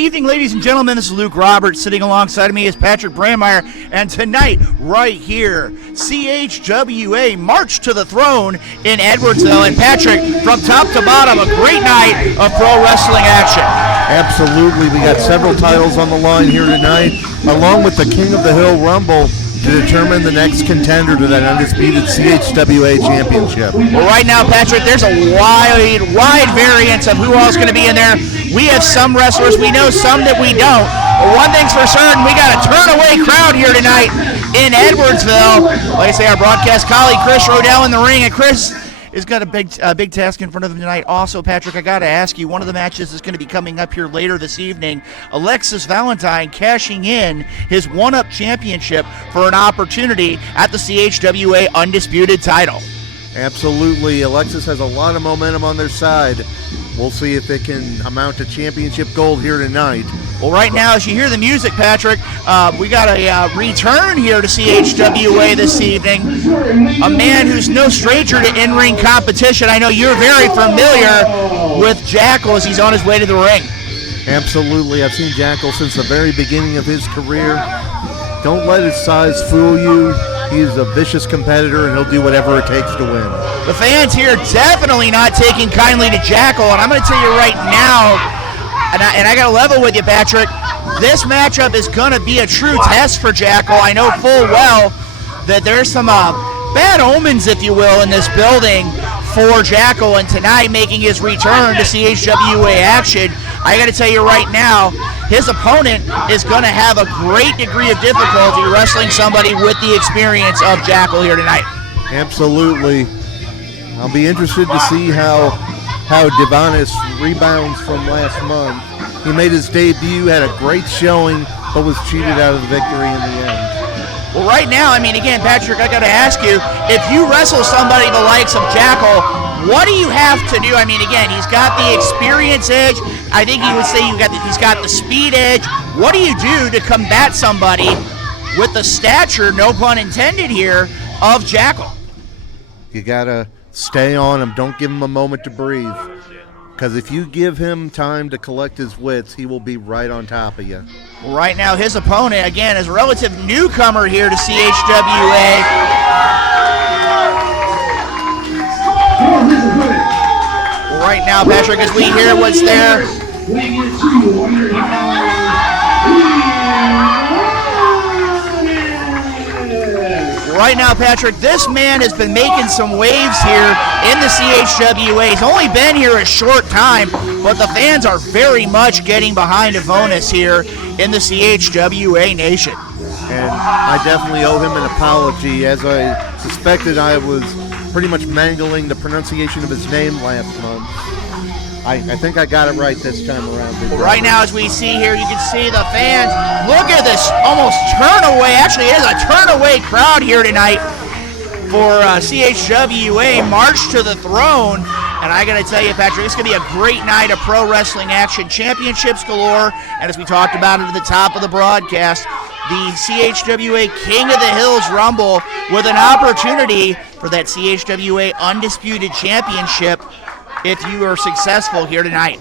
evening, ladies and gentlemen. This is Luke Roberts. Sitting alongside of me is Patrick Brandmeier. And tonight, right here, CHWA March to the Throne in Edwardsville. And Patrick, from top to bottom, a great night of pro wrestling action. Absolutely. We got several titles on the line here tonight, along with the King of the Hill Rumble to determine the next contender to that undisputed CHWA championship. Well, right now, Patrick, there's a wide variance of who else is going to be in there. We have some wrestlers, we know some that we don't. But one thing's for certain, we got a turn-away crowd here tonight in Edwardsville. Like I say, our broadcast colleague Chris Rodell in the ring, and Chris has got a big task in front of him tonight. Also, Patrick, I got to ask you, one of the matches is going to be coming up here later this evening. Alexis Valentine cashing in his one-up championship for an opportunity at the CHWA Undisputed title. Absolutely. Alexis has a lot of momentum on their side. We'll see if they can amount to championship gold here tonight. Well, right now, as you hear the music, Patrick, we got a return here to CHWA this evening. A man who's no stranger to in-ring competition. I know you're very familiar with Jackal as he's on his way to the ring. Absolutely. I've seen Jackal since the very beginning of his career. Don't let his size fool you. He's a vicious competitor, and he'll do whatever it takes to win. The fans here definitely not taking kindly to Jackal, and I'm going to tell you right now, and I got to level with you, Patrick, this matchup is going to be a true test for Jackal. I know full well that there's some bad omens, if you will, in this building for Jackal, and tonight making his return to CHWA action, I got to tell you right now, his opponent is going to have a great degree of difficulty wrestling somebody with the experience of Jackal here tonight. Absolutely. I'll be interested to see how Evonias rebounds from last month. He made his debut, had a great showing, but was cheated out of the victory in the end. Well, right now, I mean, again, Patrick, I got to ask you, if you wrestle somebody the likes of Jackal, what do you have to do? I mean, again, he's got the experience edge. I think he would say he's got the speed edge. What do you do to combat somebody with the stature, no pun intended here, of Jackal? You got to stay on him. Don't give him a moment to breathe. Because if you give him time to collect his wits, he will be right on top of you. Right now, his opponent, again, is a relative newcomer here to CHWA. Right now, Patrick, as we hear what's there. Right now, Patrick, this man has been making some waves here in the CHWA. He's only been here a short time, but the fans are very much getting behind Evonias here in the CHWA nation. And I definitely owe him an apology, as I suspected I was pretty much mangling the pronunciation of his name last month. I think I got it right this time around. Right now, as we see here, you can see the fans. Look at this almost turn-away. Actually, it is a turn-away crowd here tonight for CHWA March to the Throne. And I got to tell you, Patrick, it's going to be a great night of pro wrestling action. Championships galore. And as we talked about at the top of the broadcast, the CHWA King of the Hills Rumble with an opportunity for that CHWA Undisputed Championship if you are successful here tonight.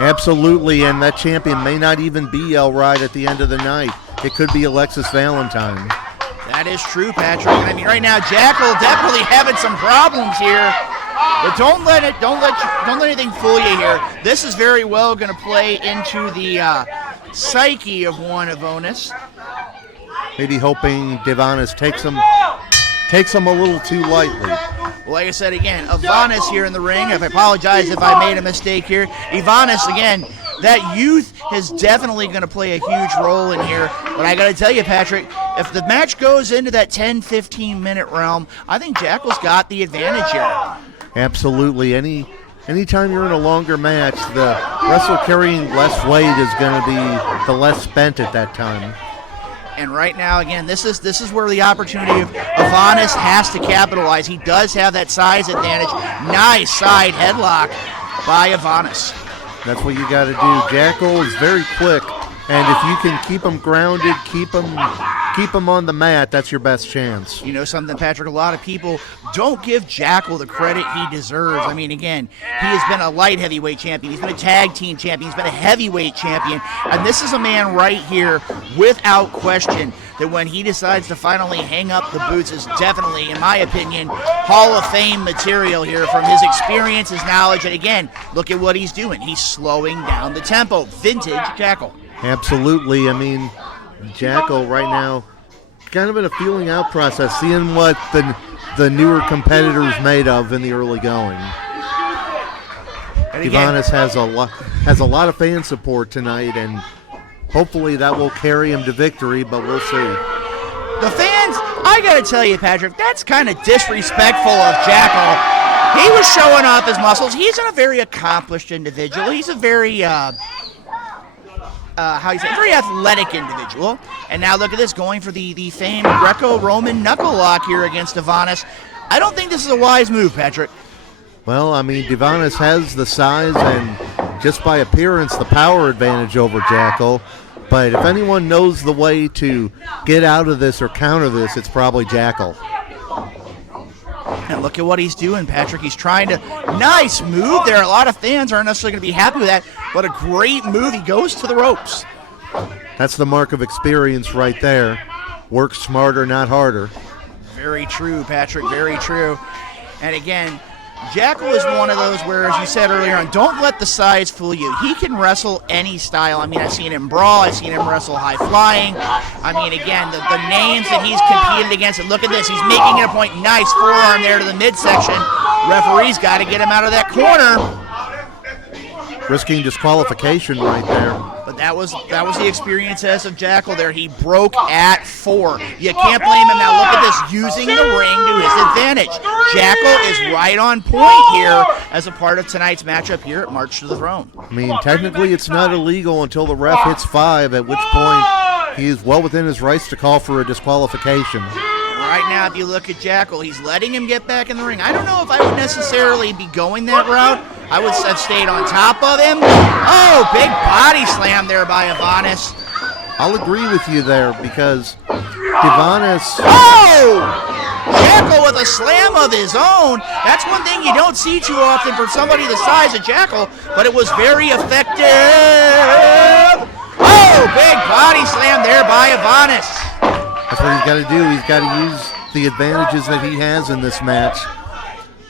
Absolutely, and that champion may not even be El Ride at the end of the night. It could be Alexis Valentine. That is true, Patrick. And I mean, right now, Jackal definitely having some problems here. But don't let anything fool you here. This is very well going to play into the psyche of one Evonias. Maybe hoping Dea'Vaul takes him a little too lightly. Well, like I said again, Evonias here in the ring. I apologize if I made a mistake here. Evonias, again, that youth is definitely going to play a huge role in here. But I got to tell you, Patrick, if the match goes into that 10-15 minute realm, I think Jackal's got the advantage here. Absolutely. Anytime you're in a longer match, the wrestler carrying less weight is going to be the less spent at that time. And right now, again, this is where the opportunity of Evonias has to capitalize. He does have that size advantage. Nice side headlock by Evonias. That's what you got to do. Jackal is very quick, and if you can keep him grounded, keep him keep him on the mat, that's your best chance. You know something, Patrick? A lot of people don't give Jackal the credit he deserves. I mean, again, he has been a light heavyweight champion. He's been a tag team champion. He's been a heavyweight champion. And this is a man right here, without question, that when he decides to finally hang up the boots is definitely, in my opinion, Hall of Fame material here from his experience, his knowledge. And again, look at what he's doing. He's slowing down the tempo. Vintage Jackal. Absolutely. I mean, Jackal right now kind of in a feeling out process, seeing what the newer competitors made of in the early going. Evonias has a lot of fan support tonight, and hopefully that will carry him to victory, but we'll see. The fans, I got to tell you, Patrick, that's kind of disrespectful of Jackal. He was showing off his muscles. He's a very accomplished individual. He's a very very athletic individual. And now look at this, going for the famed Greco-Roman knuckle lock here against Evonias. I don't think this is a wise move, Patrick. Well, I mean, Evonias has the size and just by appearance the power advantage over Jackal. But if anyone knows the way to get out of this or counter this, it's probably Jackal. And look at what he's doing, Patrick. He's trying to... Nice move there. A lot of fans aren't necessarily going to be happy with that, but a great move. He goes to the ropes. That's the mark of experience right there. Work smarter, not harder. Very true, Patrick. Very true. And again, Jackal is one of those where, as you said earlier on, don't let the size fool you. He can wrestle any style. I mean, I've seen him brawl. I've seen him wrestle high flying. I mean, again, the names that he's competed against, and look at this. He's making it a point. Nice forearm there to the midsection. Referee's got to get him out of that corner. Risking disqualification right there. But that was the experience as of Jackal there. He broke at 4. You can't blame him. Now look at this, using the ring to his advantage. Jackal is right on point here as a part of tonight's matchup here at March to the Throne. I mean, technically it's not illegal until the ref hits 5, at which point he is well within his rights to call for a disqualification. Right now, if you look at Jackal, he's letting him get back in the ring. I don't know if I would necessarily be going that route. I would have stayed on top of him. Oh, big body slam there by Evonias. I'll agree with you there because Evonias... Oh! Jackal with a slam of his own. That's one thing you don't see too often from somebody the size of Jackal, but it was very effective. Oh, big body slam there by Evonias. That's what he's got to do. He's got to use the advantages that he has in this match.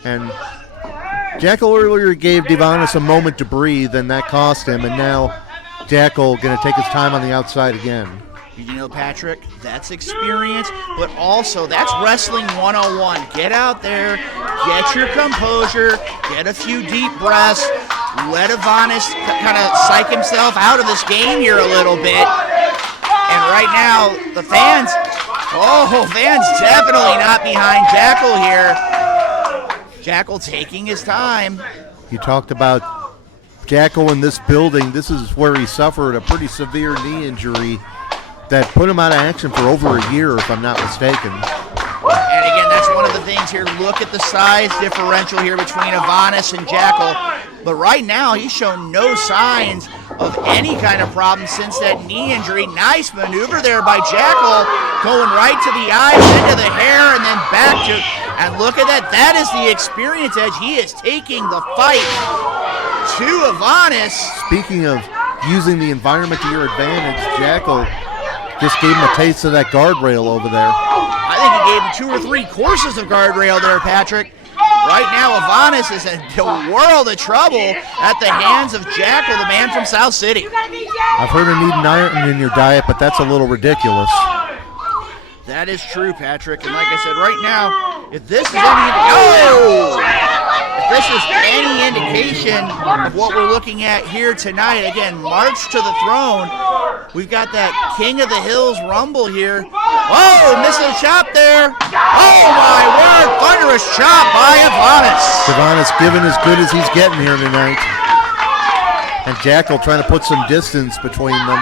And Jackal earlier gave Evonias a moment to breathe, and that cost him. And now Jackal going to take his time on the outside again. You know, Patrick, that's experience, but also that's wrestling 101. Get out there, get your composure, get a few deep breaths, let Evonias kind of psych himself out of this game here a little bit. And right now, the fans definitely not behind Jackal here. Jackal taking his time. You talked about Jackal in this building. This is where he suffered a pretty severe knee injury that put him out of action for over a year, if I'm not mistaken. And again, that's one of the things here. Look at the size differential here between Evonias and Jackal. But right now, he's shown no signs of any kind of problem since that knee injury. Nice maneuver there by Jackal, going right to the eyes, into the hair, and then back to... And look at that. That is the experience edge. He is taking the fight to Evonias. Speaking of using the environment to your advantage, Jackal just gave him a taste of that guardrail over there. I think he gave him 2 or 3 courses of guardrail there, Patrick. Right now, Evonias is in a world of trouble at the hands of Jackal, the man from South City. I've heard of needing iron in your diet, but that's a little ridiculous. That is true, Patrick. And like I said, right now, if this is any indication of what we're looking at here tonight, again, March to the Throne, we've got that King of the Hills Rumble here. Oh, missile chop there. Oh, my word. Thunderous chop by Evonias. Evonias giving as good as he's getting here tonight. And Jackal trying to put some distance between them.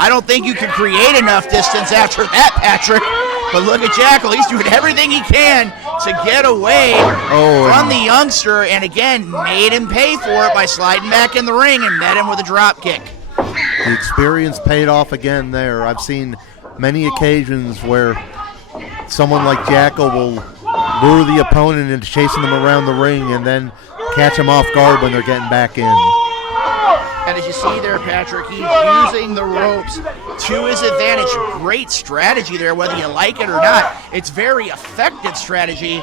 I don't think you can create enough distance after that, Patrick. But look at Jackal. He's doing everything he can to get away from the youngster. And again, made him pay for it by sliding back in the ring and met him with a drop kick. The experience paid off again there. I've seen many occasions where someone like Jackal will lure the opponent into chasing them around the ring and then catch them off guard when they're getting back in. And as you see there, Patrick, he's using the ropes to his advantage. Great strategy there, whether you like it or not. It's very effective strategy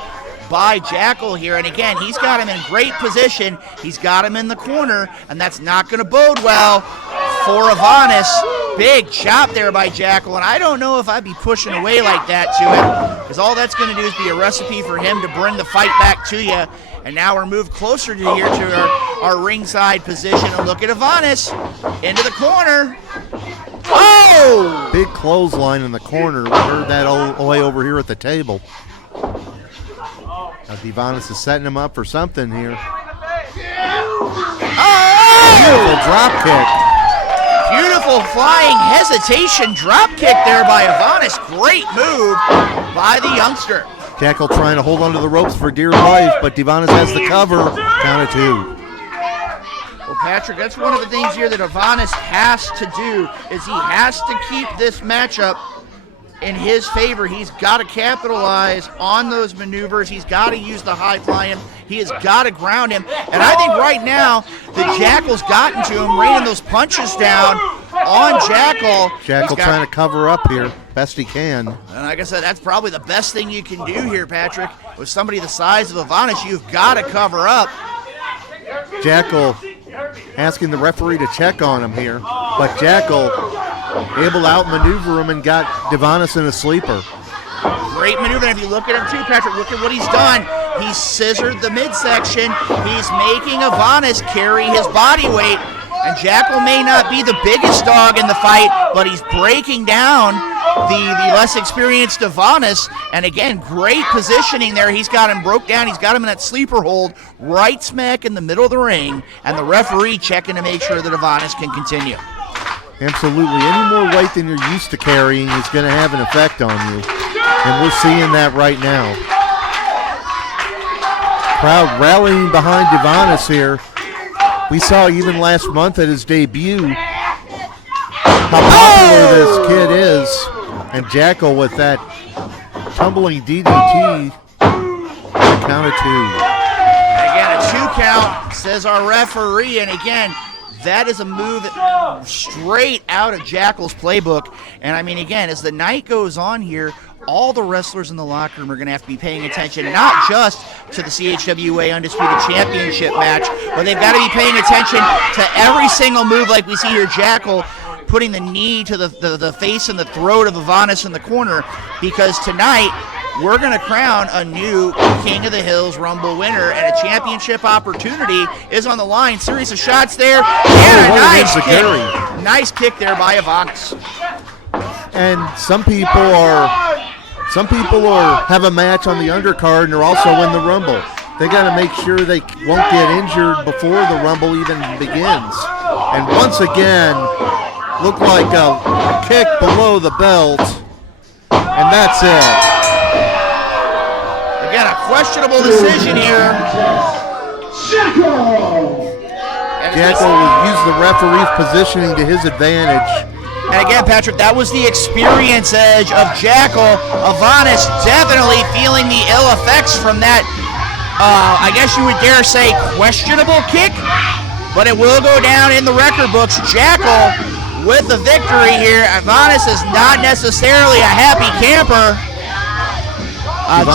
by Jackal here. And again, he's got him in great position. He's got him in the corner, and that's not going to bode well for Evonias. Big chop there by Jackal, and I don't know if I'd be pushing away like that to him, because all that's going to do is be a recipe for him to bring the fight back to you. And now we're moved closer to here to our ringside position. And look at Evonias into the corner. Oh! Big clothesline in the corner. We heard that all the way over here at the table. Now Dea'Vaul is setting him up for something here. Oh! Beautiful drop kick. Beautiful flying hesitation drop kick there by Evonias. Great move by the youngster. Jackal trying to hold onto the ropes for dear life, but Evonias has the cover. Count of 2. Well, Patrick, that's one of the things here that Evonias has to do, is he has to keep this matchup in his favor. He's got to capitalize on those maneuvers. He's got to use the high fly him. He has got to ground him. And I think right now the Jackal's gotten to him, raining those punches down on Jackal. Jackal trying to cover up here best he can. And like I said, that's probably the best thing you can do here, Patrick. With somebody the size of Evonias, you've got to cover up. Jackal asking the referee to check on him here, but Jackal able to outmaneuver him and got Evonias in a sleeper. Great maneuver. And if you look at him too, Patrick, look at what he's done. He's scissored the midsection. He's making Evonias carry his body weight. And Jackal may not be the biggest dog in the fight, but he's breaking down the less experienced Evonias. And again, great positioning there. He's got him broke down. He's got him in that sleeper hold right smack in the middle of the ring. And the referee checking to make sure that Evonias can continue. Absolutely. Any more weight than you're used to carrying is going to have an effect on you. And we're seeing that right now. Crowd rallying behind Evonias here. We saw even last month at his debut how popular this kid is. And Jackal with that tumbling DDT. Count of 2. Again, a 2 count, says our referee. And again, that is a move straight out of Jackal's playbook. And I mean, again, as the night goes on here, all the wrestlers in the locker room are going to have to be paying attention, not just to the CHWA Undisputed Championship match, but they've got to be paying attention to every single move, like we see here, Jackal putting the knee to the face and the throat of Evonias in the corner, because tonight we're going to crown a new King of the Hills Rumble winner, and a championship opportunity is on the line. Series of shots there, and a nice kick. Nice kick there by Evonias. And some people have a match on the undercard and are also in the Rumble. They got to make sure they won't get injured before the Rumble even begins. And once again, looked like a kick below the belt, and that's it. Again, a questionable decision here. Jackal will use the referee's positioning to his advantage. And again, Patrick, that was the experience edge of Jackal. Evonias definitely feeling the ill effects from that, I guess you would dare say, questionable kick. But it will go down in the record books. Jackal with the victory here. Evonias is not necessarily a happy camper.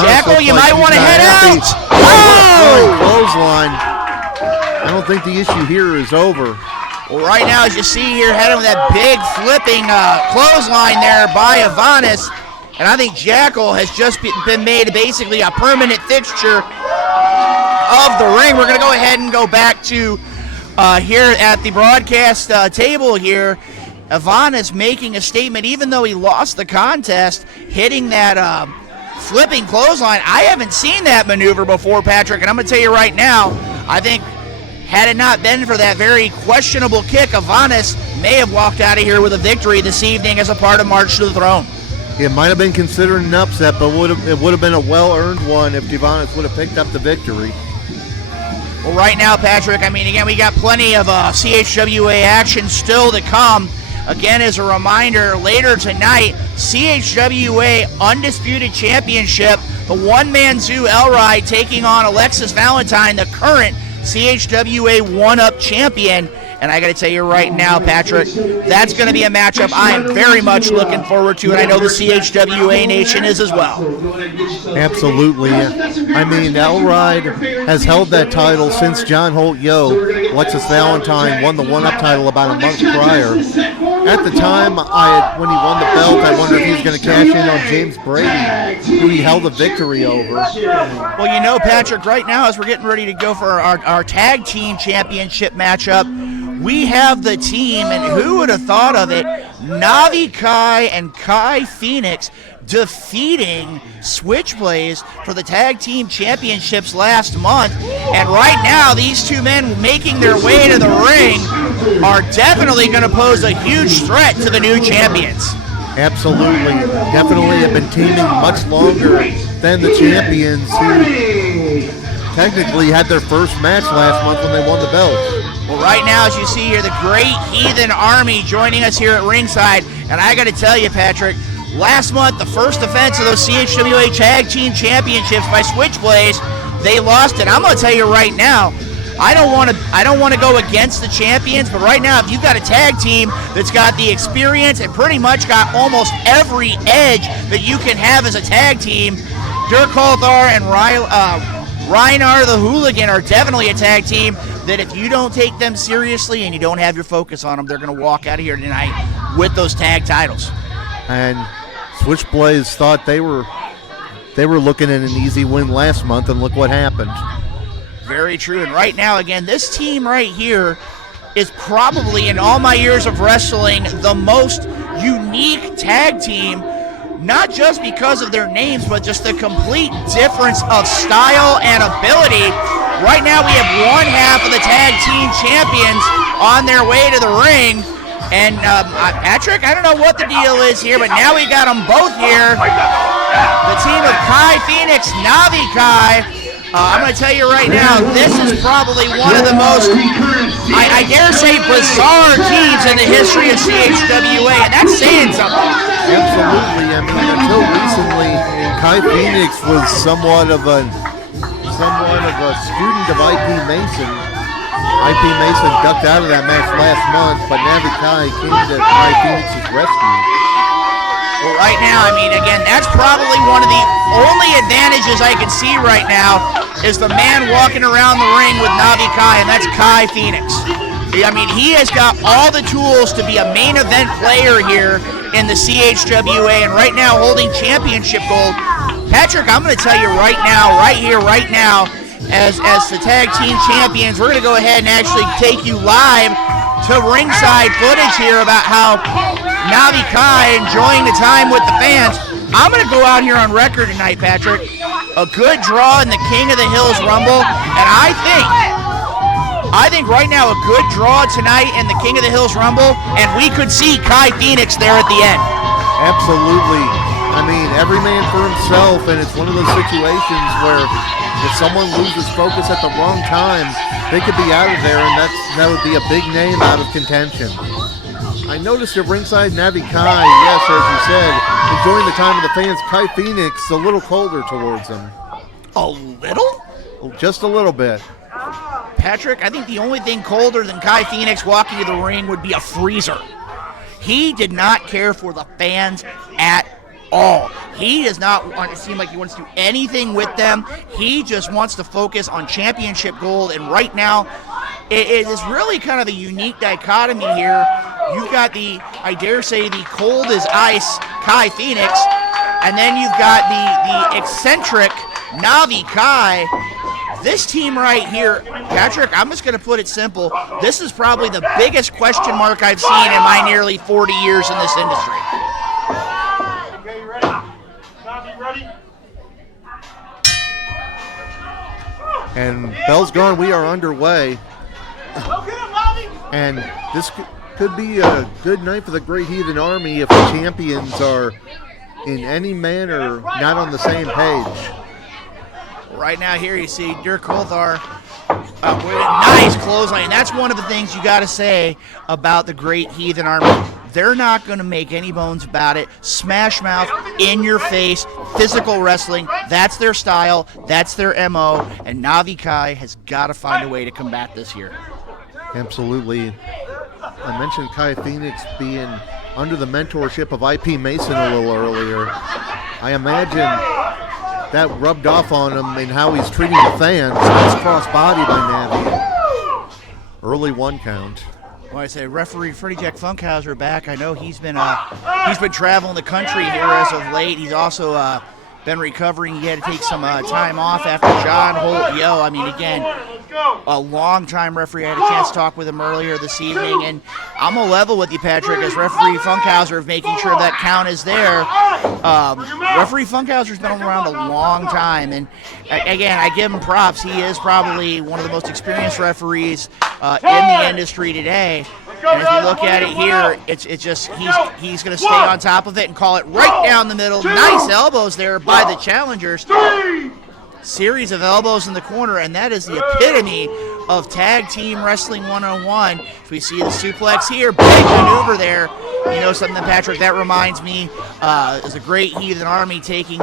Jackal, you might want to head out. Oh! Clothesline. I don't think the issue here is over. Well, right now, as you see here, heading with that big flipping clothesline there by Evonias. And I think Jackal has just been made basically a permanent fixture of the ring. We're going to go ahead and go back to here at the broadcast table here. Evonias making a statement, even though he lost the contest, hitting that flipping clothesline. I haven't seen that maneuver before, Patrick, and I'm going to tell you right now, I think had it not been for that very questionable kick, Evonias may have walked out of here with a victory this evening as a part of March to the Throne. It might have been considered an upset, but it would have been a well-earned one if Evonias would have picked up the victory. Well, right now, Patrick, I mean, again, we got plenty of CHWA action still to come. Again, as a reminder, later tonight, CHWA Undisputed Championship, the one-man zoo Elride taking on Alexis Valentine, the current CHWA one-up champion. And I got to tell you right now, Patrick, that's going to be a matchup I am very much looking forward to, and I know the CHWA Nation is as well. Absolutely. I mean, Elride has held that title since John Holt Yo. Alexis Valentine won the one-up title about a month prior. At the time, when he won the belt, I wondered if he was going to cash in on James Brady, who he held a victory over. Well, you know, Patrick, right now as we're getting ready to go for our tag team championship matchup, we have the team, and who would have thought of it, Navi Kai and Kai Phoenix defeating Switchblades for the tag team championships last month. And right now, these two men making their way to the ring are definitely going to pose a huge threat to the new champions. Absolutely. Definitely have been teaming much longer than the champions, who technically had their first match last month when they won the belt. Well, right now, as you see here, the great Heathen Army joining us here at ringside. And I got to tell you, Patrick, last month, the first defense of those CHWA Tag Team Championships by Switchblades, they lost it. I'm going to tell you right now, I don't want to go against the champions, but right now, if you've got a tag team that's got the experience and pretty much got almost every edge that you can have as a tag team, Dirk Holthar and Reinar the Hooligan are definitely a tag team that if you don't take them seriously and you don't have your focus on them, they're going to walk out of here tonight with those tag titles. And Switchblades thought they were looking at an easy win last month, and look what happened. Very true. And right now, again, this team right here is probably, in all my years of wrestling, the most unique tag team, not just because of their names, but just the complete difference of style and ability. Right now, we have one half of the tag team champions on their way to the ring. And Patrick, I don't know what the deal is here, but now we got them both here. The team of Kai Phoenix, Navi Kai. I'm going to tell you right now, this is probably one of the most, I dare say, bizarre teams in the history of CHWA, and that's saying something. Absolutely. I mean, until recently, Kai Phoenix was somewhat of a student of IP Mason. IP Mason ducked out of that match last month, but Navi Kai came to Kai Phoenix's rescue. Well, right now, I mean, again, that's probably one of the only advantages I can see right now is the man walking around the ring with Navi Kai, and that's Kai Phoenix. I mean, he has got all the tools to be a main event player here in the CHWA, and right now holding championship gold. Patrick, I'm going to tell you right now, as the tag team champions, we're going to go ahead and actually take you live to ringside footage here about how Navi Kai enjoying the time with the fans. I'm going to go out here on record tonight, Patrick. A good draw in the King of the Hills Rumble, and I think right now a good draw tonight in the King of the Hills Rumble, and we could see Kai Phoenix there at the end. Absolutely. I mean, every man for himself, and it's one of those situations where if someone loses focus at the wrong time, they could be out of there, and that would be a big name out of contention. I noticed at ringside, Navi Kai, yes, as you said, enjoying the time of the fans. Kai Phoenix a little colder towards him. A little? Just a little bit. Patrick, I think the only thing colder than Kai Phoenix walking to the ring would be a freezer. He did not care for the fans at all. He does not want to seem like he wants to do anything with them. He just wants to focus on championship gold, and right now it is really kind of a unique dichotomy here. You've got I dare say, the cold as ice Kai Phoenix, and then you've got the eccentric Navi Kai. This team right here, Patrick, I'm just going to put it simple. This is probably the biggest question mark I've seen in my nearly 40 years in this industry. Okay, you ready? Navi, ready? And bell's gone. We are underway. And this could be a good night for the Great Heathen Army if the champions are in any manner not on the same page. Right now here you see Dirk Holthar with a nice clothesline. That's one of the things you got to say about the Great Heathen Army. They're not going to make any bones about it. Smash mouth, in your face, physical wrestling. That's their style. That's their MO. And Navi Kai has got to find a way to combat this here. Absolutely. I mentioned Kai Phoenix being under the mentorship of IP Mason a little earlier. I imagine that rubbed off on him in how he's treating the fans. Nice cross body by Navi. Early 1 count. Well, I say referee Freddie Jack Funkhauser back. I know he's been traveling the country here as of late. He's also been recovering. He had to take some time off after John Holt. I mean, again, a long-time referee. I had a chance to talk with him earlier this evening, and I'm going to level with you, Patrick, as referee Funkhauser of making sure that count is there. Referee Funkhauser's been around a long time, and again, I give him props. He is probably one of the most experienced referees in the industry today. And if you look at it here, it's just he's going to stay on top of it and call it right down the middle. Nice elbows there by the challengers. Series of elbows in the corner, and that is the epitome of Tag Team Wrestling 101. If we see the suplex here, big maneuver there. You know something, Patrick, that reminds me is a great Heathen Army taking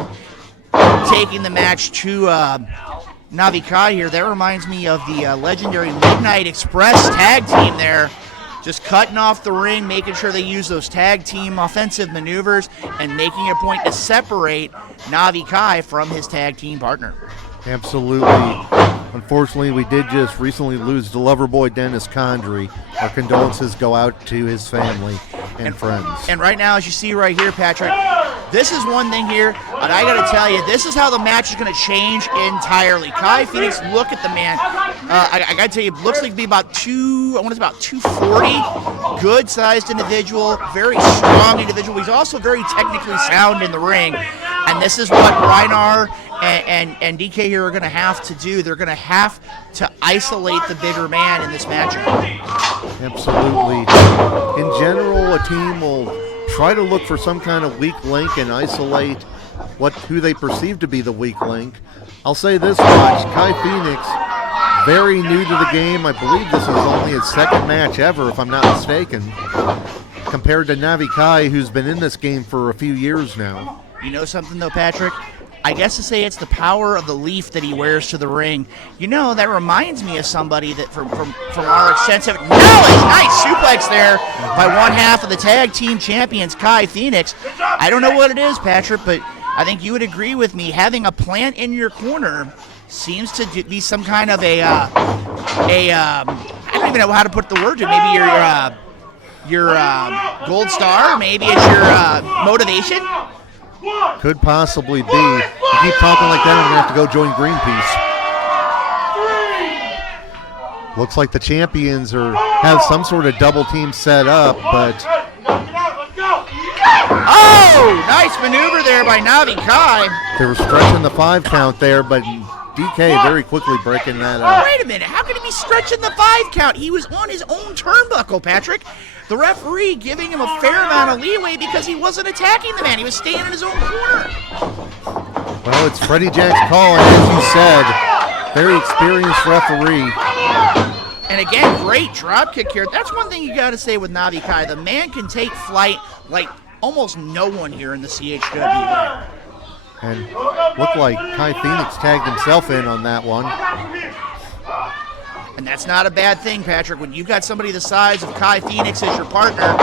the match to Navi Kai here. That reminds me of the legendary Midnight Express tag team there. Just cutting off the ring, making sure they use those tag team offensive maneuvers, and making a point to separate Navi Kai from his tag team partner. Absolutely. Unfortunately, we did just recently lose the lover boy Dennis Condrey. Our condolences go out to his family and friends. And right now, as you see right here, Patrick, this is one thing here, and I got to tell you, this is how the match is going to change entirely. Kai Phoenix, look at the man. I got to tell you, it looks like to be about 240. Good-sized individual, very strong individual. He's also very technically sound in the ring. And this is what Reinar and DK here are going to have to do. They're going to have to isolate the bigger man in this matchup. Absolutely. In general, a team will try to look for some kind of weak link and isolate who they perceive to be the weak link. I'll say this much, Kai Phoenix, very new to the game. I believe this is only his second match ever, if I'm not mistaken, compared to Navi Kai, who's been in this game for a few years now. You know something, though, Patrick? I guess to say it's the power of the leaf that he wears to the ring. You know, that reminds me of somebody that from our extensive knowledge. Nice suplex there by one half of the tag team champions, Kai Phoenix. I don't know what it is, Patrick, but I think you would agree with me. Having a plant in your corner seems to be some kind of I don't even know how to put the word to it. Maybe your gold star. Maybe it's your motivation. Could possibly be. You keep talking like that, I'm going to have to go join Greenpeace. Looks like the champions have some sort of double team set up, but... Oh! Nice maneuver there by Navi Kai. They were stretching the 5 count there, but DK very quickly breaking that up. Wait a minute. How could he be stretching the 5 count? He was on his own turnbuckle, Patrick. The referee giving him a fair amount of leeway because he wasn't attacking the man. He was staying in his own corner. Well, it's Freddie Jack's call, and as you said, very experienced referee. And again, great drop kick here. That's one thing you got to say with Navi Kai. The man can take flight like almost no one here in the CHWA. And looked like Kai Phoenix tagged himself in on that one. And that's not a bad thing, Patrick. When you've got somebody the size of Kai Phoenix as your partner,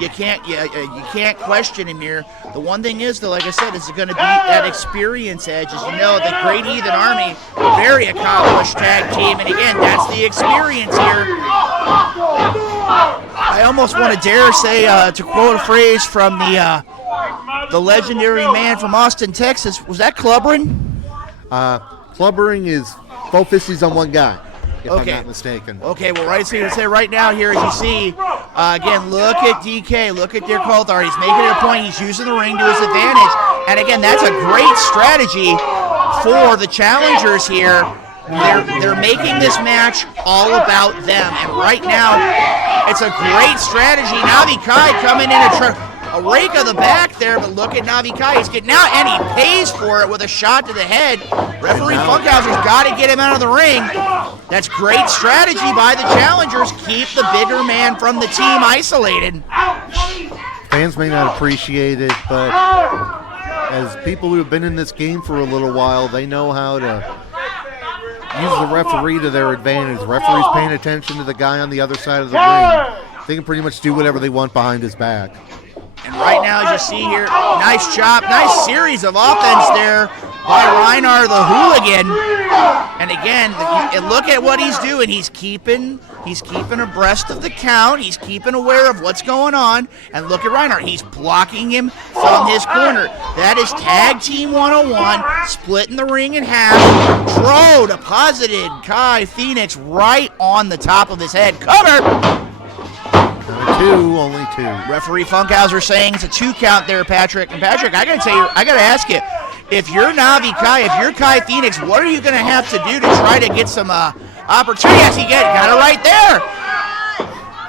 you can't question him here. The one thing is, though, like I said, is going to be that experience edge. As you know, the Great Heathen Army, very accomplished tag team. And again, that's the experience here. I almost want to dare say, to quote a phrase from the legendary man from Austin, Texas, was that clubbering? Clubbering is both fisties on one guy. If I'm not mistaken. Okay, well, right here to say right now here, as you see, again, look at DK, look at Dirk Coulthard. He's making it a point. He's using the ring to his advantage. And again, that's a great strategy for the challengers here. They're making this match all about them. And right now, it's a great strategy. Navi Kai coming in and a rake of the back there, but look at Navi Kai. He's getting out, and he pays for it with a shot to the head. Referee Funkhauser's got to get him out of the ring. That's great strategy by the challengers. Keep the bigger man from the team isolated. Fans may not appreciate it, but as people who have been in this game for a little while, they know how to use the referee to their advantage. The referee's paying attention to the guy on the other side of the ring. They can pretty much do whatever they want behind his back. And right now, as you see here, nice chop, nice series of offense there by Reinar the Hooligan. And again, look at what he's doing. He's keeping abreast of the count. He's keeping aware of what's going on. And look at Reinar. He's blocking him from his corner. That is Tag Team 101, splitting the ring in half. Tro deposited Kai Phoenix right on the top of his head. Cover! Only two. Referee Funkhauser saying it's a 2 count there, Patrick. And Patrick, I gotta ask you, if you're Navi Kai, if you're Kai Phoenix, what are you gonna have to do to try to get some opportunity? Yes, he got it right there.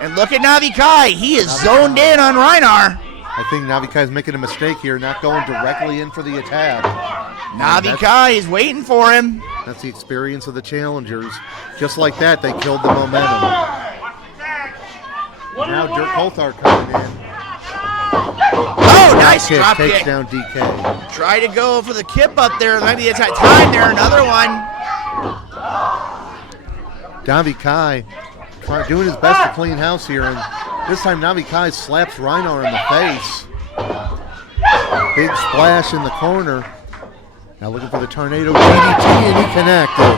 And look at Navi Kai. He is zoned in on Reinar. I think Navi Kai's making a mistake here, not going directly in for the attack. Navi Kai is waiting for him. That's the experience of the challengers. Just like that, they killed the momentum. Now Dirk Coulthard coming in. Oh, nice drop kick. Takes down DK. Try to go for the kip up there. Maybe it's that time there. Another one. Navi Kai doing his best to clean house here, and this time Navi Kai slaps Reinar in the face. Big splash in the corner. Now looking for the tornado DDT, and he connected.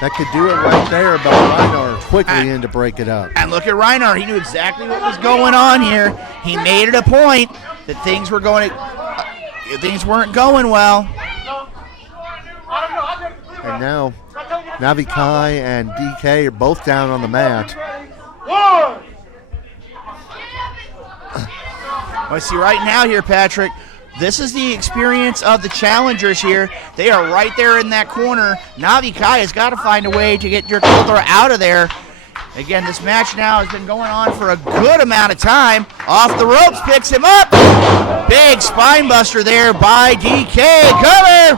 That could do it right there, but Reinar quickly in to break it up. And look at Reinar. He knew exactly what was going on here. He made it a point that things weren't going well. And now Navi Kai and DK are both down on the mat. I see right now here, Patrick, this is the experience of the challengers here. They are right there in that corner. Navi Kai has got to find a way to get Dirk Coulthard out of there. Again, this match now has been going on for a good amount of time. Off the ropes, picks him up. Big spine buster there by DK. Cover!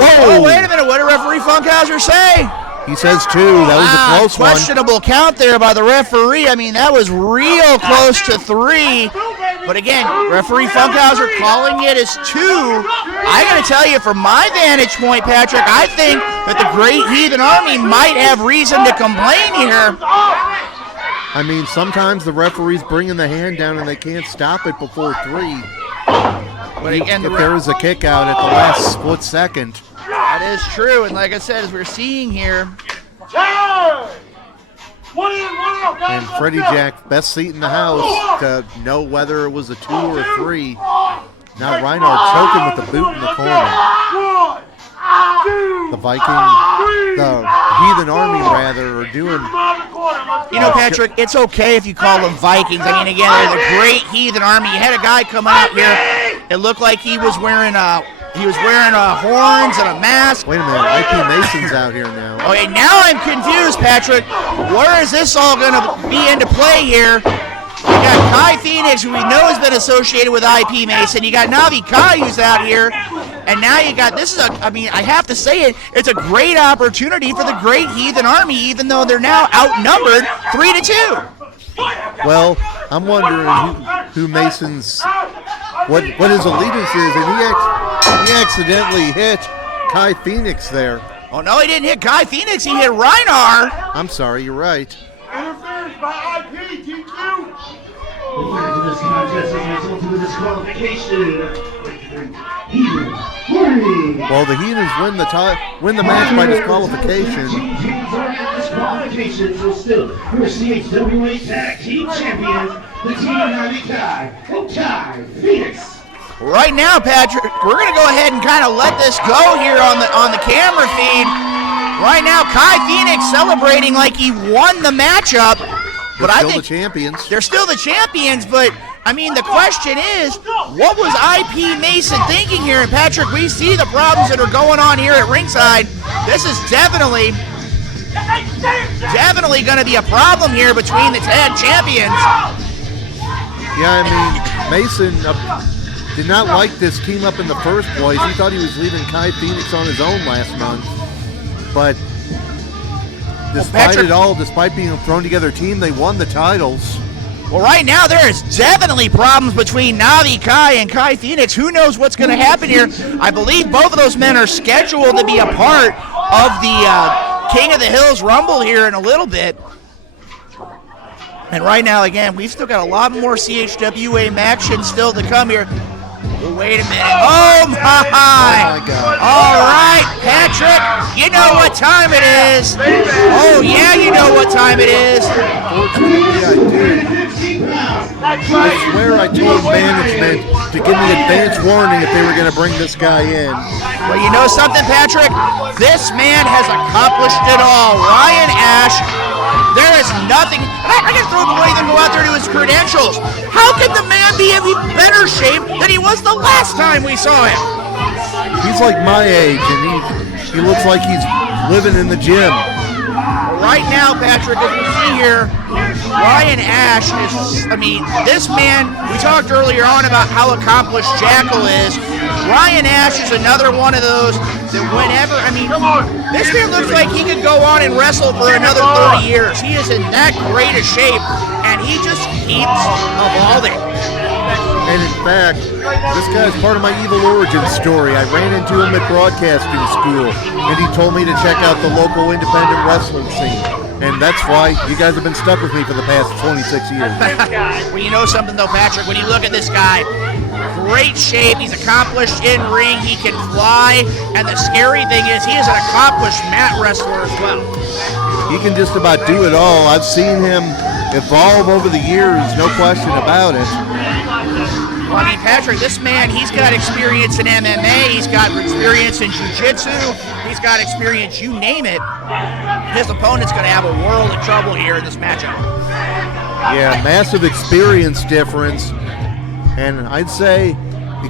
Whoa, wait a minute. What did referee Funkhauser say? He says 2. That was a close one. Questionable count there by the referee. I mean, that was real close to 3. But again, referee Funkhauser calling it as 2. I got to tell you, from my vantage point, Patrick, I think that the great Heathen Army might have reason to complain here. I mean, sometimes the referee's bringing the hand down and they can't stop it before 3. But again, if there is a kick out at the last split second. That is true, and like I said, as we're seeing here. And Freddie Jack, best seat in the house to know whether it was a 2 or a 3. Now Reinar choking with the boot in the corner. The Heathen Army rather, are doing. You know, Patrick, it's okay if you call them Vikings. I mean, again, they're the great Heathen Army. You had a guy coming out here. It looked like he was wearing horns and a mask. Wait a minute, IP Mason's out here now. Okay, now I'm confused, Patrick. Where is this all going to be into play here? You got Kai Phoenix, who we know has been associated with IP Mason. You got Navi Kai, who's out here. And now you got, I have to say it, it's a great opportunity for the great Heathen Army, even though they're now outnumbered 3-2. Well, I'm wondering who Mason's, what his allegiance is, and he accidentally hit Kai Phoenix there. Oh, no, he didn't hit Kai Phoenix. He hit Reinar. I'm sorry, you're right. Interference by IP, DQ. This contest is result to a disqualification. Well, the Heathens win the match by disqualification. Disqualification, so still, your CHWA Tag Team Champions, the team Navi Kai Phoenix. Right now, Patrick, we're going to go ahead and kind of let this go here on the camera feed. Right now, Kai Phoenix celebrating like he won the matchup. But I think the champions. They're still the champions, but I mean, the question is, what was IP Mason thinking here? And Patrick, we see the problems that are going on here at ringside. This is definitely going to be a problem here between the tag champions. Yeah, I mean, Mason did not like this team up in the first place. He thought he was leaving Kai Phoenix on his own last month. But despite it all, despite being a thrown-together team, they won the titles. Well, right now there is definitely problems between Navi Kai and Kai Phoenix. Who knows what's going to happen here? I believe both of those men are scheduled to be a part of the King of the Hills Rumble here in a little bit. And right now, again, we've still got a lot more CHWA action still to come here. Well, wait a minute. Oh, my God. All right, Patrick, you know what time it is. Oh, yeah, you know what time it is. Unfortunately, I do. I swear I told management to give me advance warning if they were going to bring this guy in. Well, you know something, Patrick? This man has accomplished it all. Ryan Ash, there is nothing. I got to throw him away than go out there to his credentials. How can the man be in better shape than he was the last time we saw him? He's like my age, and he looks like he's living in the gym. Right now, Patrick, as you see here, Ryan Ash is, this man, we talked earlier on about how accomplished Jackal is. Ryan Ash is another one of those that whenever, this man looks like he could go on and wrestle for another 30 years. He is in that great a shape, and he just keeps evolving. And in fact, this guy's part of my evil origin story. I ran into him at broadcasting school, and he told me to check out the local independent wrestling scene. And that's why you guys have been stuck with me for the past 26 years. Well, you know something, though, Patrick, when you look at this guy, great shape, he's accomplished in ring, he can fly, and the scary thing is he is an accomplished mat wrestler as well. He can just about do it all. I've seen him evolve over the years, no question about it. Well, Patrick, this man, he's got experience in MMA, he's got experience in jiu-jitsu, he's got experience, you name it. His opponent's going to have a world of trouble here in this matchup. Yeah, massive experience difference. And I'd say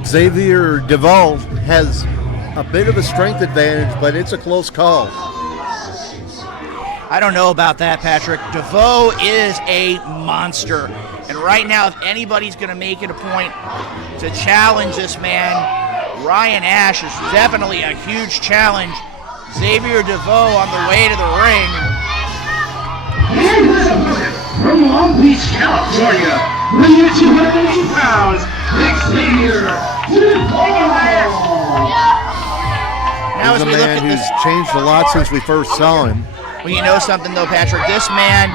Xavier Dea'Vaul has a bit of a strength advantage, but it's a close call. I don't know about that, Patrick. Dea'Vaul is a monster. And right now, if anybody's going to make it a point to challenge this man, Ryan Ash is definitely a huge challenge. Xavier Dea'Vaul on the way to the ring. And his opponent from Long Beach, California, weighing 280 pounds, Xavier Dea'Vaul. Now, He's a man who's changed a lot since we first saw him. Well, you know something, though, Patrick? This man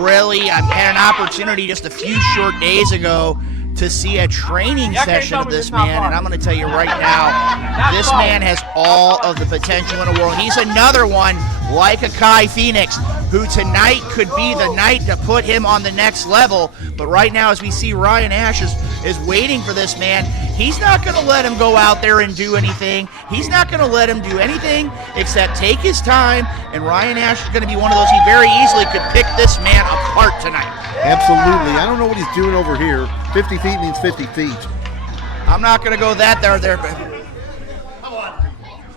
really had an opportunity just a few short days ago to see a training session of this man, and I'm going to tell you right now, this man has all of the potential in the world. He's another one like a Kai Phoenix, who tonight could be the night to put him on the next level. But right now, as we see, Ryan Ash is waiting for this man. He's not going to let him go out there and do anything. He's not going to let him do anything except take his time, and Ryan Ash is going to be one of those he very easily could pick this man apart tonight. Absolutely. I don't know what he's doing over here. 50 feet means 50 feet. I'm not going to go that there.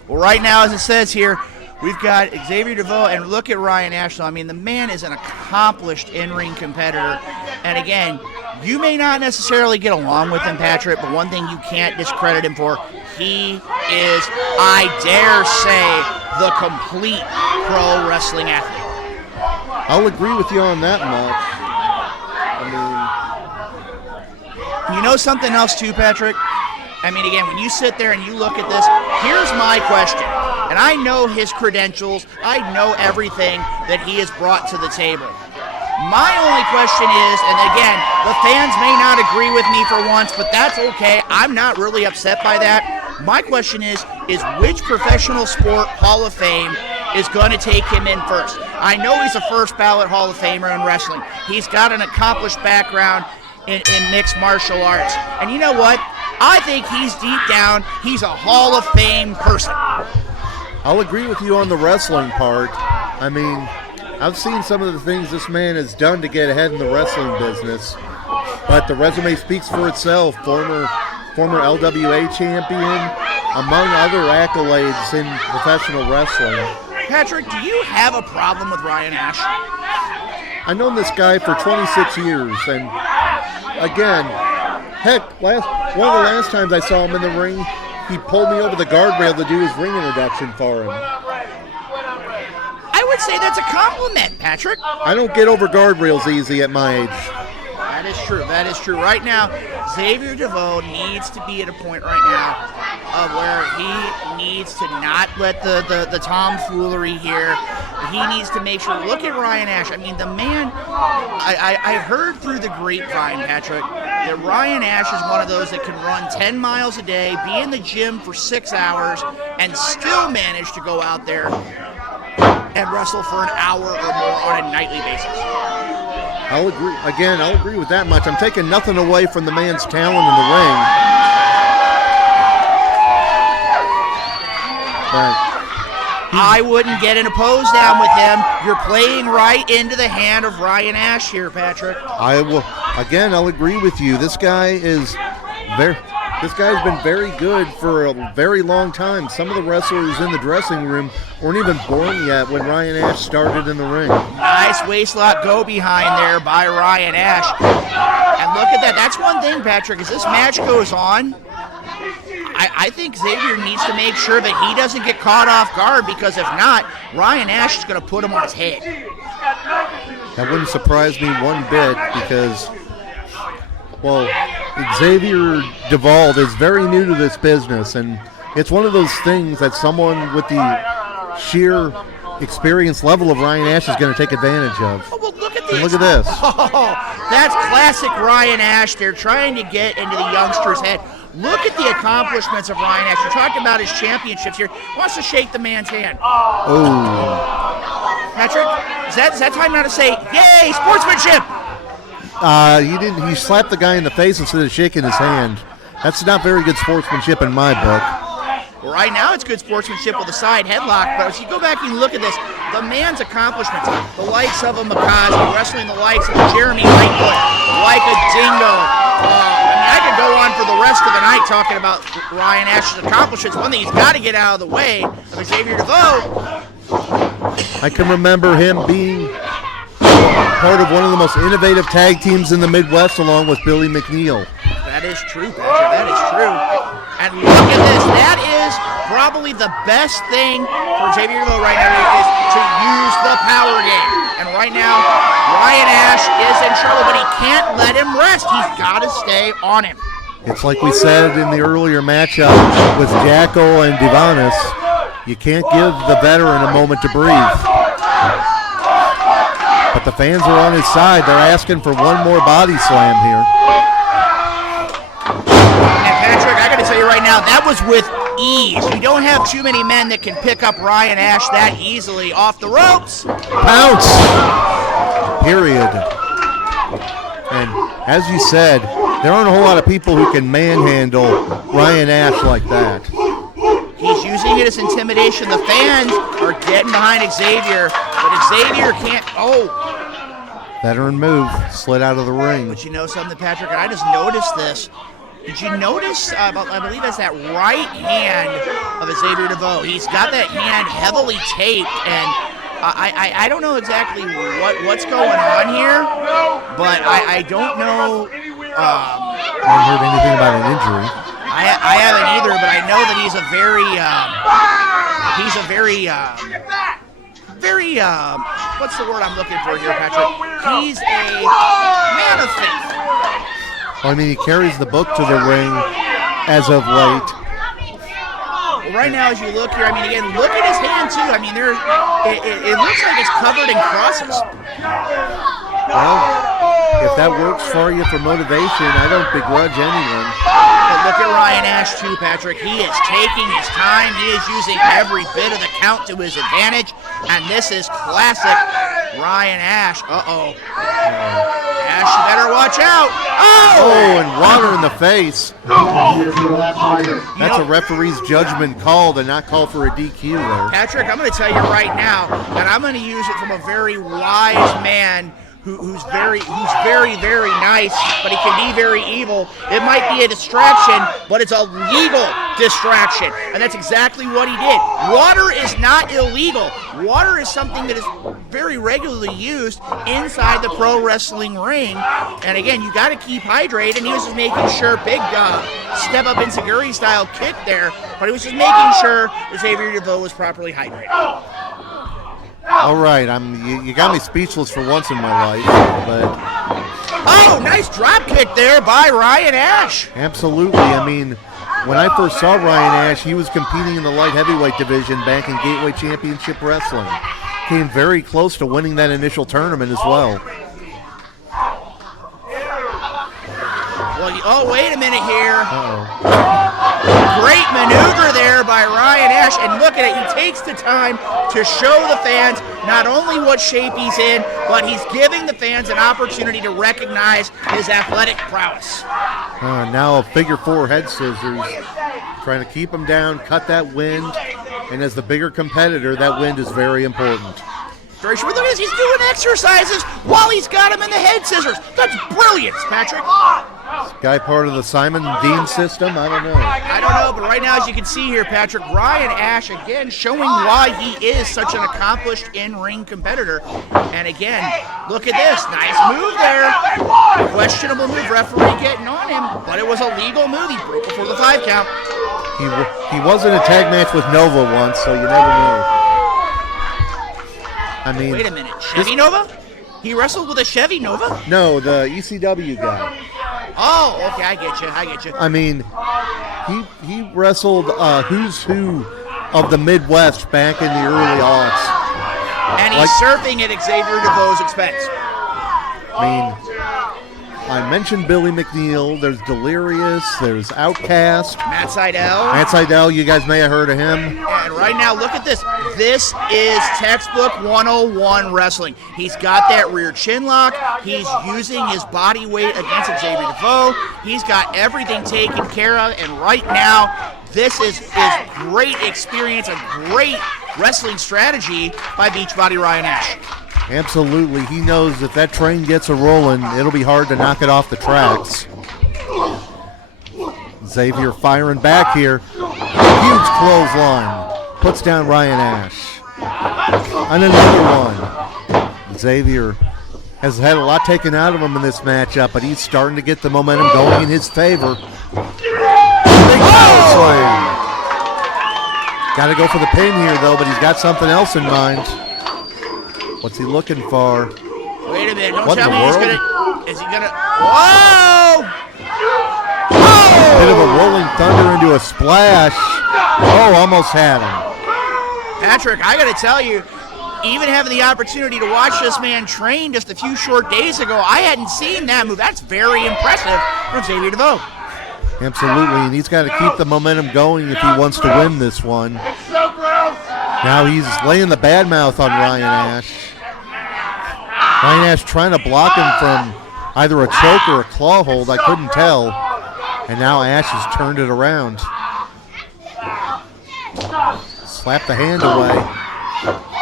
Well, right now, as it says here, we've got Xavier Dea'Vaul, and look at Ryan Ash. The man is an accomplished in-ring competitor. And again, you may not necessarily get along with him, Patrick, but one thing you can't discredit him for, he is, I dare say, the complete pro wrestling athlete. I'll agree with you on that much. You know something else too, Patrick? Again, when you sit there and you look at this, here's my question. And I know his credentials. I know everything that he has brought to the table. My only question is, and again, the fans may not agree with me for once, but that's okay. I'm not really upset by that. My question is which professional sport Hall of Fame is going to take him in first? I know he's a first ballot Hall of Famer in wrestling. He's got an accomplished background in mixed martial arts. And you know what? I think he's deep down, he's a Hall of Fame person. I'll agree with you on the wrestling part. I've seen some of the things this man has done to get ahead in the wrestling business, but the resume speaks for itself. Former LWA champion, among other accolades in professional wrestling. Patrick, do you have a problem with Ryan Ash? I've known this guy for 26 years, and again, heck, one of the last times I saw him in the ring, he pulled me over the guardrail to do his ring introduction for him. I would say that's a compliment, Patrick. I don't get over guardrails easy at my age. That is true. That is true. Right now, Xavier Dea'Vaul needs to be at a point right now of where he needs to not let the tomfoolery here. He needs to make sure. Look at Ryan Ash. I mean, the man. I heard through the grapevine, Patrick, that Ryan Ash is one of those that can run 10 miles a day, be in the gym for 6 hours, and still manage to go out there and wrestle for an hour or more on a nightly basis. I'll agree. Again, I'll agree with that much. I'm taking nothing away from the man's talent in the ring. But I wouldn't get an opposed down with him. You're playing right into the hand of Ryan Ash here, Patrick. I will. Again, I'll agree with you. This guy is very. This guy's been very good for a very long time. Some of the wrestlers in the dressing room weren't even born yet when Ryan Ash started in the ring. Nice waistlock go behind there by Ryan Ash. And look at that. That's one thing, Patrick, as this match goes on, I think Xavier needs to make sure that he doesn't get caught off guard, because if not, Ryan Ash is going to put him on his head. That wouldn't surprise me one bit because, well, Xavier Dea'Vaul is very new to this business, and it's one of those things that someone with the sheer experience level of Ryan Ash is going to take advantage of. Oh, well, look at this. And look at this. Oh, that's classic Ryan Ash. They're trying to get into the youngster's head. Look at the accomplishments of Ryan Ash. You talked about his championships here. He wants to shake the man's hand. Oh. Patrick, is that time now to say, yay, sportsmanship? He didn't. He slapped the guy in the face instead of shaking his hand. That's not very good sportsmanship in my book. Well, right now it's good sportsmanship with a side headlock, but as you go back and look at this, the man's accomplishments, the likes of a McCosby, wrestling the likes of a Jeremy Lightfoot, like a Dingo. I could go on for the rest of the night talking about Ryan Ash's accomplishments. One thing he's got to get out of the way of Xavier Dea'Vaul. I can remember him being part of one of the most innovative tag teams in the Midwest, along with Billy McNeil. That is true, Patrick. That is true. And look at this. That is probably the best thing for Xavier Dea'Vaul right now is to use the power game. And right now, Ryan Ash is in trouble, but he can't let him rest. He's got to stay on him. It's like we said in the earlier matchup with Jackal and Evonias, you can't give the veteran a moment to breathe. But the fans are on his side. They're asking for one more body slam here. And Patrick, I got to tell you right now, that was with ease. We don't have too many men that can pick up Ryan Ash that easily off the ropes. Pounce! Period. And as you said, there aren't a whole lot of people who can manhandle Ryan Ash like that. He's using it as intimidation. The fans are getting behind Xavier, but Xavier can't. Oh. Veteran move, slid out of the ring. But you know something, Patrick, and I just noticed this. Did you notice, I believe that's that right hand of Xavier Dea'Vaul. He's got that hand heavily taped, and I don't know exactly what's going on here, but I don't know. I haven't heard anything about an injury. I haven't either, but I know that he's a very, what's the word I'm looking for here, Patrick? He's a man of faith. Well, I mean, he carries the book to the ring as of late. Well, right now, as you look here, I mean, again, look at his hand, too. I mean, it looks like it's covered in crosses. Well, if that works for you for motivation, I don't begrudge anyone. But look at Ryan Ash, too, Patrick. He is taking his time. He is using every bit of the count to his advantage. And this is classic Ryan Ash. Uh-oh. Ash, you better watch out. Oh, and water in the face. That's a referee's judgment call to not call for a DQ there. Patrick, I'm going to tell you right now that I'm going to use it from a very wise man who's very nice, but he can be very evil. It might be a distraction, but it's a legal distraction, and that's exactly what he did. Water is not illegal. Water is something that is very regularly used inside the pro wrestling ring, and again, you got to keep hydrated, and he was just making sure, big step up Enziguri style kick there, but he was just making sure that Xavier Dea'Vaul was properly hydrated. All right, you got me speechless for once in my life, but oh, nice drop kick there by Ryan Ash. Absolutely. I mean, when I first saw Ryan Ash, he was competing in the light heavyweight division back in Gateway Championship Wrestling. Came very close to winning that initial tournament as well. Well, oh, wait a minute here. Uh-oh. Great maneuver there by Ryan Ash, and look at it. He takes the time to show the fans not only what shape he's in, but he's giving the fans an opportunity to recognize his athletic prowess. Now a figure 4 head scissors, trying to keep him down, cut that wind, and as the bigger competitor, that wind is very important. Very sure. Look at this. He's doing exercises while he's got him in the head scissors. That's brilliant, Patrick. This guy part of the Simon Dean system? I don't know. I don't know, but right now, as you can see here, Patrick, Ryan Ash, again, showing why he is such an accomplished in-ring competitor. And again, look at this. Nice move there. Questionable move. Referee getting on him, but it was a legal move. He broke before the 5 count. He was in a tag match with Nova once, so you never know. I mean, wait a minute. Chevy Nova? He wrestled with a Chevy Nova? No, the ECW guy. Oh, okay, I get you. I mean, he wrestled Who's Who of the Midwest back in the early aughts. And he's surfing at Xavier Dea'Vaul's expense. I mean, I mentioned Billy McNeil. There's Delirious. There's Outcast. Matt Seidel. Matt Seidel, you guys may have heard of him. And right now, look at this. This is textbook 101 wrestling. He's got that rear chin lock. He's using his body weight against Xavier Dea'Vaul. He's got everything taken care of. And right now, this is great experience, a great wrestling strategy by Beachbody Ryan Ash. Absolutely. He knows if that train gets a-rolling, it'll be hard to knock it off the tracks. Xavier firing back here. Huge clothesline. Puts down Ryan Ash. And another one. Xavier has had a lot taken out of him in this matchup, but he's starting to get the momentum going in his favor. Big power slam. Got to go for the pin here, though, but he's got something else in mind. What's he looking for? Wait a minute. Don't what tell in the me world? he's going to... Is he going to... Whoa! Bit of a rolling thunder into a splash. Oh, almost had him. Patrick, I got to tell you, even having the opportunity to watch this man train just a few short days ago, I hadn't seen that move. That's very impressive from Xavier Dea'Vaul. Absolutely, and he's got to keep the momentum going if he wants to win this one. Now he's laying the bad mouth on Ryan Ash. Ryan Ash trying to block him from either a choke or a claw hold, I couldn't tell. And now Ash has turned it around. Slap the hand away.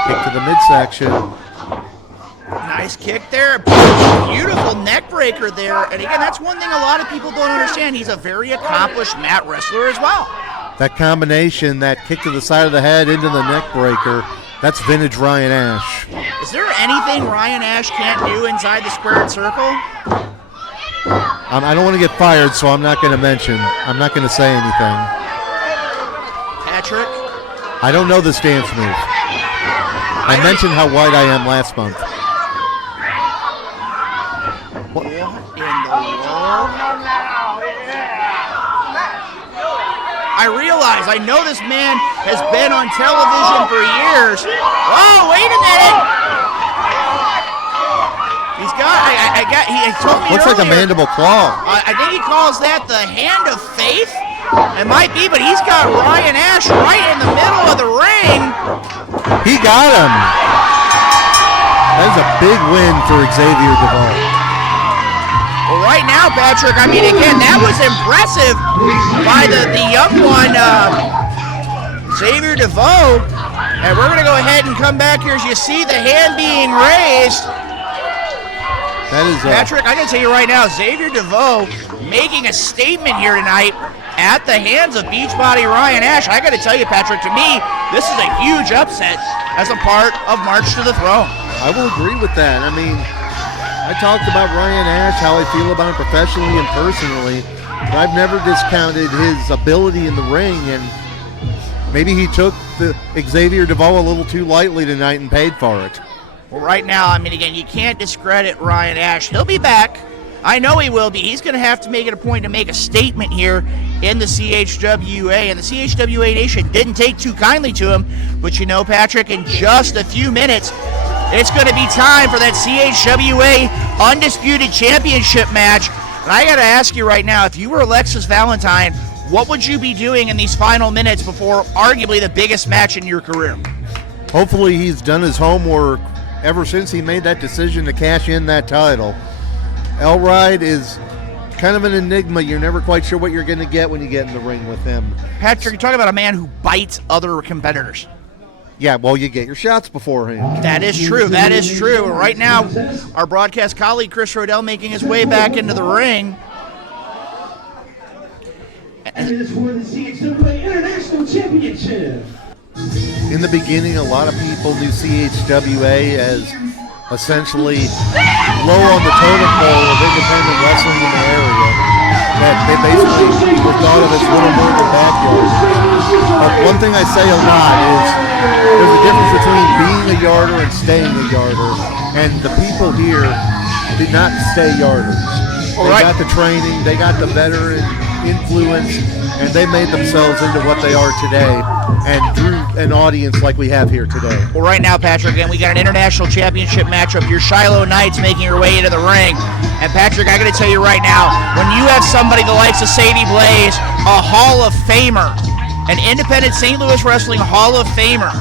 Kick to the midsection. Nice kick there. Beautiful neck breaker there. And again, that's one thing a lot of people don't understand. He's a very accomplished mat wrestler as well. That combination, that kick to the side of the head into the neck breaker, that's vintage Ryan Ash. Is there anything Ryan Ash can't do inside the squared circle? I don't want to get fired, so I'm not going to say anything. Patrick? I don't know this dance move. I mentioned how white I am last month. What in the world? I realize, I know this man has been on television for years. Oh, wait a minute! He's got, he told me Looks earlier, like a mandible claw. I think he calls that the hand of faith. It might be, but he's got Ryan Ash right in the middle of the ring. He got him. That is a big win for Xavier Dea'Vaul. Well, right now, Patrick, I mean, again, that was impressive by the young one, Xavier Dea'Vaul. And we're going to go ahead and come back here as you see the hand being raised. That is Patrick, I can tell you right now, Xavier Dea'Vaul making a statement here tonight at the hands of Beachbody Ryan Ash. I got to tell you, Patrick, to me, this is a huge upset as a part of March to the Throne. I will agree with that. I mean, I talked about Ryan Ash, how I feel about him professionally and personally, but I've never discounted his ability in the ring, and maybe he took the Xavier Dea'Vaul a little too lightly tonight and paid for it. Well, right now, I mean, again, you can't discredit Ryan Ash. He'll be back. I know he will be. He's going to have to make it a point to make a statement here in the CHWA. And the CHWA Nation didn't take too kindly to him. But you know, Patrick, in just a few minutes, it's going to be time for that CHWA Undisputed Championship match. And I got to ask you right now, if you were Alexis Valentine, what would you be doing in these final minutes before arguably the biggest match in your career? Hopefully he's done his homework ever since he made that decision to cash in that title. Elride is kind of an enigma. You're never quite sure what you're going to get when you get in the ring with him. Patrick, you're talking about a man who bites other competitors. Yeah, well, you get your shots beforehand. That is true. That is true. Right now, our broadcast colleague, Chris Rodell, making his way back into the ring. And it is for the CHWA International Championship. In the beginning, a lot of people knew CHWA as essentially low on the totem pole of independent wrestling in the area. That they basically were thought of as little more than backyards. But one thing I say a lot is there's a difference between being a yarder and staying a yarder. And the people here did not stay yarders. They got the training, they got the veteran influence, and they made themselves into what they are today and drew an audience like we have here today. Well, right now, Patrick, again, we got an international championship matchup. Your Shylo Knights making her way into the ring. And Patrick, I got to tell you right now, when you have somebody the likes of Sadie Blaze, a Hall of Famer, an independent St. Louis Wrestling Hall of Famer,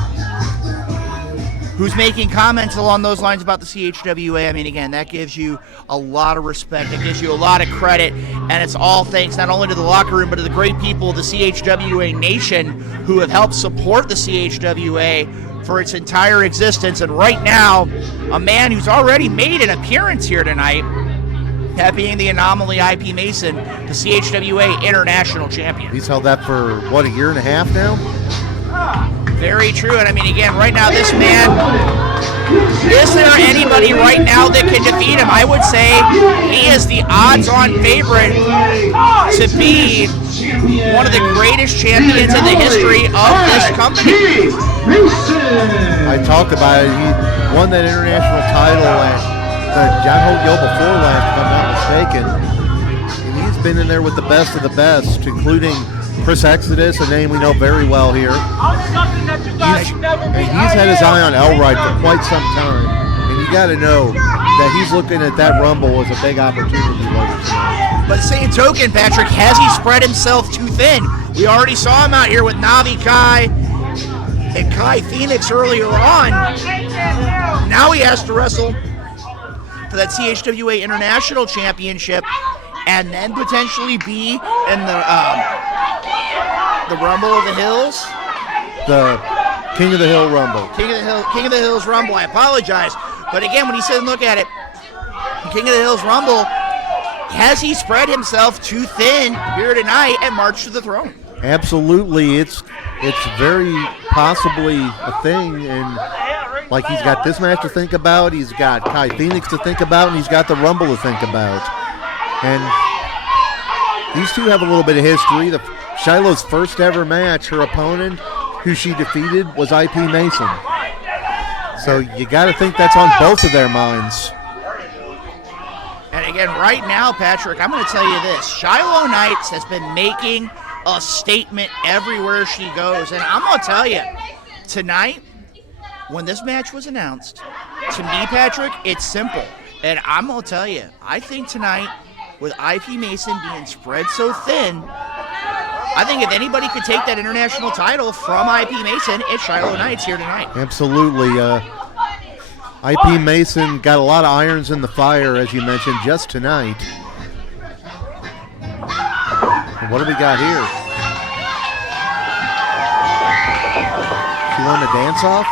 who's making comments along those lines about the CHWA, I mean, again, that gives you a lot of respect. It gives you a lot of credit, and it's all thanks not only to the locker room, but to the great people of the CHWA Nation who have helped support the CHWA for its entire existence. And right now, a man who's already made an appearance here tonight, that being the Anomaly IP Mason, the CHWA International Champion. He's held that for, what, a year and a half now? Very true, and I mean, again, right now, this man, is there anybody right now that can defeat him? I would say he is the odds-on favorite to be one of the greatest champions in the history of this company. I talked about it. He won that international title at the Jackal before last, if I'm not mistaken. And he's been in there with the best of the best, including Chris Exodus, a name we know very well here. He's had his eye on Elride for quite some time, and you got to know that he's looking at that Rumble as a big opportunity. But same token, Patrick, has he spread himself too thin? We already saw him out here with Navi Kai and Kai Phoenix earlier on. Now he has to wrestle for that CHWA International Championship, and then potentially be in the Rumble of the Hills. The King of the Hill Rumble. King of the Hills Rumble. I apologize, but again, when you sit and look at it, King of the Hills Rumble, has he spread himself too thin here tonight at March to the Throne? Absolutely, it's very possibly a thing, and like he's got this match to think about, he's got Kai Phoenix to think about, and he's got the Rumble to think about. And these two have a little bit of history. Shylo's first ever match, her opponent, who she defeated, was IP Mason. So you got to think that's on both of their minds. And again, right now, Patrick, I'm going to tell you this. Shylo Knights has been making a statement everywhere she goes. And I'm going to tell you, tonight, when this match was announced, to me, Patrick, it's simple. And I'm going to tell you, I think tonight, with IP Mason being spread so thin, I think if anybody could take that international title from IP Mason, it's Shylo Knights here tonight. Absolutely. IP Mason got a lot of irons in the fire, as you mentioned, just tonight. And what do we got here? She won the dance-off?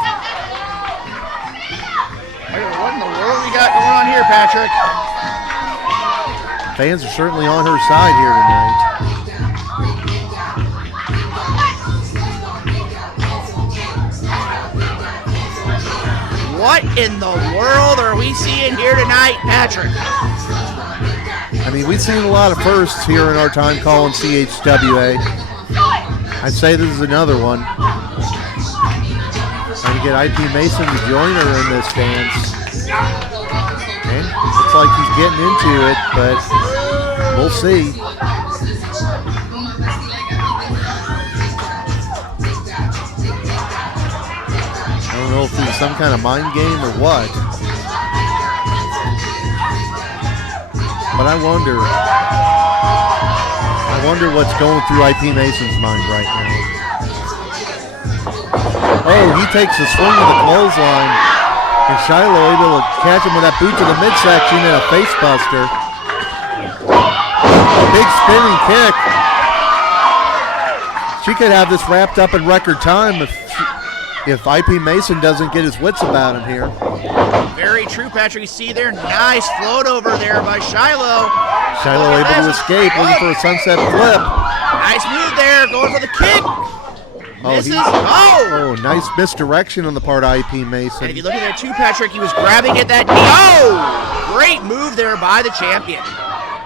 What in the world we got got going on here, Patrick? Fans are certainly on her side here tonight. What in the world are we seeing here tonight, Patrick? I mean, we've seen a lot of firsts here in our time calling CHWA. I'd say this is another one. Trying to get IP Mason to join her in this dance. And looks like he's getting into it, but we'll see. I don't know if it's some kind of mind game or what. But I wonder what's going through IP Mason's mind right now. Oh, he takes a swing of the clothesline. And Shylo able to catch him with that boot to the midsection and a face buster. A big spinning kick. She could have this wrapped up in record time if IP Mason doesn't get his wits about him here. Very true, Patrick. You see there, nice float over there by Shylo. Shylo able to escape, looking for a sunset flip. Nice move there, going for the kick. Misses. Nice misdirection on the part of IP Mason. And if you look at there too, Patrick, he was grabbing at that knee. Oh! Great move there by the champion.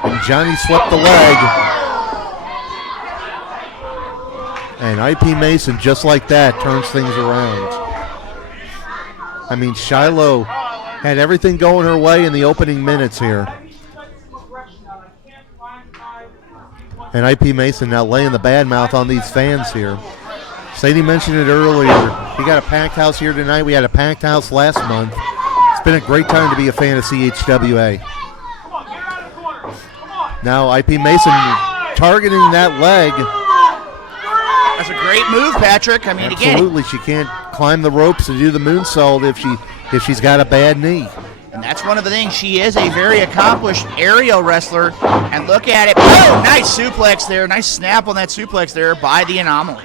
And Johnny swept the leg. And IP Mason, just like that, turns things around. I mean, Shylo had everything going her way in the opening minutes here. And IP Mason now laying the bad mouth on these fans here. Sadie mentioned it earlier. We got a packed house here tonight. We had a packed house last month. It's been a great time to be a fan of CHWA. Now IP Mason targeting that leg. That's a great move, Patrick. I mean, absolutely, she can't climb the ropes to do the moonsault if she's got a bad knee. And that's one of the things. She is a very accomplished aerial wrestler. And look at it. Oh, nice suplex there. Nice snap on that suplex there by the Anomaly.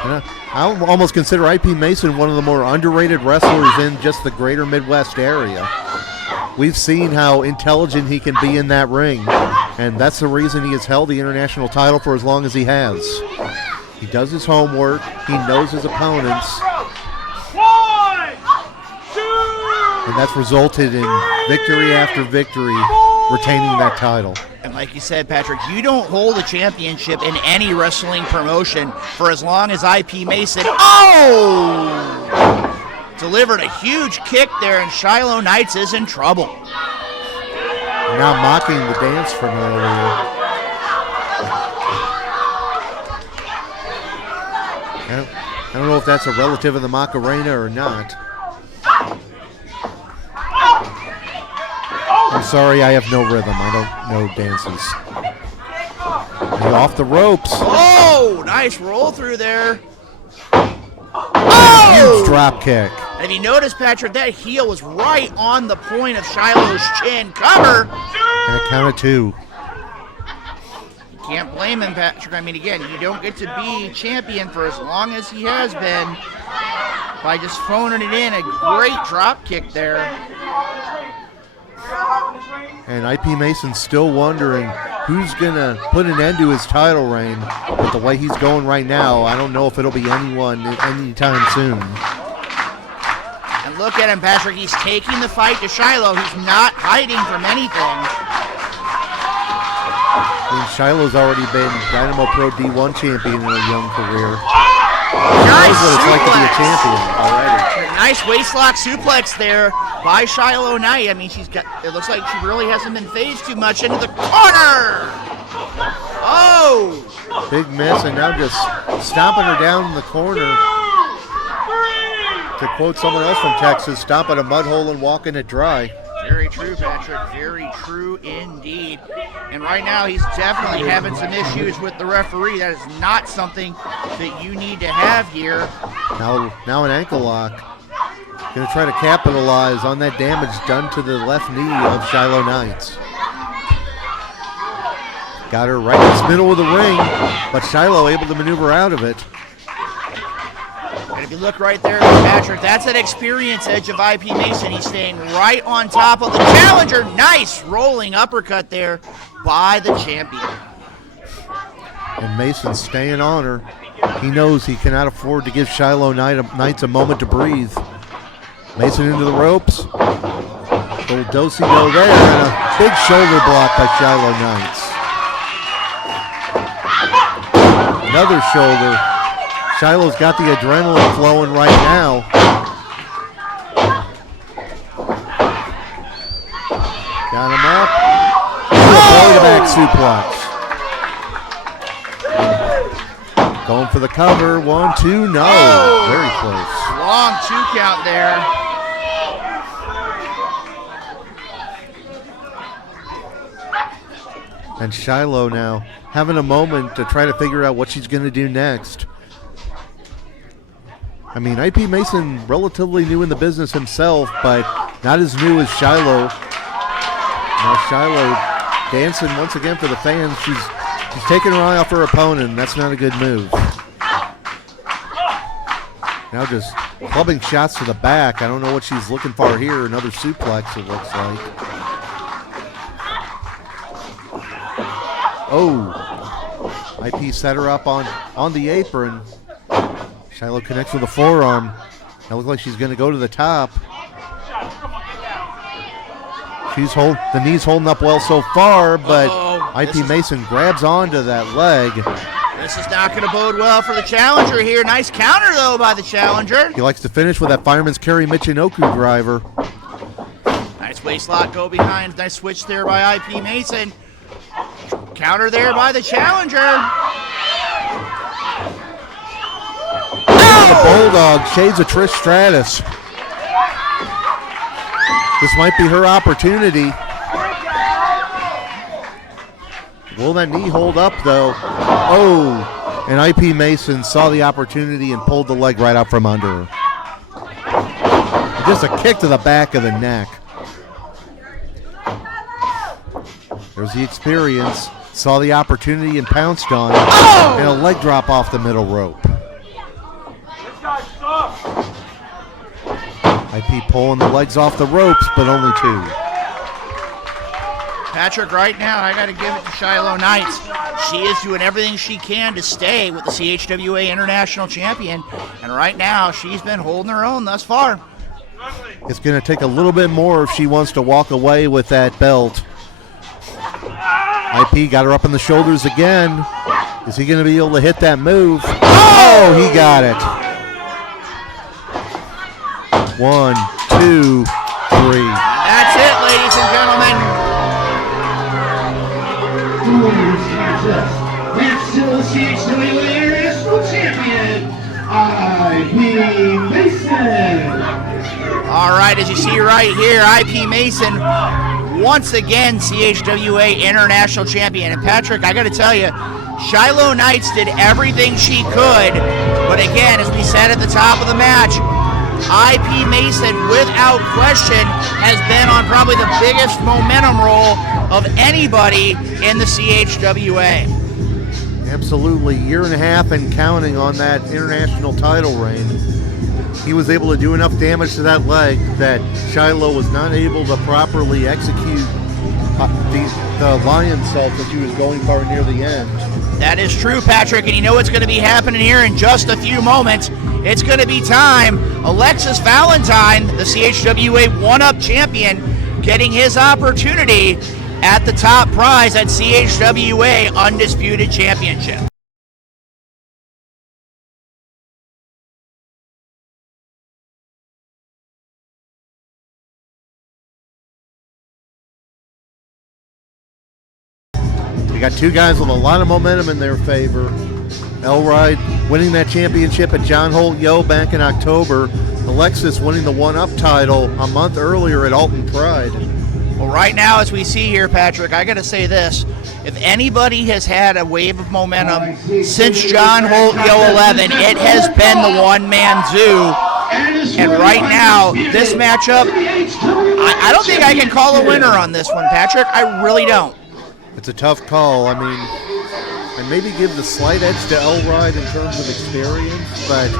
I almost consider IP Mason one of the more underrated wrestlers in just the greater Midwest area. We've seen how intelligent he can be in that ring, and that's the reason he has held the international title for as long as he has. He does his homework, he knows his opponents, and that's resulted in victory after victory, retaining that title. And like you said, Patrick, you don't hold a championship in any wrestling promotion for as long as IP Mason. Oh! Delivered a huge kick there, and Shylo Knights is in trouble. Now mocking the dance from earlier. I don't know if that's a relative of the Macarena or not. I'm sorry, I have no rhythm. I don't know dances. And off the ropes. Oh, nice roll through there. Oh! Huge drop kick. And if you notice, Patrick, that heel was right on the point of Shylo's chin. Cover. And a count of two. You can't blame him, Patrick. I mean, again, you don't get to be champion for as long as he has been by just phoning it in. A great drop kick there. And IP Mason's still wondering who's going to put an end to his title reign. But the way he's going right now, I don't know if it'll be anyone anytime soon. And look at him, Patrick. He's taking the fight to Shylo. He's not hiding from anything. I mean, Shylo's already been Dynamo Pro D1 champion in a young career. Nice what it's like to be a suplex. champion already. Nice waistlock suplex there by Shylo Knight. I mean, she's got. It looks like she really hasn't been phased too much into the corner. Oh! Big miss, and now just stomping her down in the corner. To quote someone else from Texas, stomp at a mud hole and walking it dry. Very true, Patrick. Very true indeed. And right now, he's definitely having some issues with the referee. That is not something that you need to have here. Now an ankle lock. Going to try to capitalize on that damage done to the left knee of Shylo Knights. Got her right in the middle of the ring, but Shylo able to maneuver out of it. And if If you look right there, Patrick, that's an experience edge of IP Mason. He's staying right on top of the challenger. Nice rolling uppercut there by the champion. And Mason's staying on her. He knows he cannot afford to give Shylo Knights a moment to breathe. Mason into the ropes. Little do-si-do there, and a big shoulder block by Shylo Knights. Another shoulder. Shiloh's got the adrenaline flowing right now. Got him up. Belly back suplex. Going for the cover. 1, 2, no. Very close. Long 2 count there. And Shylo now having a moment to try to figure out what she's going to do next. I mean, IP Mason relatively new in the business himself, but not as new as Shylo. Now Shylo dancing once again for the fans. She's taking her eye off her opponent, and that's not a good move. Now just clubbing shots to the back. I don't know what she's looking for here. Another suplex, it looks like. Oh, IP set her up on the apron. Shylo connects with a forearm. That looks like she's going to go to the top. The knee's holding up well so far, but IP Mason grabs onto that leg. This is not going to bode well for the challenger here. Nice counter, though, by the challenger. He likes to finish with that fireman's carry Michinoku driver. Nice waist lock, go behind. Nice switch there by IP Mason. Counter there by the challenger. The Bulldog, shades of Trish Stratus. This might be her opportunity. Will that knee hold up, though? Oh, and IP Mason saw the opportunity and pulled the leg right out from under her. Just a kick to the back of the neck. There's the experience. Saw the opportunity and pounced on it. And a leg drop off the middle rope. IP pulling the legs off the ropes, but only 2. Patrick, right now, I got to give it to Shylo Knights. She is doing everything she can to stay with the CHWA International Champion, and right now, she's been holding her own thus far. It's going to take a little bit more if she wants to walk away with that belt. IP got her up on the shoulders again. Is he going to be able to hit that move? Oh, he got it. 1, 2, 3. That's it, ladies and gentlemen. That's still the CHWA International Champion, IP Mason. All right, as you see right here, IP Mason, once again, CHWA International Champion. And Patrick, I got to tell you, Shylo Knights did everything she could. But again, as we said at the top of the match, IP Mason, without question, has been on probably the biggest momentum roll of anybody in the CHWA. Absolutely. Year and a half and counting on that international title reign. He was able to do enough damage to that leg that Shylo was not able to properly execute the lion salt that she was going for near the end. That is true, Patrick, and you know what's going to be happening here in just a few moments. It's going to be time. Alexis Valentine, the CHWA 1-Up champion, getting his opportunity at the top prize at CHWA Undisputed Championship. We got 2 guys with a lot of momentum in their favor. Elride winning that championship at John Holt Yo back in October. Alexis winning the 1-Up title a month earlier at Alton Pride. Well, right now, as we see here, Patrick, I got to say this. If anybody has had a wave of momentum since John Holt Yo 11, it has been the one-man zoo. And right now, this matchup, I don't think I can call a winner on this one, Patrick. I really don't. It's a tough call. I mean, and maybe give the slight edge to Elride in terms of experience, but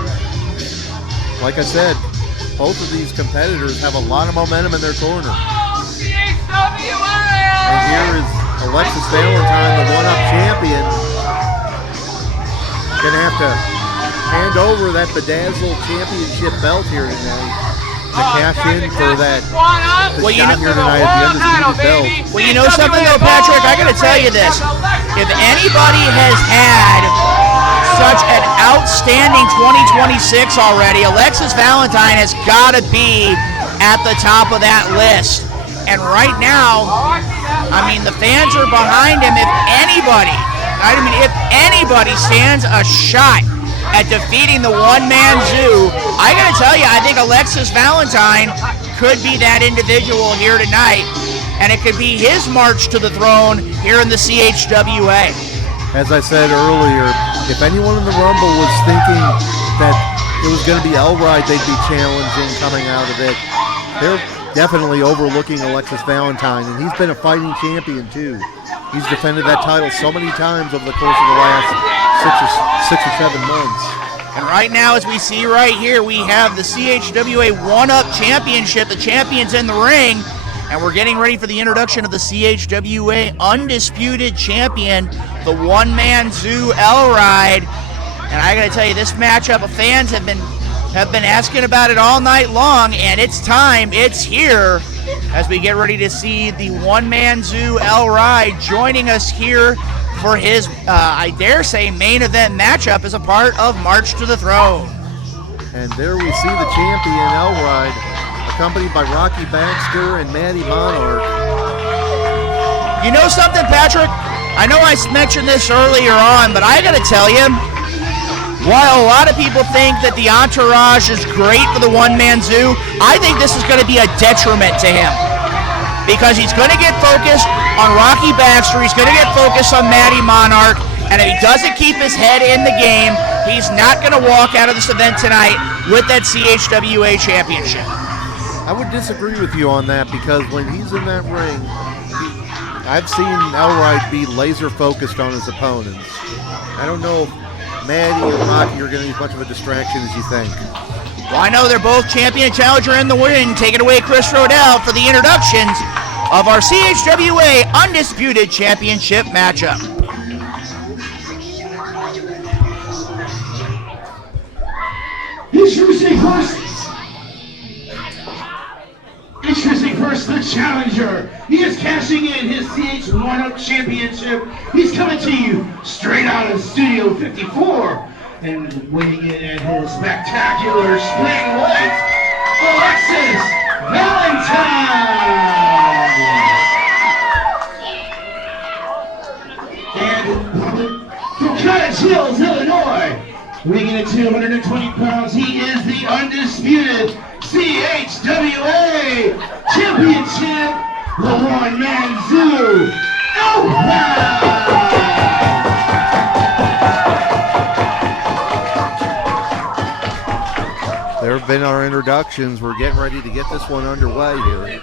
like I said, both of these competitors have a lot of momentum in their corner. And here is Alexis Valentine, the one-up champion, going to have to hand over that Dea'Vaul championship belt here tonight to cash in for that shot here tonight at the undisputed belt. Well, you know something though, Patrick? I got to tell you this. If anybody has had such an outstanding 2026 already, Alexis Valentine has got to be at the top of that list. And right now, I mean, the fans are behind him. If anybody stands a shot at defeating the one-man zoo, I got to tell you, I think Alexis Valentine could be that individual here tonight, and it could be his march to the throne here in the CHWA. As I said earlier, if anyone in the Rumble was thinking that it was going to be Elride they'd be challenging coming out of it, they're definitely overlooking Alexis Valentine, and he's been a fighting champion too. He's defended that title so many times over the course of the last six or 7 months. And right now, as we see right here, we have the CHWA One-Up Championship, the champions in the ring, and we're getting ready for the introduction of the CHWA Undisputed Champion, the one-man zoo Elride. And I gotta tell you, this matchup, fans have been asking about it all night long, and it's time, it's here, as we get ready to see the one-man zoo Elride joining us here for his, I dare say, main event matchup as a part of March to the Throne. And there we see the champion, Elride, accompanied by Rocky Baxter and Maddie Monarch. You know something, Patrick? I know I mentioned this earlier on, but I gotta tell you, while a lot of people think that the entourage is great for the one-man zoo, I think this is going to be a detriment to him. Because he's going to get focused on Rocky Baxter, he's going to get focused on Maddie Monarch, and if he doesn't keep his head in the game, he's not going to walk out of this event tonight with that CHWA championship. I would disagree with you on that, because when he's in that ring, I've seen Elride be laser focused on his opponents. I don't know if Maddie and Rocky are going to be as much of a distraction as you think. Well, I know they're both champion and challenger in the ring. Take it away, Chris Rodell, for the introductions of our CHWA Undisputed Championship matchup. Introducing first the challenger. He is cashing in his CH One-Up Championship. He's coming to you straight out of Studio 54. And weighing in at his spectacular spring weight, Alexis Valentine. And from Cottage, Illinois, weighing in at 220 pounds, he is the undisputed CHWA Championship, the one-man zoo, Elride. There have been our introductions. We're getting ready to get this one underway here.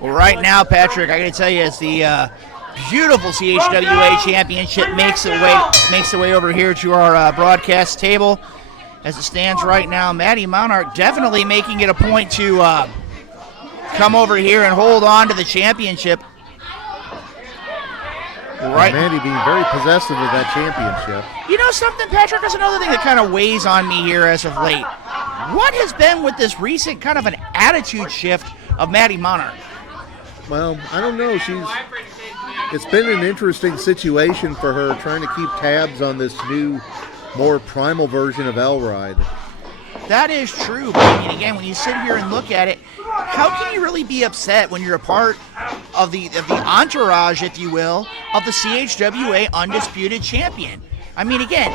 Well, right now, Patrick, I got to tell you, as the beautiful CHWA Championship makes the way over here to our broadcast table. As it stands right now, Maddie Monarch definitely making it a point to come over here and hold on to the championship. Right. Maddie being very possessive of that championship. You know something, Patrick? There's another thing that kind of weighs on me here as of late. What has been with this recent kind of an attitude shift of Maddie Monarch? Well, I don't know. It's been an interesting situation for her, trying to keep tabs on this new, more primal version of Elride. That is true, but I mean, again, when you sit here and look at it, how can you really be upset when you're a part of the entourage, if you will, of the CHWA Undisputed Champion? I mean, again,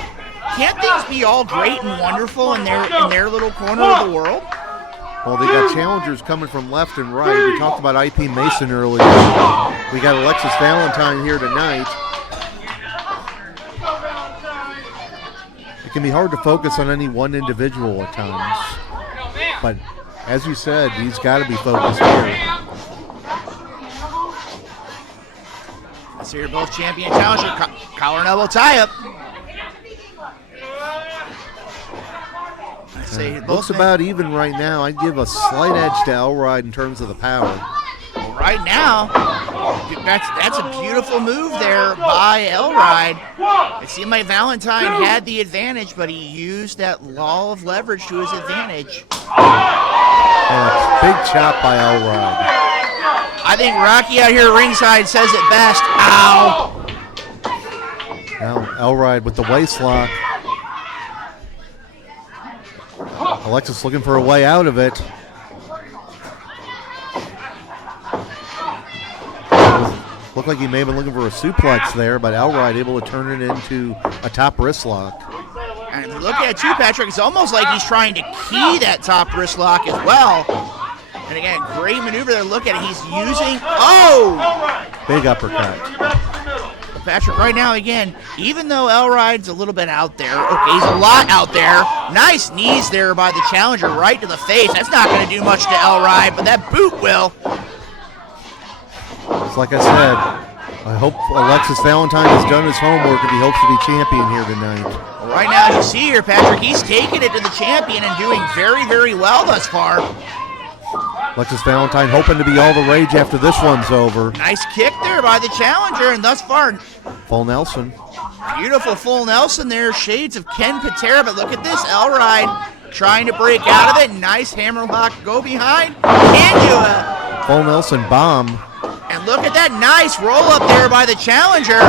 can't things be all great and wonderful in their little corner of the world? Well, they got challengers coming from left and right. We talked about IP Mason earlier. We got Alexis Valentine here tonight. It can be hard to focus on any one individual at times. But as you said, he's got to be focused here. Let's hear both champion challenger, collar and elbow tie-up. say Looks about even right now. I'd give a slight edge to Elride in terms of the power. Right now, that's a beautiful move there by Elride. It seemed like Valentine had the advantage, but he used that law of leverage to his advantage. Yeah, big chop by Elride. I think Rocky out here ringside says it best. Ow! Now Elride with the waist lock. Alexis looking for a way out of it. Looked like he may have been looking for a suplex there, but Elride able to turn it into a top wrist lock. And look at it too, Patrick. It's almost like he's trying to key that top wrist lock as well. And again, great maneuver there. Look at it. He's using, big uppercut. But Patrick, right now, again, even though Elride's a little bit out there, okay, he's a lot out there. Nice knees there by the challenger right to the face. That's not going to do much to Elride, but that boot will. It's like I said, I hope Alexis Valentine has done his homework if he hopes to be champion here tonight. Right now, as you see here, Patrick, he's taking it to the champion and doing very, very well thus far. Alexis Valentine hoping to be all the rage after this one's over. Nice kick there by the challenger, and thus far, Full Nelson. beautiful full Nelson there. Shades of Ken Patera, but look at this. Elride trying to break out of it. Nice hammerlock go behind. Into Full Nelson bomb. and look at that nice roll up there by the challenger.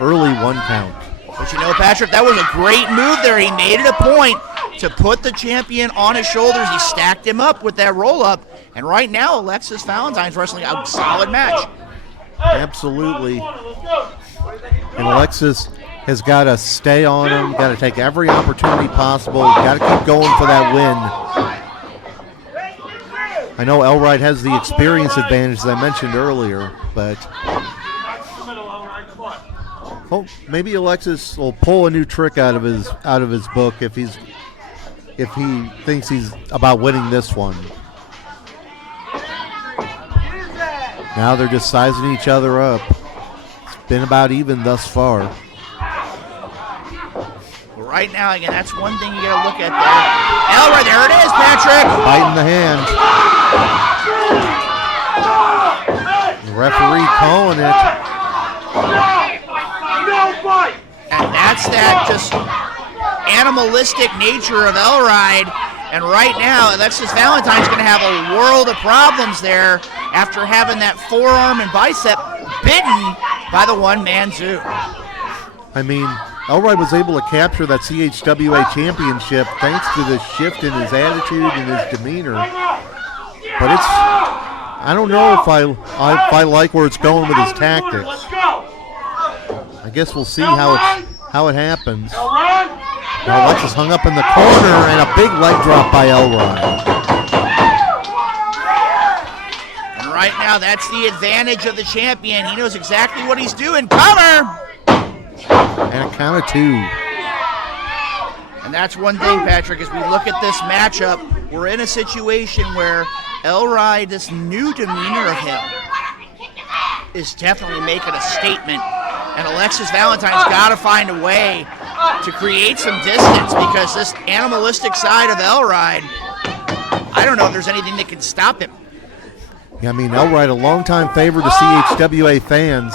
Early 1 count. But you know, Patrick, that was a great move there. He made it a point to put the champion on his shoulders. He stacked him up with that roll up. And right now, Alexis Valentine's wrestling a solid match. Absolutely. And Alexis has got to stay on him, got to take every opportunity possible, got to keep going for that win. I know Elride has the experience advantage as I mentioned earlier, but maybe Alexis will pull a new trick out of his book if he thinks he's about winning this one. Now they're just sizing each other up. It's been about even thus far. Right now, again, that's one thing you got to look at there. Elride, there it is, Patrick. Biting the hand. The referee calling it. And that's that just animalistic nature of Elride. And right now, Alexis Valentine's going to have a world of problems there after having that forearm and bicep bitten by the one-man zoo. I mean, Elride was able to capture that CHWA championship thanks to the shift in his attitude and his demeanor. But I don't know if I like where it's going with his tactics. I guess we'll see how it happens. Now Alexis hung up in the corner and a big leg drop by Elride. And right now, that's the advantage of the champion. He knows exactly what he's doing. Cover! And a count of 2. And that's one thing, Patrick, as we look at this matchup, we're in a situation where Elride, this new demeanor of him, is definitely making a statement. And Alexis Valentine's got to find a way to create some distance because this animalistic side of Elride, I don't know if there's anything that can stop him. Yeah, I mean, Elride, a longtime favorite to CHWA fans.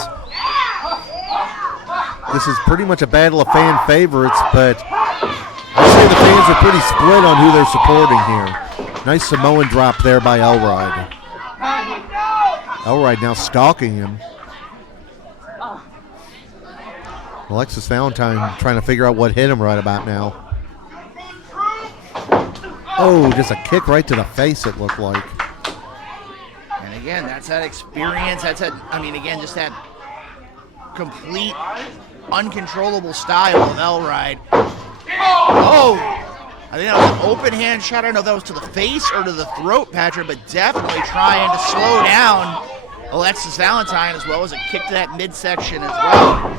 This is pretty much a battle of fan favorites, but I'd say the fans are pretty split on who they're supporting here. Nice Samoan drop there by Elride. Elride now stalking him. Alexis Valentine trying to figure out what hit him right about now. Oh, just a kick right to the face, it looked like. And again, that's that experience. That's that, again, just that complete uncontrollable style of Elride. Oh! I think that was an open hand shot. I don't know if that was to the face or to the throat, Patrick, but definitely trying to slow down Alexis Valentine as well as a kick to that midsection as well.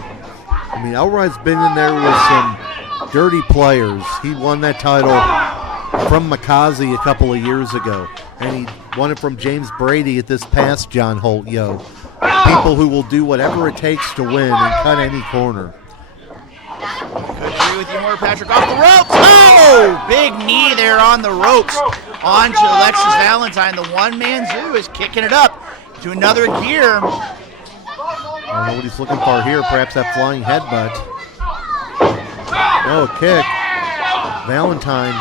I mean, Elride's been in there with some dirty players. He won that title from Makazi a couple of years ago, and he won it from James Brady at this past John Holt Yo. People who will do whatever it takes to win and cut any corner. Could agree with you more, Patrick. Off the ropes. Oh, Oh, big knee there on the ropes onto Alexis Valentine. The one-man zoo is kicking it up to another gear. I don't know what he's looking for here. Perhaps that flying headbutt. Oh, a kick. Valentine,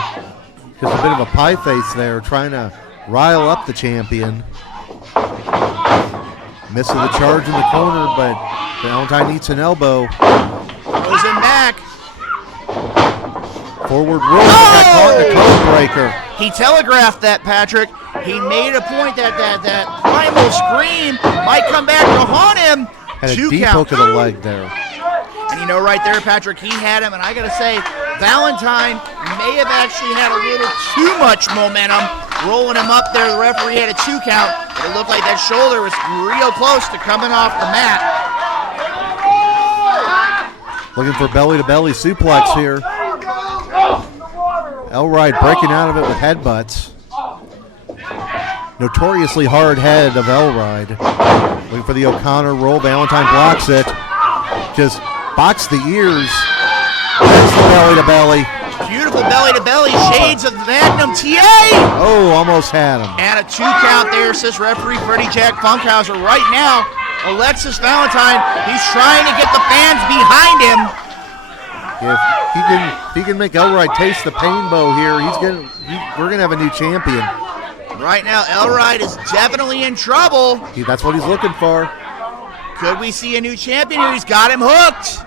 just a bit of a pie face there, trying to rile up the champion. Misses the charge in the corner, but Valentine eats an elbow. Throws him back. Forward roll, got caught in a code breaker. He telegraphed that, Patrick. He made a point that primal scream might come back to haunt him. Had a 2 deep count. hook of the leg there. And you know, right there, Patrick, he had him, and I gotta say, Valentine may have actually had a little too much momentum rolling him up there. The referee had a 2 count, but it looked like that shoulder was real close to coming off the mat. Looking for belly-to-belly suplex here. Elride breaking out of it with headbutts. Notoriously hard head of Elride. Looking for the O'Connor roll. Valentine blocks it. Just box the ears. There's the belly-to-belly. Beautiful belly-to-belly, shades of Magnum TA. Oh, almost had him. And a 2 count there, says referee Freddie Jack Funkhauser. Right now, Alexis Valentine, he's trying to get the fans behind him. If he can make Elride taste the painbow here, we're gonna have a new champion. Right now, Elride is definitely in trouble. That's what he's looking for. Could we see a new champion here? He's got him hooked.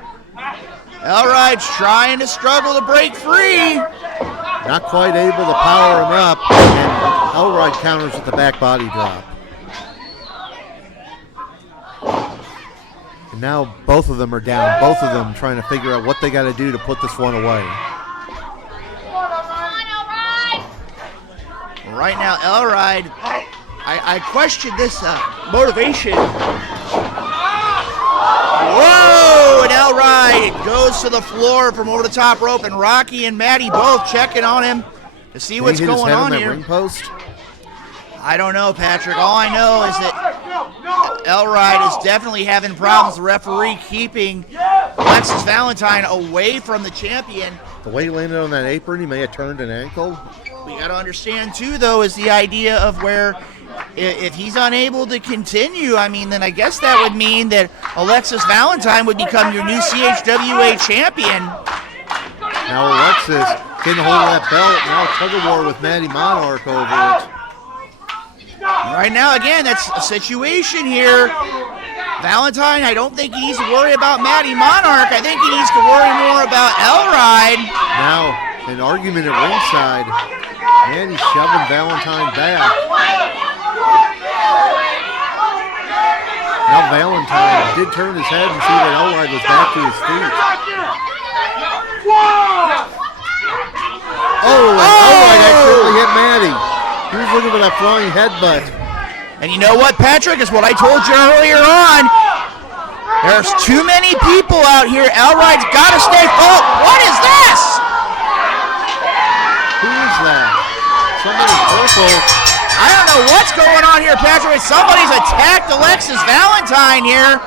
Elride's trying to struggle to break free. Not quite able to power him up, and Elride counters with the back body drop. And now both of them are down. Both of them trying to figure out what they got to do to put this one away. Right now, Elride, I question this motivation. Whoa! And Elride goes to the floor from over the top rope, and Rocky and Maddie both checking on him to see what's going on here. Ring post? I don't know, Patrick. All I know is that Elride is definitely having problems. The referee keeping Alexis Valentine away from the champion. The way he landed on that apron, he may have turned an ankle. We got to understand, too, though, is the idea of where if he's unable to continue, I mean, then I guess that would mean that Alexis Valentine would become your new CHWA champion. Now Alexis getting a hold of that belt. Now tug of war with Maddie Monarch over it. Right now, again, that's a situation here. Valentine, I don't think he needs to worry about Maddie Monarch. I think he needs to worry more about Elride. Now, an argument at ringside. Maddie shoving Valentine back. Now Valentine did turn his head and see that Elride was back to his feet. Oh, Elride actually hit Maddie. He was looking for that flying headbutt. And you know what, Patrick, is what I told you earlier on. There's too many people out here. Elride's got to stay focused. What is this? Who is that? Somebody purple. I don't know what's going on here, Patrick. Somebody's attacked Alexis Valentine here.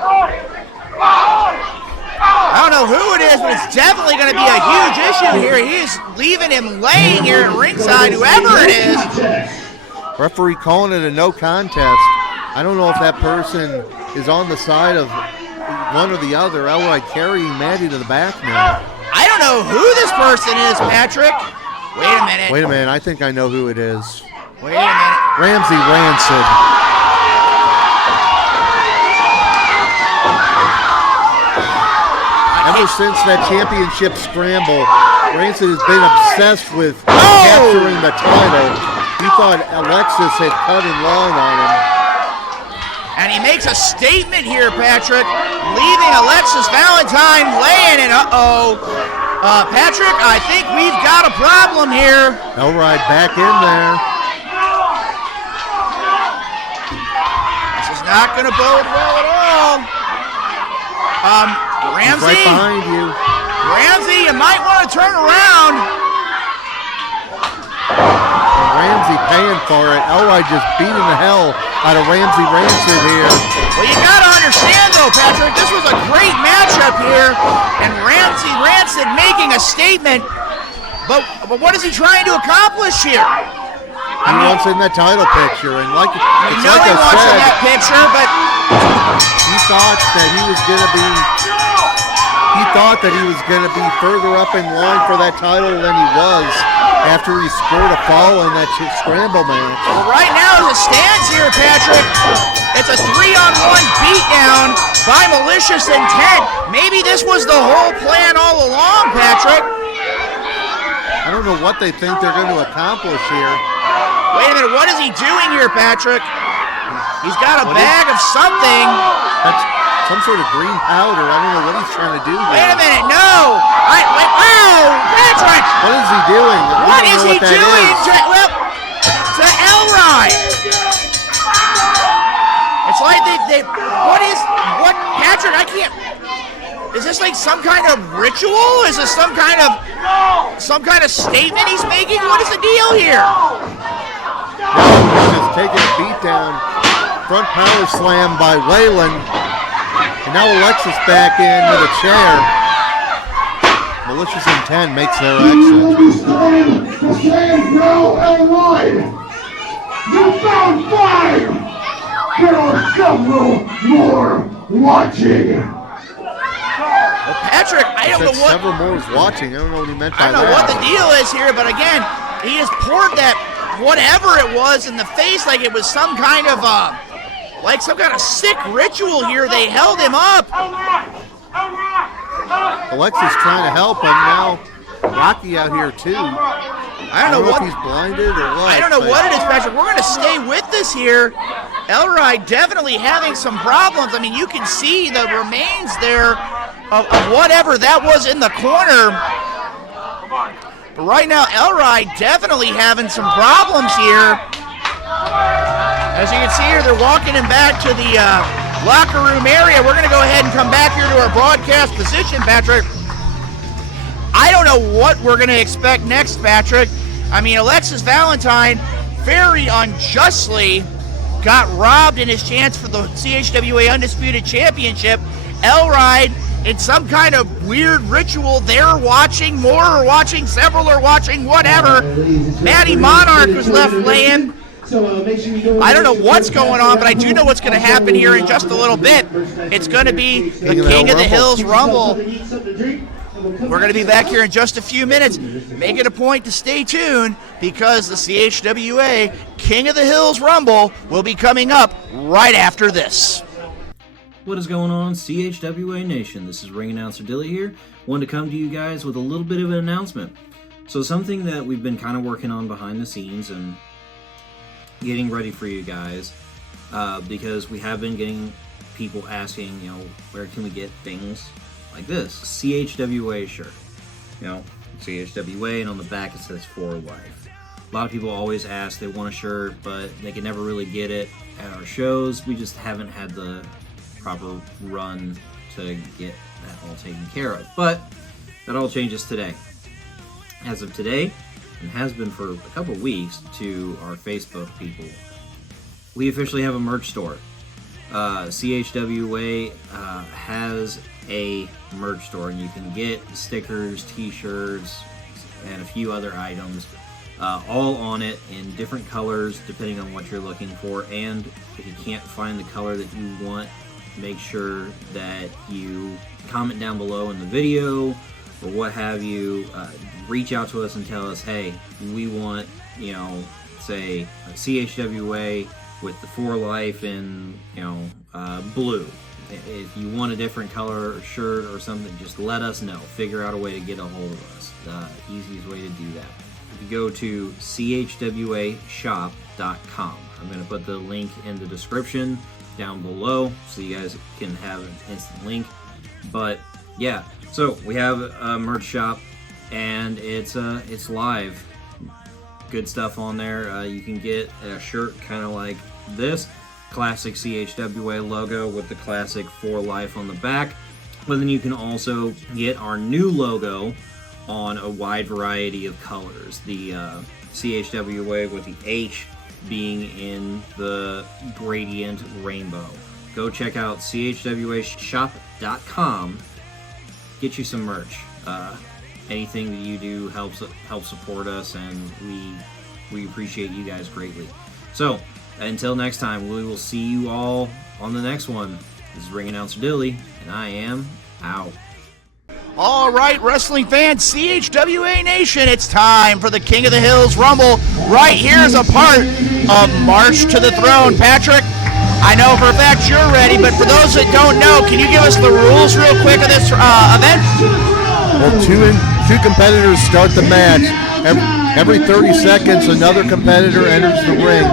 I don't know who it is, but it's definitely going to be a huge issue here. He's leaving him laying here at ringside, whoever it is. Referee calling it a no contest. I don't know if that person is on the side of one or the other. Elride carrying Maddie to the back now. I don't know who this person is, Patrick. Wait a minute. Wait a minute. I think I know who it is. Wait a minute. Ramsey Rancid. Ever since that championship scramble, Rancid has been obsessed with capturing the title. He thought Alexis had cut in line on him. And he makes a statement here, Patrick, leaving Alexis Valentine laying it. Patrick, I think we've got a problem here. Elride back in there. This is not going to bode well at all. Ramsey. He's right behind you. Ramsey, you might want to turn around. Ramsey paying for it. Elride just beating the hell out of Ramsey Rancid here. Well, you got to understand, though, Patrick, this was a great matchup here, and Ramsey Rancid making a statement. But what is he trying to accomplish here? He wants in that title picture, and like We it's know like he I wants in said, that picture, but he thought that he was going to be. He thought that he was going to be further up in line for that title than he was after he scored a fall in that scramble match. well, right now as it stands here, Patrick, it's a 3-on-1 beatdown by malicious intent. Maybe this was the whole plan all along, Patrick. I don't know what they think they're going to accomplish here. Wait a minute, what is he doing here, Patrick? He's got a bag of something. That's some sort of green powder. I don't know what he's trying to do here. Wait a minute, no! Wow, Patrick! What is he doing? What is he doing? Well, to Elroy! It's like what, Patrick, I can't, is this like some kind of ritual? Is this some kind of statement he's making? What is the deal here? He's just taking a beat down. Front power slam by Wayland. And now Alexis back in with a chair. Malicious Intent makes their exit. Stand now and right. You found 5. There are several more watching. Well, Patrick, I don't know what. Several more is watching. I don't know what he meant by I don't know what the deal is here, but again, he just poured that whatever it was in the face like it was some kind of sick ritual here. They held him up. Alexis trying to help him now. Rocky out here too. I don't know if he's blinded or what. I don't know what it is, Patrick. We're going to stay with this here. Elroy definitely having some problems. I mean, you can see the remains there of whatever that was in the corner. But right now, Elroy definitely having some problems here. As you can see here, they're walking him back to the locker room area. We're going to go ahead and come back here to our broadcast position, Patrick. I don't know what we're going to expect next, Patrick. I mean, Alexis Valentine very unjustly got robbed in his chance for the CHWA Undisputed Championship. Elroy, in some kind of weird ritual, they're watching, more are watching, several are watching, whatever. Matty Monarch was left laying. I don't know what's going on, but I do know what's going to happen here in just a little bit. It's going to be the King of the Hills Rumble. We're going to be back here in just a few minutes. Make it a point to stay tuned because the CHWA King of the Hills Rumble will be coming up right after this. What is going on, CHWA Nation? This is ring announcer Dilly here. Wanted to come to you guys with a little bit of an announcement. So something that we've been kind of working on behind the scenes and getting ready for you guys, because we have been getting people asking, where can we get things like this? CHWA shirt. CHWA, and on the back it says For Life. A lot of people always ask, they want a shirt, but they can never really get it at our shows. We just haven't had the proper run to get that all taken care of. But that all changes today. As of today, and has been for a couple weeks to our Facebook people, we officially have a merch store. CHWA has a merch store, and you can get stickers, t-shirts, and a few other items, all on it in different colors depending on what you're looking for. And if you can't find the color that you want, make sure that you comment down below in the video or what have you. Reach out to us and tell us, hey, we want, say a CHWA with the For Life in, blue. If you want a different color or shirt or something, just let us know. Figure out a way to get a hold of us. The easiest way to do that. If you go to chwashop.com, I'm going to put the link in the description down below so you guys can have an instant link. But yeah, so we have a merch shop, and it's live. Good stuff on there. You can get a shirt kind of like this classic CHWA logo with the classic For Life on the back, but then you can also get our new logo on a wide variety of colors. The CHWA with the H being in the gradient rainbow. Go check out chwashop.com. Get you some merch. anything that you do helps support us, and we appreciate you guys greatly. So until next time, we will see you all on the next one. This is ring announcer Dilly, and I am out. All right, wrestling fans, CHWA Nation, it's time for the King of the Hills Rumble. Right here is a part of March to the Throne. Patrick, I know for a fact you're ready, but for those that don't know, can you give us the rules real quick of this event? Well, two competitors start the match. Every 30 seconds, another competitor enters the ring.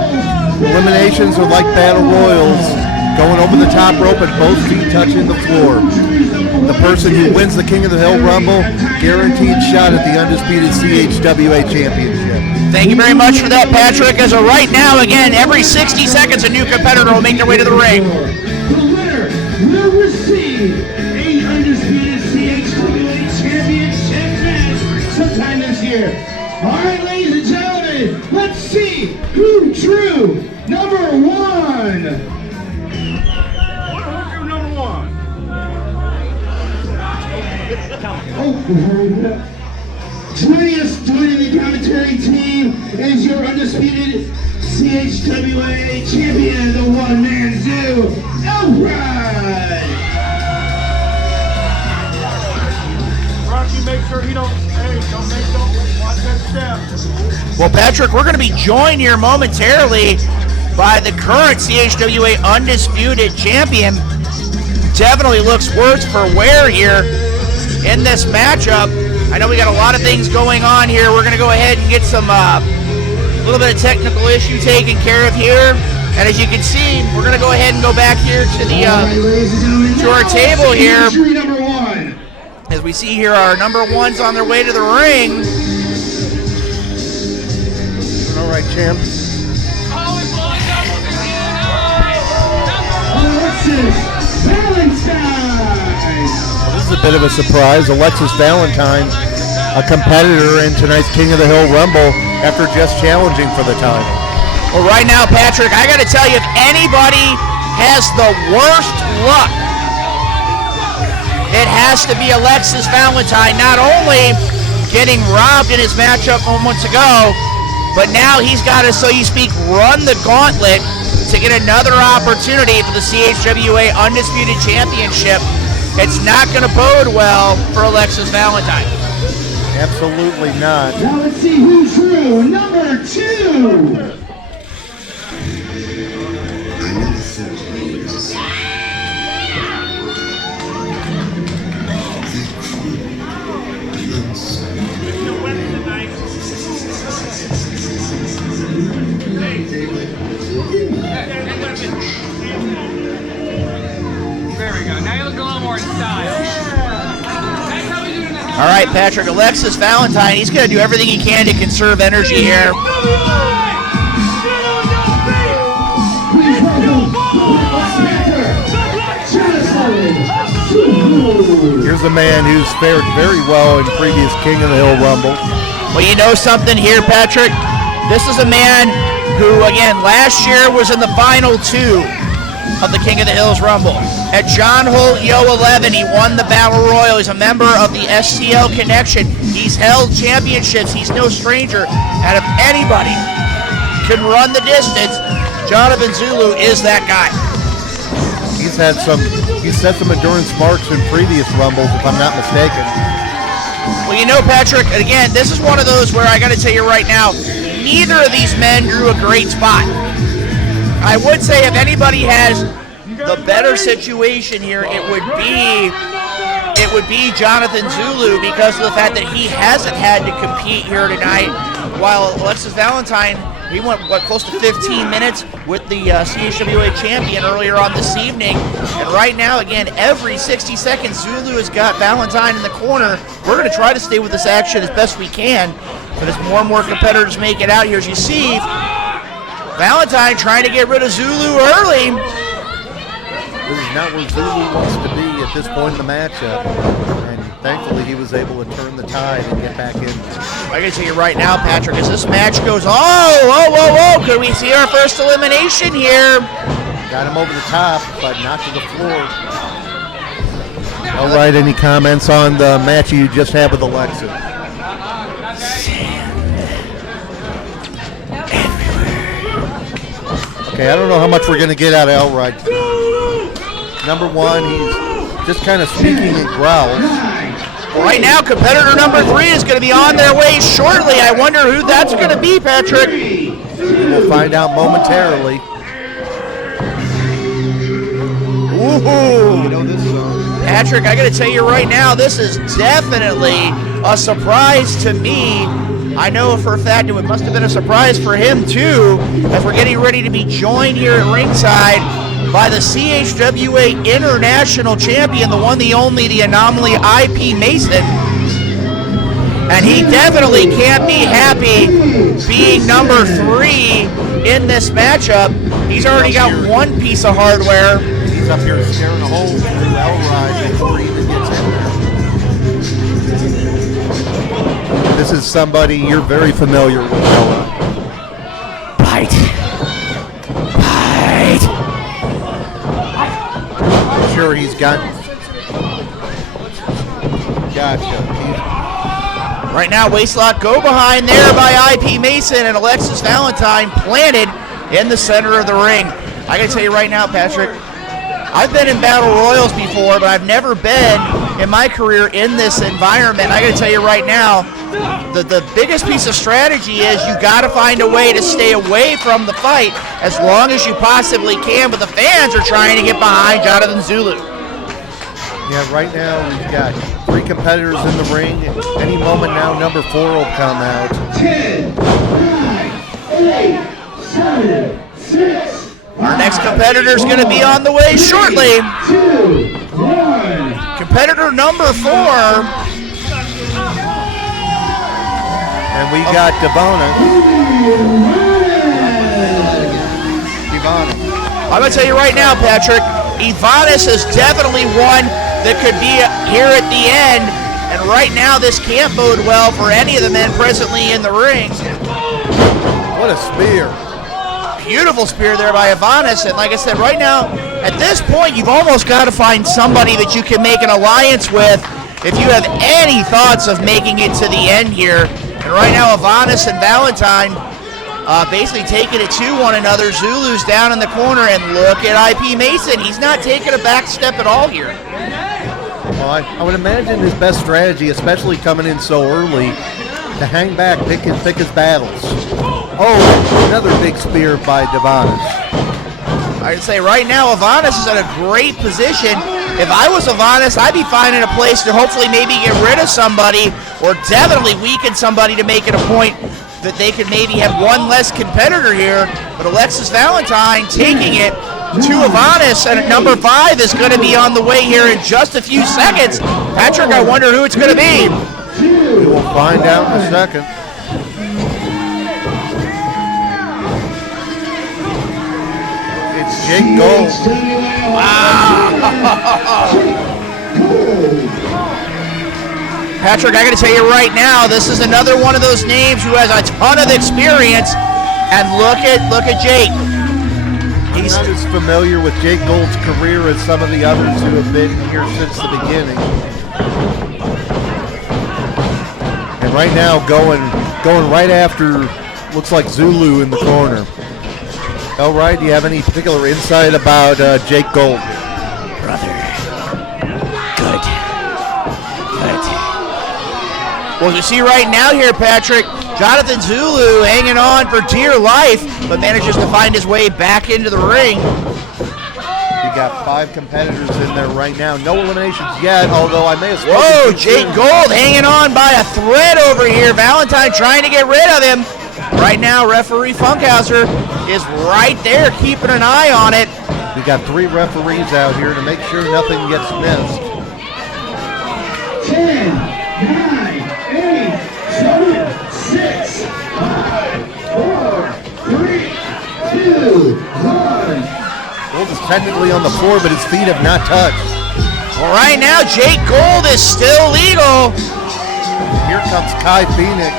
Eliminations are like battle royals, going over the top rope and both feet touching the floor. The person who wins the King of the Hill Rumble, guaranteed shot at the undisputed CHWA Championship. Thank you very much for that, Patrick. As of right now, again, every 60 seconds, a new competitor will make their way to the ring. The winner will receive a undisputed CHWA Championship match sometime this year. All right, ladies and gentlemen, let's see who drew number one. Joining the commentary team is your undisputed CHWA champion, the one-man zoo, Alright! Rocky, make sure he don't watch that step. Well, Patrick, we're going to be joined here momentarily by the current CHWA undisputed champion. Definitely looks worse for wear here in this matchup. I know we got a lot of things going on here. We're going to go ahead and get some little bit of technical issue taken care of here. And as you can see, we're going to go ahead and go back here to the to our table here. As we see here, our number ones on their way to the ring. All right, champ. This is a bit of a surprise. Alexis Valentine, a competitor in tonight's King of the Hill Rumble after just challenging for the title. Well, right now, Patrick, I got to tell you, if anybody has the worst luck, it has to be Alexis Valentine. Not only getting robbed in his matchup moments ago, but now he's got to, so you speak, run the gauntlet to get another opportunity for the CHWA Undisputed Championship. It's not going to bode well for Alexis Valentine. Absolutely not. Now let's see who drew number two. There we go. Now you look a little more in style. That's how we do it in the house. All right, Patrick, Alexis Valentine, he's going to do everything he can to conserve energy here. Here's a man who's fared very well in previous King of the Hill Rumble. Well, you know something here, Patrick? This is a man who, again, last year was in the final two of the King of the Hills Rumble. At John Holt Yo 11, he won the Battle Royal. He's a member of the STL Connection. He's held championships. He's no stranger. And if anybody can run the distance, Jonathan Zulu is that guy. He's set some endurance marks in previous Rumbles, if I'm not mistaken. Well, you know, Patrick, again, this is one of those where I got to tell you right now, neither of these men drew a great spot. I would say if anybody has the better situation here, it would be Jonathan Zulu, because of the fact that he hasn't had to compete here tonight, while Alexis Valentine, he went, close to 15 minutes with the CHWA champion earlier on this evening. And right now, again, every 60 seconds, Zulu has got Valentine in the corner. We're going to try to stay with this action as best we can, but as more and more competitors make it out here, as you see, Valentine trying to get rid of Zulu early. This is not where Zulu wants to be at this point in the matchup. And thankfully he was able to turn the tide and get back in. I can tell you right now, Patrick, as this match goes, whoa, could we see our first elimination here? Got him over the top, but not to the floor. All right, any comments on the match you just had with Alexis? Okay, I don't know how much we're going to get out of Elrod. Number one, he's just kind of speaking in growls. Right now, competitor number 3 is going to be on their way shortly. I wonder who that's going to be, Patrick. We'll find out momentarily. Ooh. You know this song. Patrick, I got to tell you right now, this is definitely a surprise to me. I know for a fact it must have been a surprise for him too, as we're getting ready to be joined here at ringside by the CHWA International Champion, the one, the only, the Anomaly IP Mason. And he definitely can't be happy being number 3 in this matchup. He's already got one piece of hardware. He's up here scaring a hole through Elrod before he even gets in there. This is somebody you're very familiar with, Shylo. Bite. I'm sure he's got. Gotcha. Right now, waistlock go behind there by IP Mason, and Alexis Valentine planted in the center of the ring. I gotta tell you right now, Patrick, I've been in battle royals before, but I've never been in my career in this environment. I gotta tell you right now, the biggest piece of strategy is you gotta find a way to stay away from the fight as long as you possibly can, but the fans are trying to get behind Jonathan Zulu. Yeah, right now we've got 3 competitors in the ring. Any moment now, number 4 will come out. 10, 9, 8, 7, 6. Our next competitor is going to be on the way shortly. 2, 1. Competitor number 4. And we got Dea'Vaul. I'm going to tell you right now, Patrick, Evonias is definitely one that could be here at the end. And right now, this can't bode well for any of the men presently in the ring. What a spear. Beautiful spear there by Evonias. And like I said, right now, at this point, you've almost got to find somebody that you can make an alliance with if you have any thoughts of making it to the end here. And right now, Evonias and Valentine basically taking it to one another. Zulu's down in the corner, and look at IP Mason. He's not taking a back step at all here. Well, I would imagine his best strategy, especially coming in so early, to hang back, pick his battles. Oh, another big spear by Dea'Vaul. I'd say right now, Evonias is in a great position. If I was Evonias, I'd be finding a place to hopefully maybe get rid of somebody or definitely weaken somebody to make it a point that they could maybe have one less competitor here. But Alexis Valentine taking it to Evonias, and at number 5 is going to be on the way here in just a few seconds. Patrick, I wonder who it's going to be. We will find out in a second. It's Jake Gold. Patrick, I got to tell you right now, this is another one of those names who has a ton of experience. And look at Jake. He's not as familiar with Jake Gold's career as some of the others who have been here since the beginning. And right now, going right after, looks like Zulu in the corner. All right, do you have any particular insight about Jake Gold? Brother. Good. Well, you see right now here, Patrick, Jonathan Zulu hanging on for dear life, but manages to find his way back into the ring. We got 5 competitors in there right now. No eliminations yet, although I may have spoken. Whoa, Jake Gold hanging on by a thread over here. Valentine trying to get rid of him. Right now, referee Funkhauser is right there keeping an eye on it. We got 3 referees out here to make sure nothing gets missed. 10, 9, 8, 7, 6, 5, 4, 3, 2, 1. Gold is technically on the floor, but his feet have not touched. Well, right now, Jake Gold is still legal. Here comes Kai Phoenix.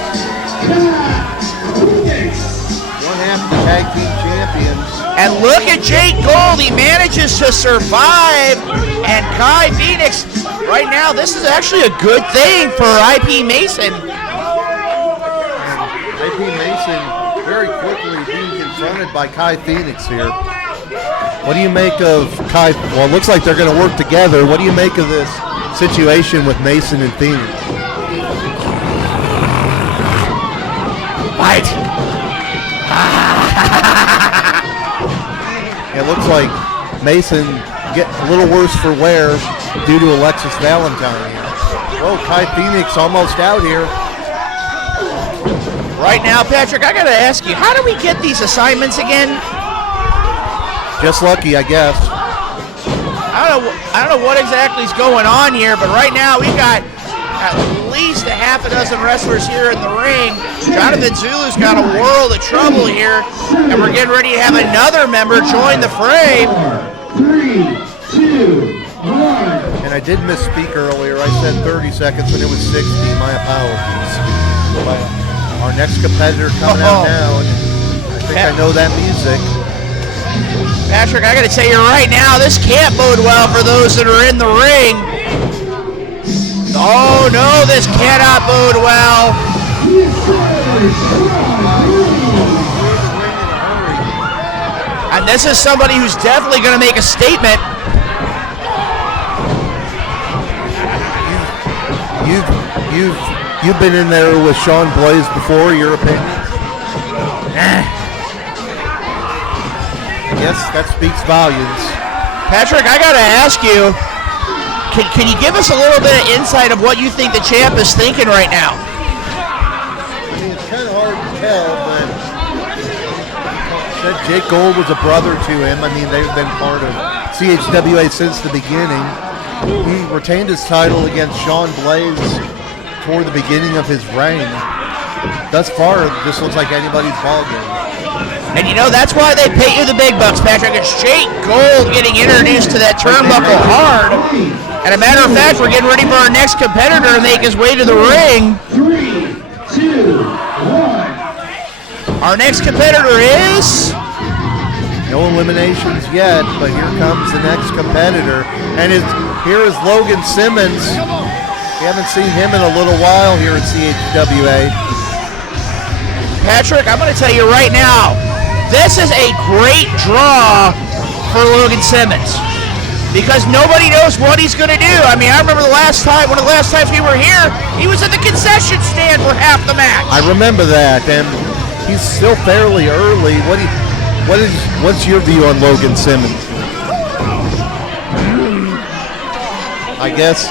One half of the tag team champions. And look at Jake Gold. He managed manages to survive, and Kai Phoenix, right now, this is actually a good thing for IP Mason. IP Mason very quickly being confronted by Kai Phoenix here. What do you make of Kai? Well, it looks like they're going to work together. What do you make of this situation with Mason and Phoenix? Fight. It looks like Mason get a little worse for wear due to Alexis Valentine. Oh, Kai Phoenix almost out here. Right now, Patrick, I got to ask you, how do we get these assignments again? Just lucky, I guess. I don't know what exactly is going on here, but right now we've got at least a half a dozen wrestlers here in the ring. Jonathan Zulu's got a world of trouble here, and we're getting ready to have another member join the fray. 3, 2, 1. And I did misspeak earlier. I said 30 seconds when it was 60. My apologies. But our next competitor coming out now, and I think I know that music. Patrick, I got to tell you right now, this can't bode well for those that are in the ring. Oh no, this cannot bode well. And this is somebody who's definitely going to make a statement. You've been in there with Sean Blaze before. Your opinion? Yes, that speaks volumes. Patrick, I got to ask you, can you give us a little bit of insight of what you think the champ is thinking right now? I mean, it's kind of hard to tell, but said Jake Gold was a brother to him. I mean, they've been part of CHWA since the beginning. He retained his title against Sean Blaze toward the beginning of his reign. Thus far, this looks like anybody's ballgame. And you know, that's why they pay you the big bucks, Patrick. It's Jake Gold getting introduced to that turnbuckle hard. And a matter of fact, we're getting ready for our next competitor to make his way to the ring. 3, 2, 1. Our next competitor is... No eliminations yet, but here comes the next competitor. And here is Logan Simmons. We haven't seen him in a little while here at CHWA. Patrick, I'm going to tell you right now, this is a great draw for Logan Simmons because nobody knows what he's going to do. I mean, I remember one of the last times we were here, he was at the concession stand for half the match. I remember that, and he's still fairly early. What's your view on Logan Simmons? I guess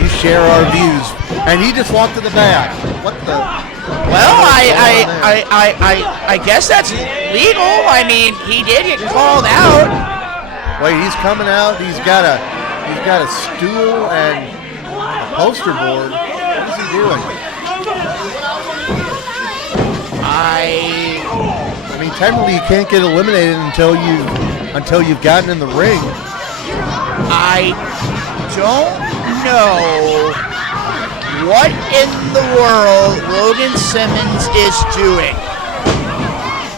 you share our views. And he just walked to the back. What the? Well, I guess that's legal. I mean, he did get called out. Wait, he's coming out. He's got a stool and a poster board. What is he doing? I mean, technically, you can't get eliminated until you've gotten in the ring. I don't know what in the world Logan Simmons is doing.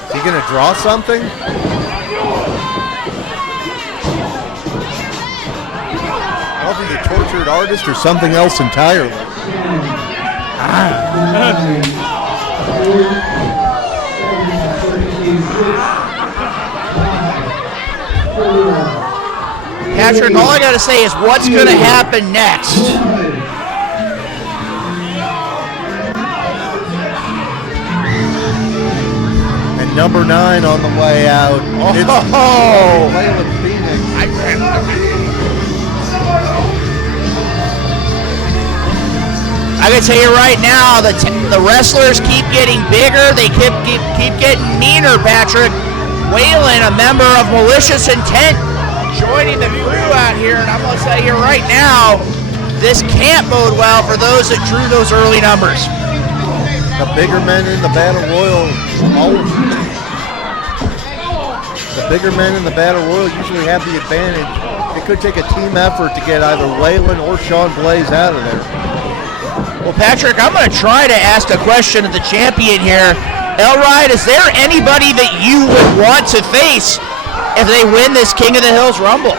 Is he gonna draw something? I don't think he's a tortured artist or something else entirely. Patrick, all I gotta say is what's gonna happen next? And number 9 on the way out. Oh! Layla Phoenix. I can tell you right now, the wrestlers keep getting bigger. They keep getting meaner, Patrick. Waylon, a member of Malicious Intent, joining the crew out here, and I'm going to tell you right now, this can't bode well for those that drew those early numbers. The bigger men in the Battle Royal, usually have the advantage. It could take a team effort to get either Waylon or Sean Blaze out of there. Well, Patrick, I'm going to try to ask a question of the champion here. Elride, is there anybody that you would want to face if they win this King of the Hills Rumble.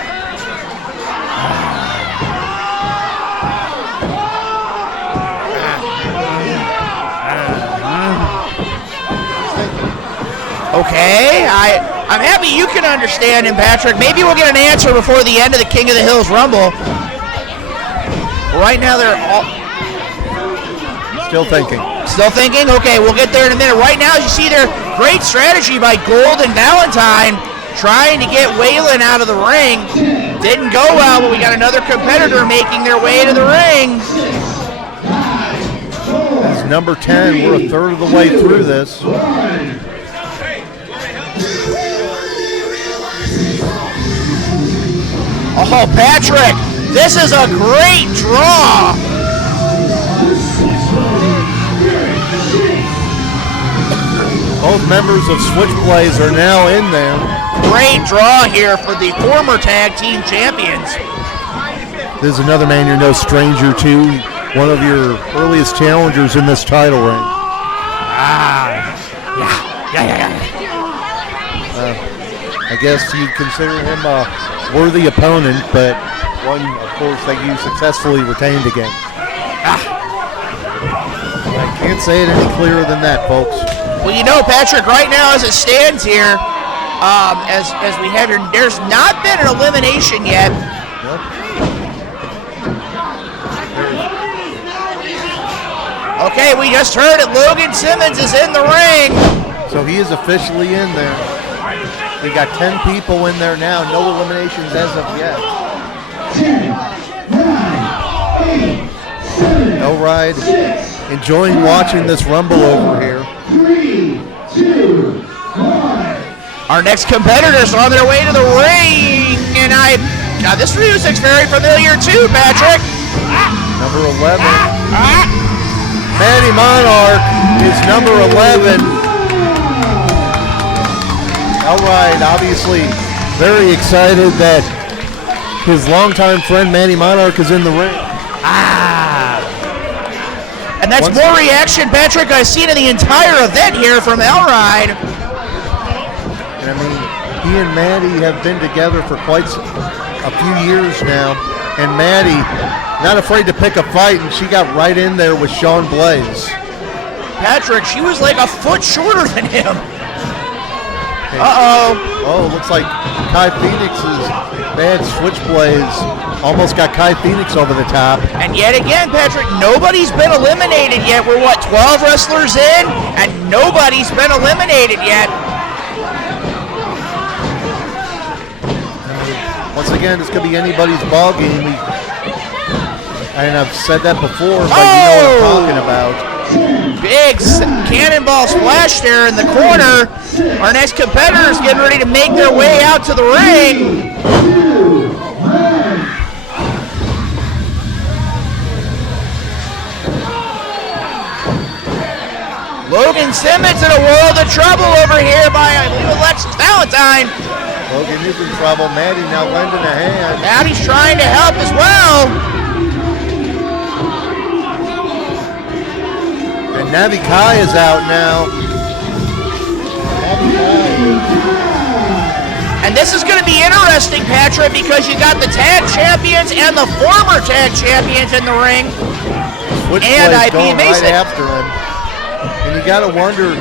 Okay, I'm happy you can understand him, Patrick. Maybe we'll get an answer before the end of the King of the Hills Rumble. Right now they're all... Still thinking. Still thinking? Okay, we'll get there in a minute. Right now, as you see there, great strategy by Gold and Valentine trying to get Waylon out of the ring. Didn't go well, but we got another competitor making their way to the ring. That's number 10. We're a third of the way through this. Oh, Patrick, this is a great draw. Both members of Switchblades are now in there. Great draw here for the former tag team champions. This is another man you're no stranger to. One of your earliest challengers in this title ring. I guess you'd consider him a worthy opponent, but one, of course, that you successfully retained again. I can't say it any clearer than that, folks. Well, you know, Patrick, right now as it stands here, as we have here, there's not been an elimination yet. Yep. Okay, we just heard it. Logan Simmons is in the ring. So he is officially in there. We got 10 people in there now. No eliminations as of yet. 10, 9, 8, 7, No ride. 6, Enjoying watching this Rumble over here. 3, 2, 1. Our next competitors are on their way to the ring, and this music's very familiar too, Patrick. Number 11. Matty Monarch is number 11. Alright, obviously very excited that his longtime friend Matty Monarch is in the ring. And that's more reaction, Patrick, I've seen in the entire event here from Elride. And I mean, he and Matty have been together for quite a few years now. And Matty, not afraid to pick a fight, and she got right in there with Sean Blaze. Patrick, she was like a foot shorter than him. Oh, looks like Kai Phoenix's bad Switchblades almost got Kai Phoenix over the top. And yet again, Patrick, nobody's been eliminated yet. We're, 12 wrestlers in, and nobody's been eliminated yet. Once again, this could be anybody's ball game. And I've said that before, but you know what I'm talking about. Big cannonball splash there in the corner. Our next competitor is getting ready to make their way out to the ring. Logan Simmons in a world of trouble over here by, I believe, Alexis Valentine. Logan is in trouble. Matty now lending a hand. Matty's trying to help as well. And Navi Kai is out now. And this is going to be interesting, Patrick, because you got the tag champions and the former tag champions in the ring. And I'd be amazed right after him. And you got to wonder,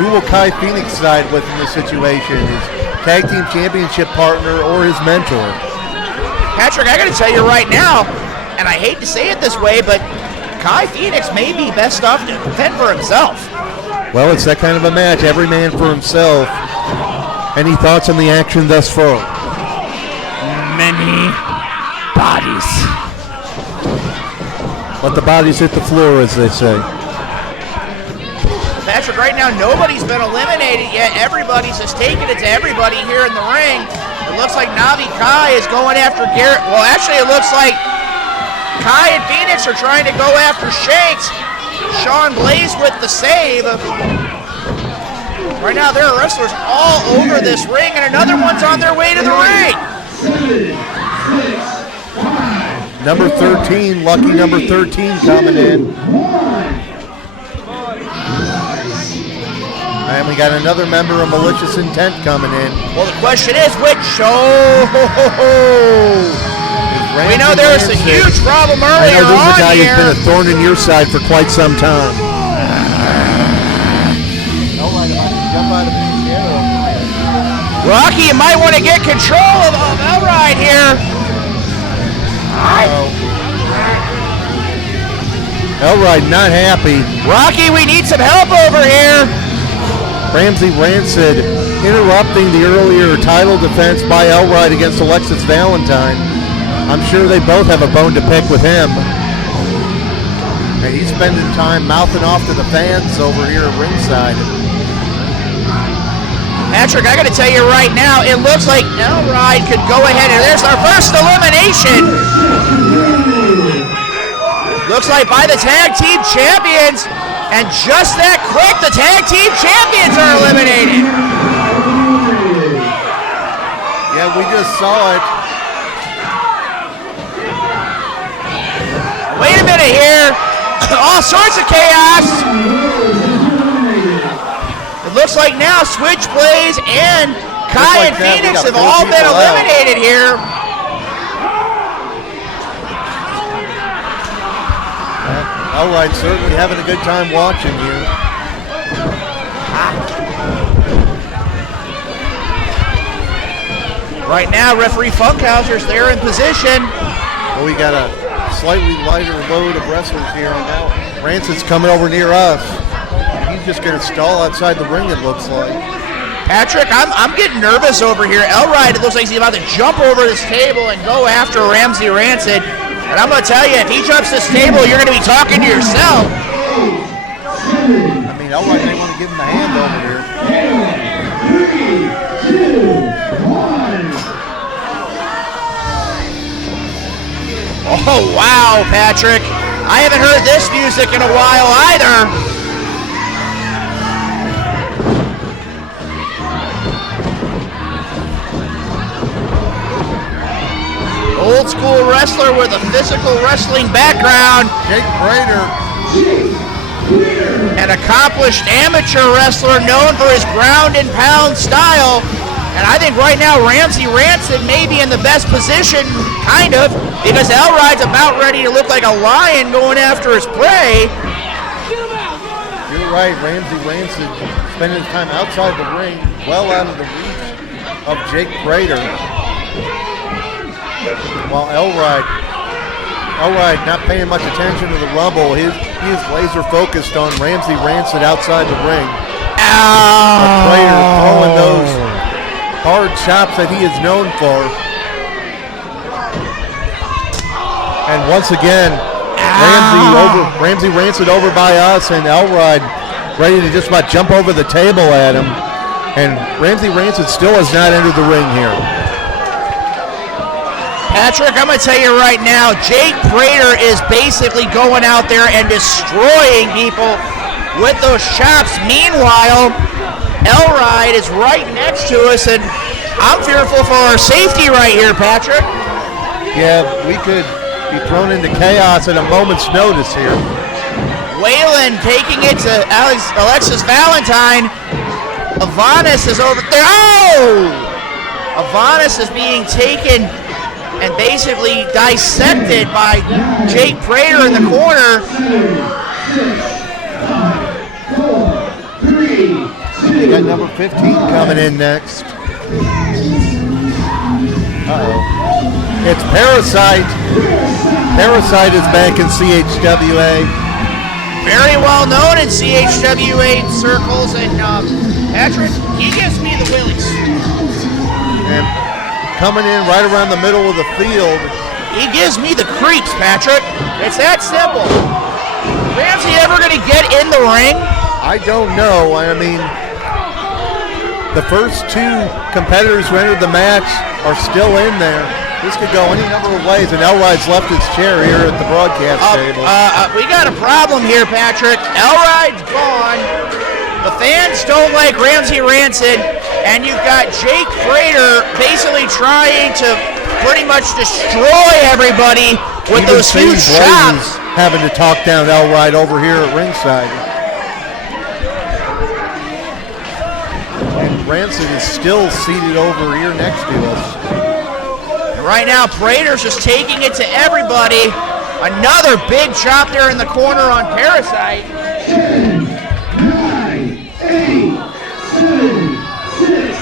who will Kai Phoenix side with in this situation? His tag team championship partner or his mentor? Patrick, I got to tell you right now, and I hate to say it this way, but Kai Phoenix may be best off to fend for himself. Well, it's that kind of a match. Every man for himself. Any thoughts on the action thus far? Many bodies. Let the bodies hit the floor, as they say. Patrick, right now nobody's been eliminated yet. Everybody's just taking it to everybody here in the ring. It looks like Navi Kai is going after Garrett. Well, actually, it looks like Kai and Phoenix are trying to go after Shanks. Sean Blaze with the save. Right now, there are wrestlers all over this ring, and another one's on their way to the ring. 7, 6, 5. Number 13, lucky number 13 coming in. And we got another member of Malicious Intent coming in. Well, the question is which? We know there was a huge problem earlier I know this is a guy here. who's been a thorn in your side for quite some time. Rocky, you might want to get control of Elride here. Elride not happy. Rocky, we need some help over here. Ramsey Rancid interrupting the earlier title defense by Elride against Alexis Valentine. I'm sure they both have a bone to pick with him. And he's spending time mouthing off to the fans over here at ringside. Patrick, I got to tell you right now, it looks like Elride could go ahead, and there's our first elimination. Looks like by the tag team champions, and just that quick, the tag team champions are eliminated. Yeah, we just saw it. Wait a minute here. All sorts of chaos. It looks like now Switchblades and Kai and Phoenix have all been eliminated here. Elride certainly having a good time watching you. Right now, referee Funkhauser's there in position. Well, we got a slightly lighter load of wrestlers here. Now Rancid's coming over near us. He's just going to stall outside the ring, it looks like. Patrick, I'm getting nervous over here. Elride, it looks like he's about to jump over this table and go after Ramsey Rancid. And I'm going to tell you, if he jumps this table, you're going to be talking to yourself. I mean, Elride may want to give him a hand over here. 3, 2, 1. Oh, wow, Patrick. I haven't heard this music in a while either. Old school wrestler with a physical wrestling background. Jake Prater. An accomplished amateur wrestler known for his ground and pound style. And I think right now Ramsey Rancid may be in the best position, kind of, because Elride's about ready to look like a lion going after his prey. You're right, Ramsey Rancid spending his time outside the ring, well out of the reach of Jake Prater. While Elride not paying much attention to the Rumble, he is laser focused on Ramsey Rancid outside the ring. Prater throwing those hard chops that he is known for. And once again, Ramsey Rancid over by us, and Elride ready to just about jump over the table at him. And Ramsey Rancid still has not entered the ring here. Patrick, I'm going to tell you right now, Jake Prater is basically going out there and destroying people with those chops. Meanwhile, Elride is right next to us, and I'm fearful for our safety right here, Patrick. Yeah, we could be thrown into chaos at a moment's notice here. Whalen taking it to Alexis Valentine. Evonias is over there. Oh! Evonias is being taken and basically dissected by Jake Prater in the corner. We got number 15 coming in next. Uh-oh. It's Parasite. Parasite is back in CHWA. Very well known in CHWA circles, and Patrick, he gives me the willies. And coming in right around the middle of the field. He gives me the creeps, Patrick. It's that simple. Ramsey ever going to get in the ring? I don't know. I mean, the first two competitors who entered the match are still in there. This could go any number of ways, and Elride's left his chair here at the broadcast table. We got a problem here, Patrick. Elride's gone. The fans don't like Ramsey Rancid, and you've got Jake Prater basically trying to pretty much destroy everybody with those huge chops. Having to talk down Elride over here at ringside. Rancid is still seated over here next to us. And right now, Prater's just taking it to everybody. Another big chop there in the corner on Parasite. 10, 9, 8, 7, 6,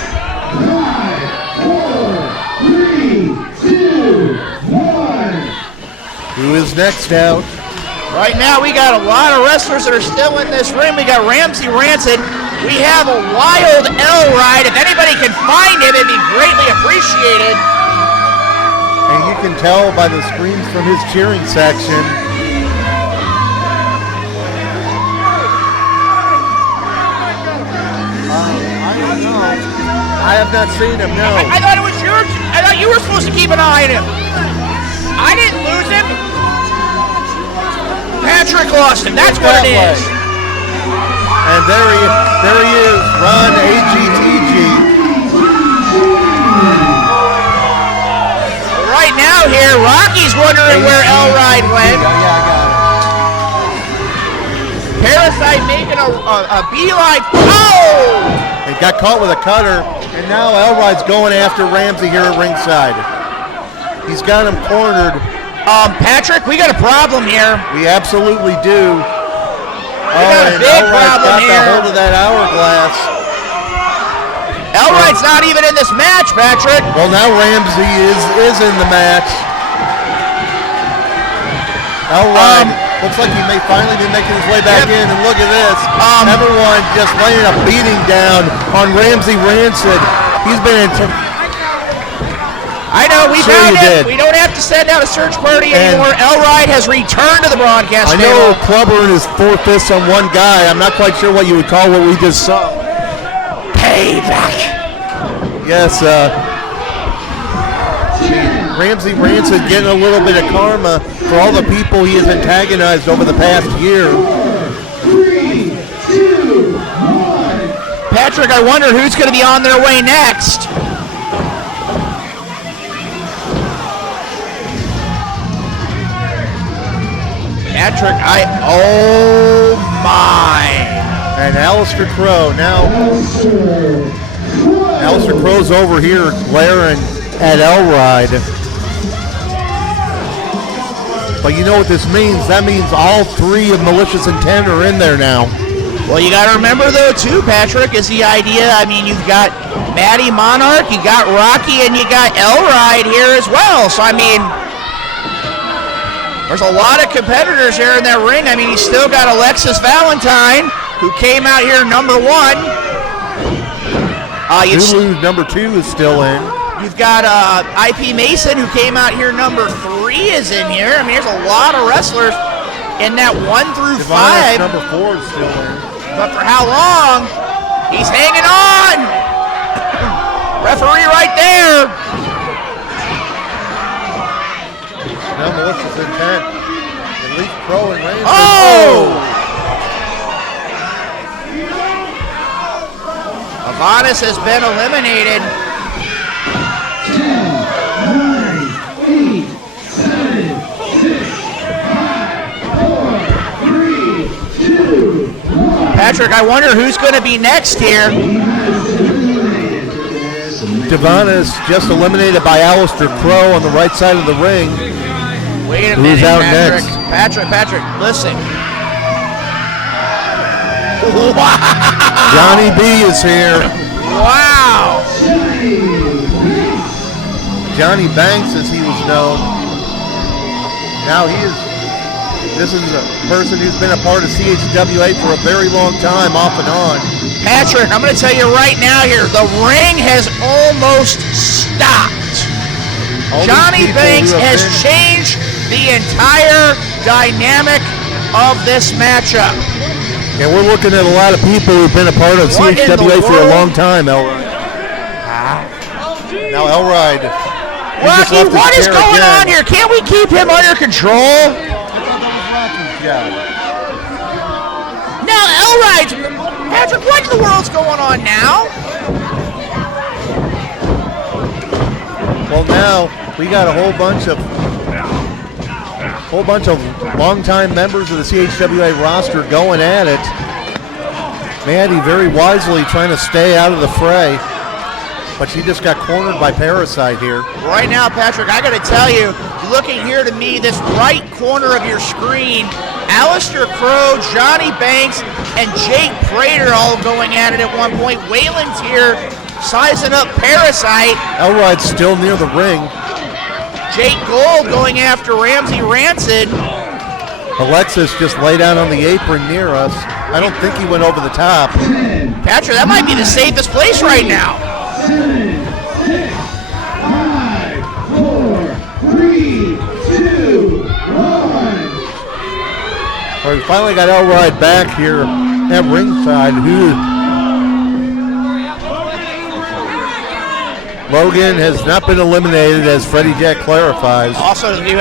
5, 4, 3, 2, 1. Who is next out? Right now, we got a lot of wrestlers that are still in this ring. We got Ramsey Rancid. We have a wild L-Ride. If anybody can find him, it'd be greatly appreciated. And you can tell by the screams from his cheering section. I don't know. I have not seen him, no. I thought it was yours. I thought you were supposed to keep an eye on him. I didn't lose him. Patrick lost him. That's what it is. And there he is. Ron AGTG. Right now here, Rocky's wondering where L-Ride went. Yeah, I got it. Parasite making a beeline. Oh! He got caught with a cutter, and now L-Ride's going after Ramsey here at ringside. He's got him cornered. Patrick, we got a problem here. We absolutely do. We got a big problem got here. the hold of that hourglass. L-Ride's not even in this match, Patrick. Well, now Ramsey is in the match. L-Ride looks like he may finally be making his way back in, and look at this. Everyone just laying a beating down on Ramsey Rancid. He's been in... I know, we found him. We don't have to send out a search party anymore. L-Ride has returned to the broadcast I table. know clubbering his 4 fists on one guy. I'm not quite sure what you would call what we just saw. Payback. Yes, Ramsey Rancid getting a little bit of karma for all the people he has antagonized over the past year. 3, 2, 1. Patrick, I wonder who's going to be on their way next. Patrick, oh my. And Alistair Crow now. Alistair Crow's over here glaring at L-Ride. But you know what this means? That means all 3 of Malicious Intent are in there now. Well, you got to remember, though, too, Patrick, is the idea. I mean, you've got Matty Monarch, you got Rocky, and you got L-Ride here as well. So, I mean, there's a lot of competitors here in that ring. I mean, he's still got Alexis Valentine, who came out here number 1. Zulu number 2 is still in. You've got IP Mason, who came out here number 3, is in here. I mean, there's a lot of wrestlers in that 1 through 5. Number 4 is still in. But for how long? He's hanging on. Referee right there. Now Malicious Intent. At least Crow and Ranger. Oh! Evonias has been eliminated. 10, 9, 8, 7, 6, 5, 4, 3, 2, 1. Patrick, I wonder who's going to be next here. Evonias just eliminated by Alistair Crow on the right side of the ring. Wait a minute, Who's out Patrick. next? Patrick, listen. Wow. Johnny B is here. Wow. Johnny Banks, as he was known. Now this is a person who's been a part of CHWA for a very long time, off and on. Patrick, I'm going to tell you right now here, the ring has almost stopped. Johnny Banks has changed the entire dynamic of this matchup. And we're looking at a lot of people who've been a part of CHWA for a long time, L-Ride. Now L-Ride. Rocky, what is going on here? Can't we keep him under control? Yeah. Now L-Ride's... Patrick, what in the world's going on now? Well, now we got a whole bunch of longtime members of the CHWA roster going at it. Maddie very wisely trying to stay out of the fray, but she just got cornered by Parasite here. Right now, Patrick, I got to tell you, looking here to me, this right corner of your screen, Alistair Crow, Johnny Banks, and Jake Prater all going at it at one point. Waylon's here sizing up Parasite. Elrod's still near the ring. Jake Gold going after Ramsey Rancid. Alexis just lay down on the apron near us. I don't think he went over the top. Patrick, that might be the safest place right now. 7, 6, 5, 4, 3, 2, 1. Well, we finally got Elrod back here at ringside. Logan has not been eliminated, as Freddie Jack clarifies. Also, he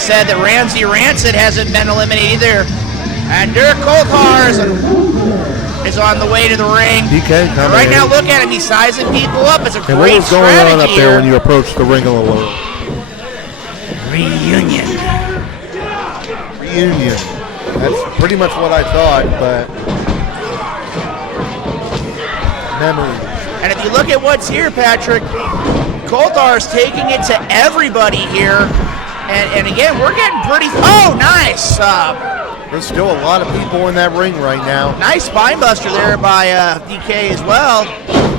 said that Ramsey Rancid hasn't been eliminated either. And Dirk Coulthard is on the way to the ring. DK coming right in. now, look at him. He's sizing people up. It's a And what great was going on up strategy there here. when you approached the ring a little early? Reunion. That's pretty much what I thought, but memories. And if you look at what's here, Patrick, Coulthard's taking it to everybody here. And again, we're getting pretty... Oh, nice. There's still a lot of people in that ring right now. Nice spine buster there by DK as well.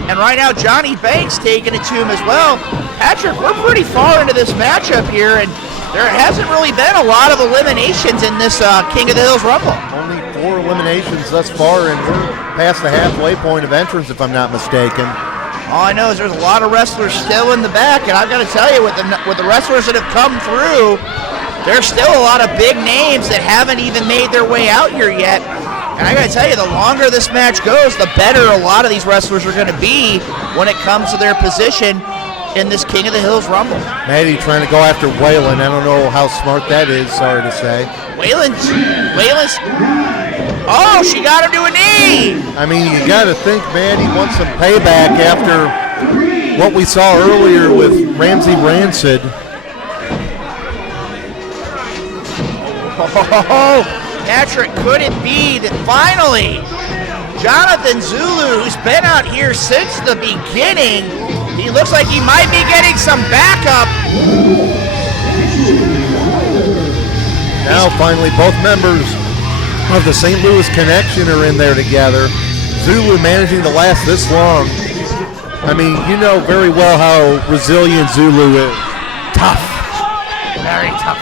And right now, Johnny Banks taking it to him as well. Patrick, we're pretty far into this matchup here, and there hasn't really been a lot of eliminations in this King of the Hills Rumble. Only 4 eliminations thus far, and we're past the halfway point of entrance, if I'm not mistaken. All I know is there's a lot of wrestlers still in the back, and I've got to tell you, with the wrestlers that have come through, there's still a lot of big names that haven't even made their way out here yet. And I got to tell you, the longer this match goes, the better a lot of these wrestlers are going to be when it comes to their position in this King of the Hills Rumble. Maddie trying to go after Waylon. I don't know how smart that is, sorry to say. Waylon's... Oh, she got him to a knee! I mean, you got to think Maddie wants some payback after what we saw earlier with Ramsey Rancid. Oh, Patrick, could it be that finally Jonathan Zulu, who's been out here since the beginning, he looks like he might be getting some backup. Now finally both members of the St. Louis Connection are in there together. Zulu managing to last this long. I mean, you know very well how resilient Zulu is. Tough. Very tough.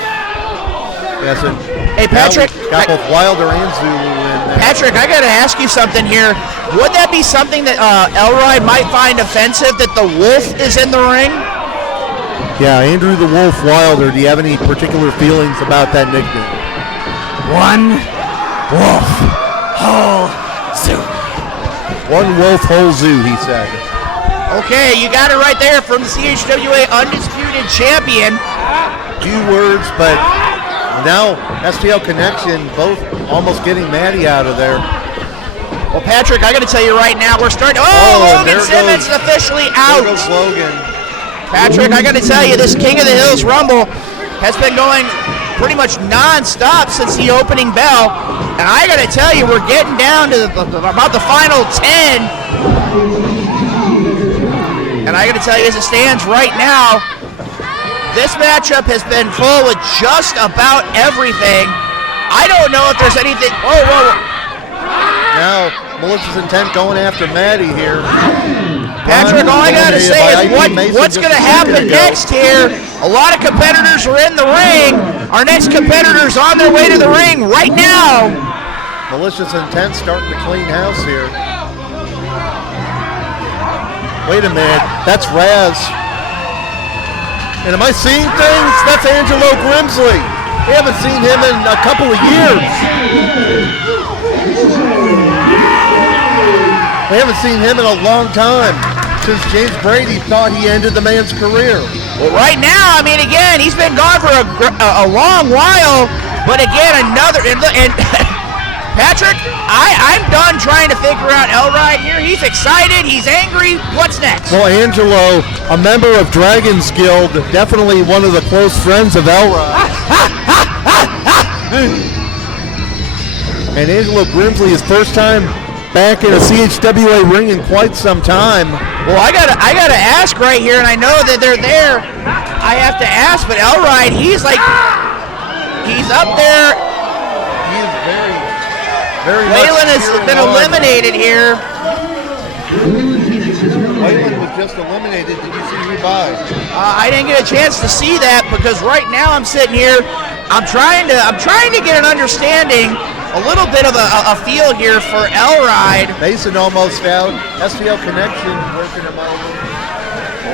Yes, and Hey, Patrick. got both Wilder and Zulu in there. Patrick, I got to ask you something here. Would that be something that Elroy might find offensive, that the Wolf is in the ring? Yeah, Andrew the Wolf Wilder, do you have any particular feelings about that nickname? One Wolf Whole Zoo. One Wolf Whole Zoo, he said. Okay, you got it right there from the CHWA Undisputed Champion. Few words, but now STL Connection both almost getting Maddie out of there. Well, Patrick, I got to tell you right now, we're starting. Logan Simmons is officially out. There goes Logan. Patrick, I got to tell you, this King of the Hills Rumble has been going pretty much non-stop since the opening bell. And I got to tell you, we're getting down to about the final 10. And I got to tell you, as it stands right now, this matchup has been full with just about everything. I don't know if there's anything. Whoa. Now, Melissa's Intent going after Maddie here. Patrick, all I got to say is what's going to happen next here. A lot of competitors are in the ring. Our next competitor's on their way to the ring right now. Malicious Intent starting to clean house here. Wait a minute, that's Raz. And am I seeing things? That's Angelo Grimsley. We haven't seen him in a couple of years. We haven't seen him in a long time, since James Brady thought he ended the man's career. Well, right now, I mean, again, he's been gone for a long while, but again, and Patrick, I'm done trying to figure out Elride here. He's excited, he's angry. What's next? Well, Angelo, a member of Dragon's Guild, definitely one of the close friends of Elride. And Angelo Grimsley, his first time back in a CHWA ring in quite some time. Well, I gotta ask right here, and I know that they're there. I have to ask, but Elride, he's up there. He is very Waylon much has cheering been on. eliminated here. Waylon was just eliminated. Did you see who by? I didn't get a chance to see that because right now I'm sitting here. I'm trying to get an understanding, a little bit of a feel here for Elride. Mason almost out. STL Connection working him out.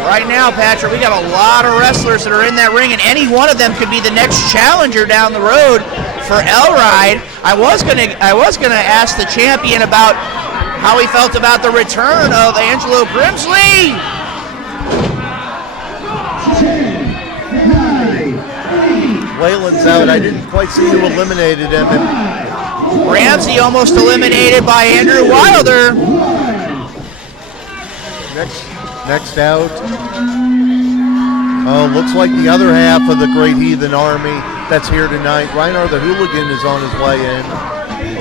Right now, Patrick, we got a lot of wrestlers that are in that ring, and any one of them could be the next challenger down the road for Elride. I was gonna ask the champion about how he felt about the return of Angelo Grimsley. 10, 9, 8. Waylon's out. I didn't quite see who eliminated him. Ramsey almost eliminated by Andrew Wilder. Next out. Oh, looks like the other half of the Great Heathen Army that's here tonight. Reinar the Hooligan is on his way in.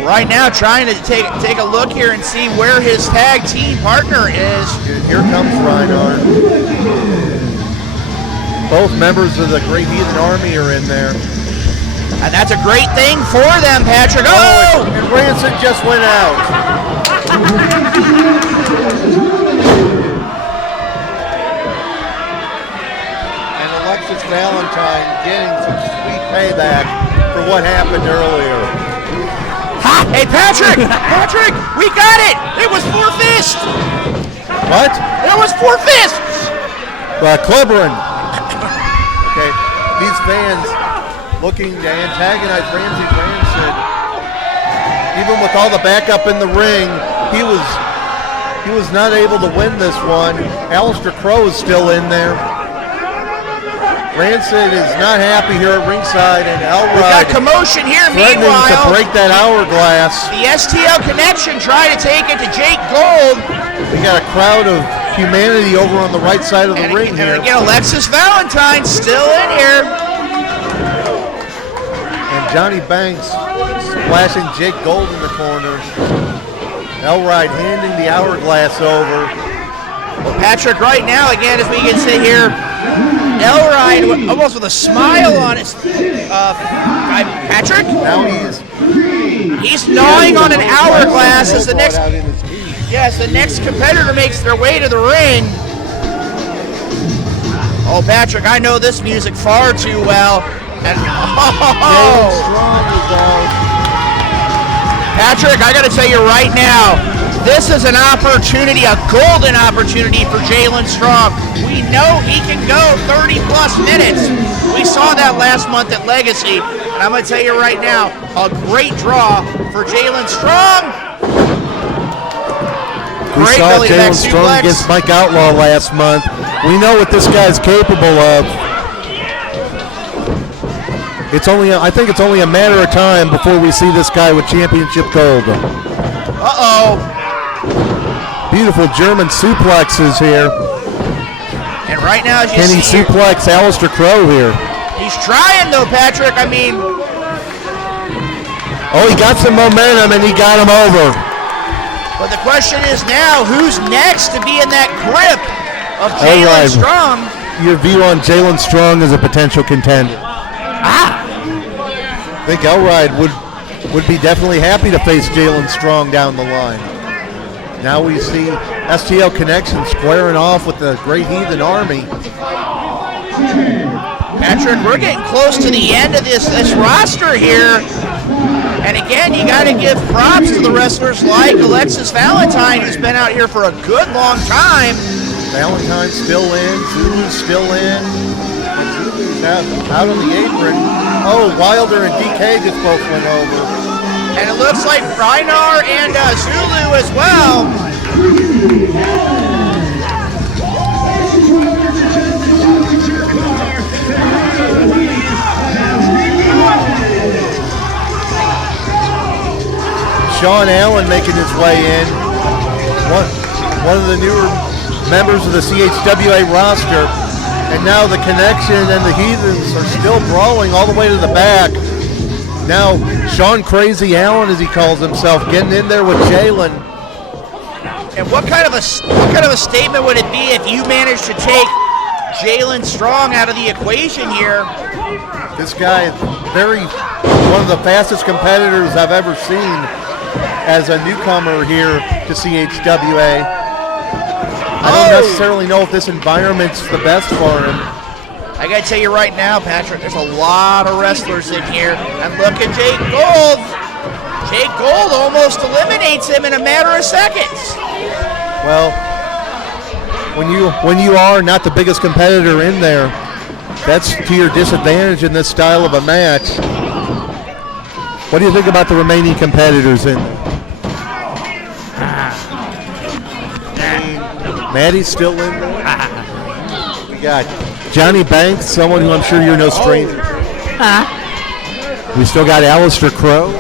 Right now, trying to take a look here and see where his tag team partner is. Here comes Reinar. Both members of the Great Heathen Army are in there. And that's a great thing for them, Patrick. Oh! And Rancid just went out. And Alexis Valentine getting some sweet payback for what happened earlier. Ha! Hey, Patrick! Patrick, we got it! It was 4 fists! What? It was 4 fists! Cleverin. Okay, these fans looking to antagonize Ramsey Rancid. Even with all the backup in the ring, he was not able to win this one. Alistair Crow is still in there. Rancid is not happy here at ringside, and We got Elride commotion here. threatening to Meanwhile, break that hourglass. the STL Connection try to take it to Jake Gold. We got a crowd of humanity over on the right side of the And ring here. again, Alexis Valentine still in here. And Johnny Banks splashing Jake Gold in the corner. Elride handing the hourglass over. Well, Patrick, right now, again, as we can sit here, Elride almost with a smile on his. Patrick? Now He's gnawing on an hourglass as the next. out in his teeth. Yes, the next competitor makes their way to the ring. Oh, Patrick, I know this music far too well. And, Jalen Strong is out. Patrick, I got to tell you right now, this is an opportunity, a golden opportunity for Jalen Strong. We know he can go 30-plus minutes. We saw that last month at Legacy. And I'm going to tell you right now, a great draw for Jalen Strong. We Great saw belly to back Jalen Strong suplex. against Mike Outlaw last month. We know what this guy's capable of. I think it's only a matter of time before we see this guy with championship gold. Uh-oh. Beautiful German suplexes here. And right now, as you Can he see here, suplex Alistair Crow here? he's trying though, Patrick. I mean, Oh, he got some momentum and he got him over. but the question is now, who's next to be in that grip of Jalen Elride. Strong? Your view on Jalen Strong as a potential contender? I think Elride would be definitely happy to face Jalen Strong down the line. Now we see STL Connection squaring off with the Great Heathen Army. Patrick, we're getting close to the end of this roster here. And again, you got to give props to the wrestlers like Alexis Valentine, who's been out here for a good long time. Valentine's still in, Zulu's still in, and Zulu's out on the apron. Oh, Wilder and DK just both went over. And it looks like Reinar and Zulu as well. Sean Allen making his way in. One of the newer members of the CHWA roster. And now the Connection and the Heathens are still brawling all the way to the back. Now Sean Crazy Allen, as he calls himself, getting in there with Jalen. And what kind of a statement would it be if you managed to take Jalen Strong out of the equation here? This guy is one of the fastest competitors I've ever seen as a newcomer here to CHWA. I don't necessarily know if this environment's the best for him. I gotta tell you right now, Patrick, there's a lot of wrestlers in here. And look at Jake Gold. Jake Gold almost eliminates him in a matter of seconds. Well, when you are not the biggest competitor in there, that's to your disadvantage in this style of a match. What do you think about the remaining competitors in there? Maddie's still in there. We got Johnny Banks, someone who I'm sure you're no stranger. We still got Alistair Crow.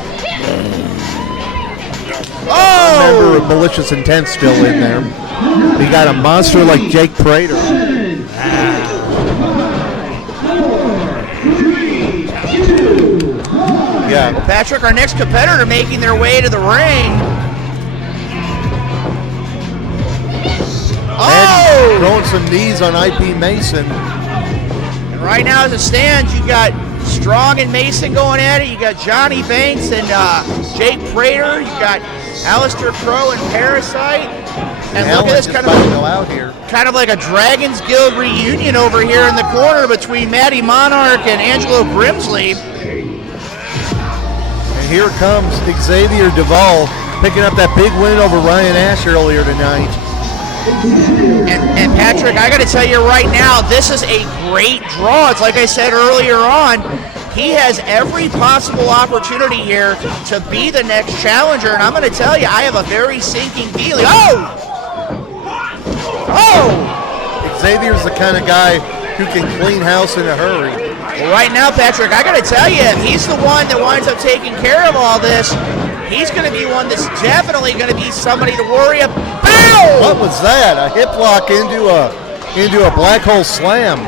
Member of Malicious Intent still in there. We got a monster like Jake Prater. Yeah. Patrick, our next competitor making their way to the ring. And throwing some knees on IP Mason. And right now as it stands, you got Strong and Mason going at it. You got Johnny Banks and Jake Prater. You got Alistair Crow and Parasite. And look at this kind of like a Dragons Guild reunion over here in the corner between Matty Monarch and Angelo Grimsley. And here comes Xavier Dea'Vaul picking up that big win over Ryan Ash earlier tonight. And Patrick, I got to tell you right now, this is a great draw. It's like I said earlier on, he has every possible opportunity here to be the next challenger. And I'm going to tell you, I have a very sinking feeling. Xavier's the kind of guy who can clean house in a hurry. Well, right now, Patrick, I got to tell you, if he's the one that winds up taking care of all this, he's going to be one that's definitely going to be somebody to worry about. What was that? A hip lock into a black hole slam.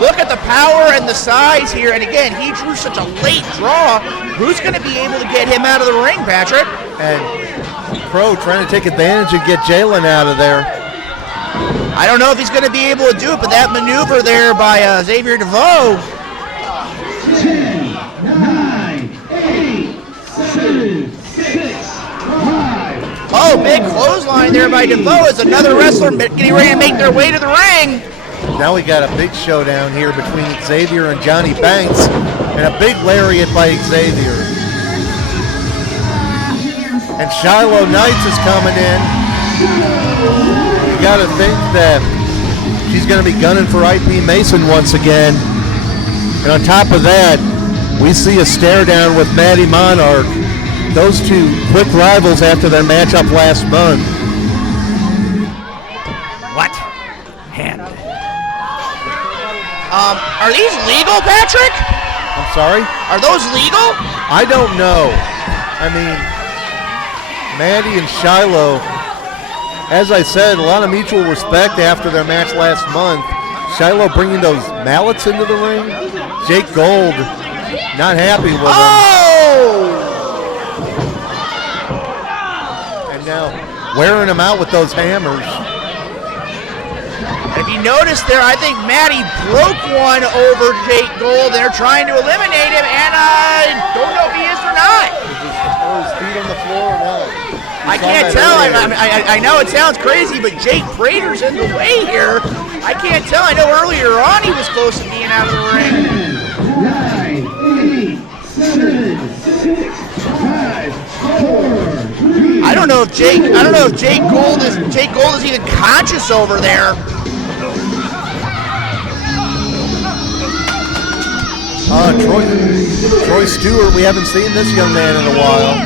Look at the power and the size here. And again, he drew such a late draw. Who's going to be able to get him out of the ring, Patrick? And Crow trying to take advantage and get Jalen out of there. I don't know if he's going to be able to do it, but that maneuver there by Xavier Dea'Vaul. 10, 9, 8, 7, 6, 5. Oh, big clothesline there by Dea'Vaul as another wrestler getting ready to make their way to the ring. Now we got a big showdown here between Xavier and Johnny Banks, and a big lariat by Xavier. And Shylo Knights is coming in. You got to think that she's going to be gunning for IP Mason once again. And on top of that, we see a stare down with Matty Monarch. Those two quick rivals after their matchup last month. What? Hand. Are these legal, Patrick? I'm sorry? Are those legal? I don't know. I mean, Maddie and Shylo, as I said, a lot of mutual respect after their match last month. Shylo bringing those mallets into the ring. Jake Gold not happy with them. And now wearing them out with those hammers. If you notice there, I think Matty broke one over Jake Gold. They're trying to eliminate him, and I don't know if he is or not. Or his feet on the floor or what? I can't tell. I know it sounds crazy, but Jake Prater's in the way here. I can't tell. I know earlier on he was close to being out of the ring. 9, 8, 7, 6, 5, 4, 3. I don't know if Jake Gold is even conscious over there. Troy Stewart, we haven't seen this young man in a while.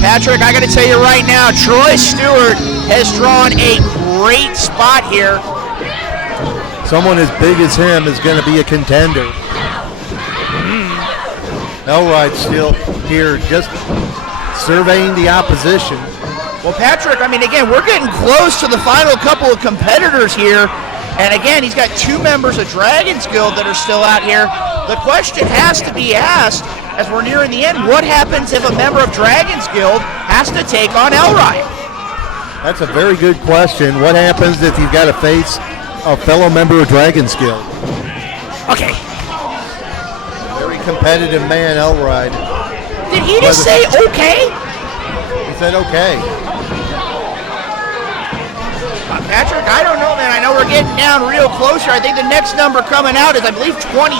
Patrick, I got to tell you right now, Troy Stewart has drawn a great spot here. Someone as big as him is going to be a contender. Elride still here, just surveying the opposition. Well, Patrick, I mean, again, we're getting close to the final couple of competitors here. And again, he's got two members of Dragons Guild that are still out here. The question has to be asked, as we're nearing the end, what happens if a member of Dragons Guild has to take on Elride? That's a very good question. What happens if you've got to face a fellow member of Dragon's Guild? Okay. Very competitive man, Elride. Did he just say okay? He said okay. Patrick, I don't know, man. I know we're getting down real close here. I think the next number coming out is, I believe, 28.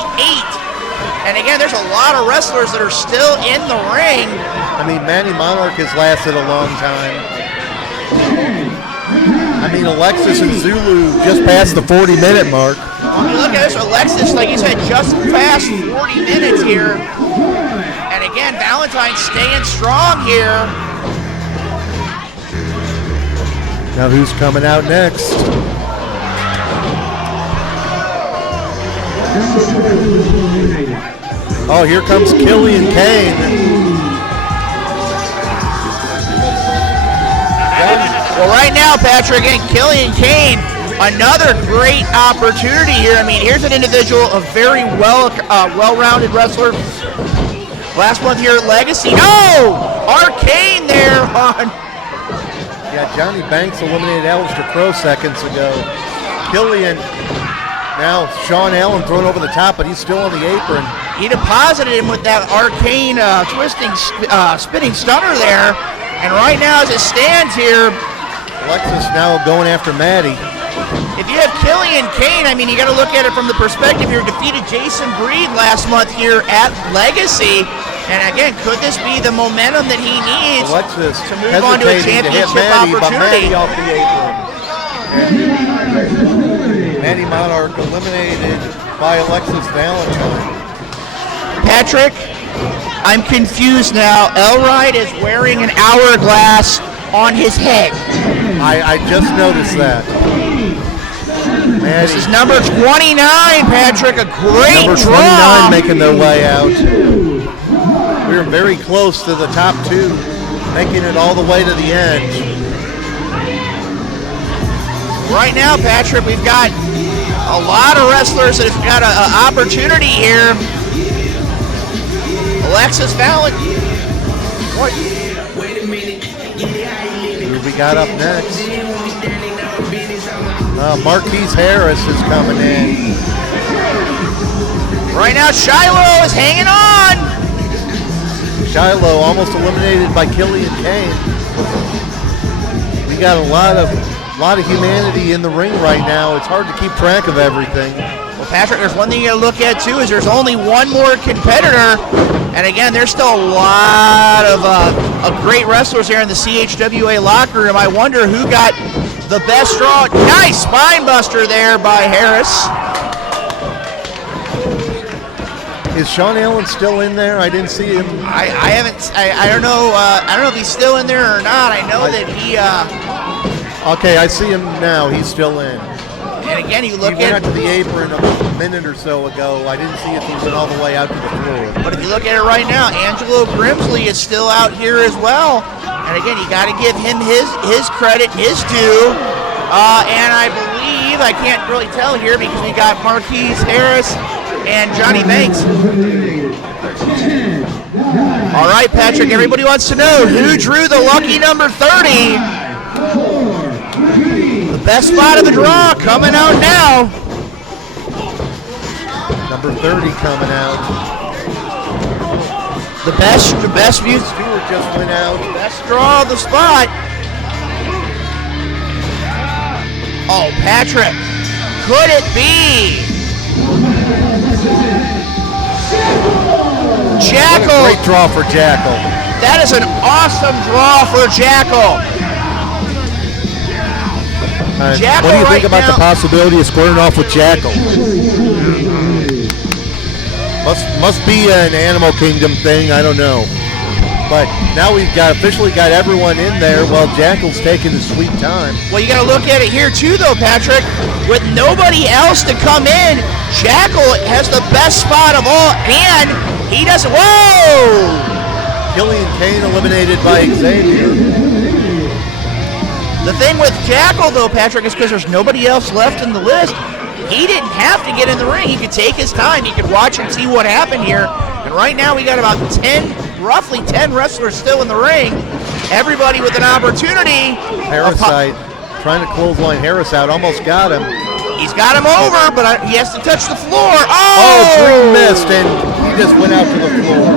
And again, there's a lot of wrestlers that are still in the ring. I mean, Manny Monarch has lasted a long time. I mean, Alexis and Zulu just passed the 40-minute mark. When you look at this, Alexis, like you said, just past 40 minutes here. And again, Valentine staying strong here. Now who's coming out next? Oh, here comes Killian Kane. Well, right now, Patrick, and Killian Kane, another great opportunity here. I mean, here's an individual, a very well-rounded wrestler. Last month here at Legacy. No! Arcane there on... Yeah, Johnny Banks eliminated Aleister Crow seconds ago. Killian, now Sean Allen thrown over the top, but he's still on the apron. He deposited him with that arcane spinning stunner there. And right now, as it stands here, Alexis now going after Maddie. if you have Killian Kane, I mean, you got to look at it from the perspective here. Defeated Jason Breed last month here at Legacy. And again, could this be the momentum that he needs Alexis to move on to a championship opportunity? But Maddie off the apron. Manny Monarch eliminated by Alexis Valentine. Patrick, I'm confused now. Elride is wearing an hourglass on his head. I just noticed that. This is number 29, Patrick. A great number 29 draw. making their way out. We're very close to the top two, making it all the way to the end. Right now, Patrick, we've got a lot of wrestlers that have got an opportunity here. Alexis Valentine. What? Who we got up next? Marquise Harris is coming in. Right now, Shylo is hanging on. Shylo almost eliminated by Killian Kane. We got a lot of humanity in the ring right now. It's hard to keep track of everything. Well, Patrick, there's one thing you got to look at too, is there's only one more competitor, and again, there's still a lot of great wrestlers here in the CHWA locker room. I wonder who got the best draw. Nice spine buster there by Harris. Is Sean Allen still in there? I didn't see him. I don't know. I don't know if he's still in there or not. I know that he. Okay, I see him now. He's still in. And again, you look he went at out to the apron a minute or so ago. I didn't see if he went all the way out to the floor. But if you look at it right now, Angelo Grimsley is still out here as well. And again, you got to give him his credit, his due. And I believe, I can't really tell here because we got Marquise Harris and Johnny Banks. All right, Patrick, everybody wants to know who drew the lucky number 30. The best spot of the draw coming out now. Number 30 coming out. The best view. Stewart just went out. Best draw of the spot. Oh, Patrick, could it be Jackal? What a great draw for Jackal. That is an awesome draw for Jackal. Jackal, what do you think right about now, the possibility of squaring off with Jackal? Must be an Animal Kingdom thing. I don't know. But now we've officially got everyone in there while Jackal's taking his sweet time. Well, you got to look at it here too, though, Patrick. With nobody else to come in, Jackal has the best spot of all, and he doesn't. Whoa! Killian Kane eliminated by Xavier. The thing with Jackal, though, Patrick, is because there's nobody else left in the list. He didn't have to get in the ring. He could take his time. He could watch and see what happened here. And right now we got about roughly 10 wrestlers still in the ring. everybody with an opportunity. Parasite trying to clothesline Harris out, almost got him. He's got him over, but he has to touch the floor. Oh, Dream missed, and he just went out to the floor.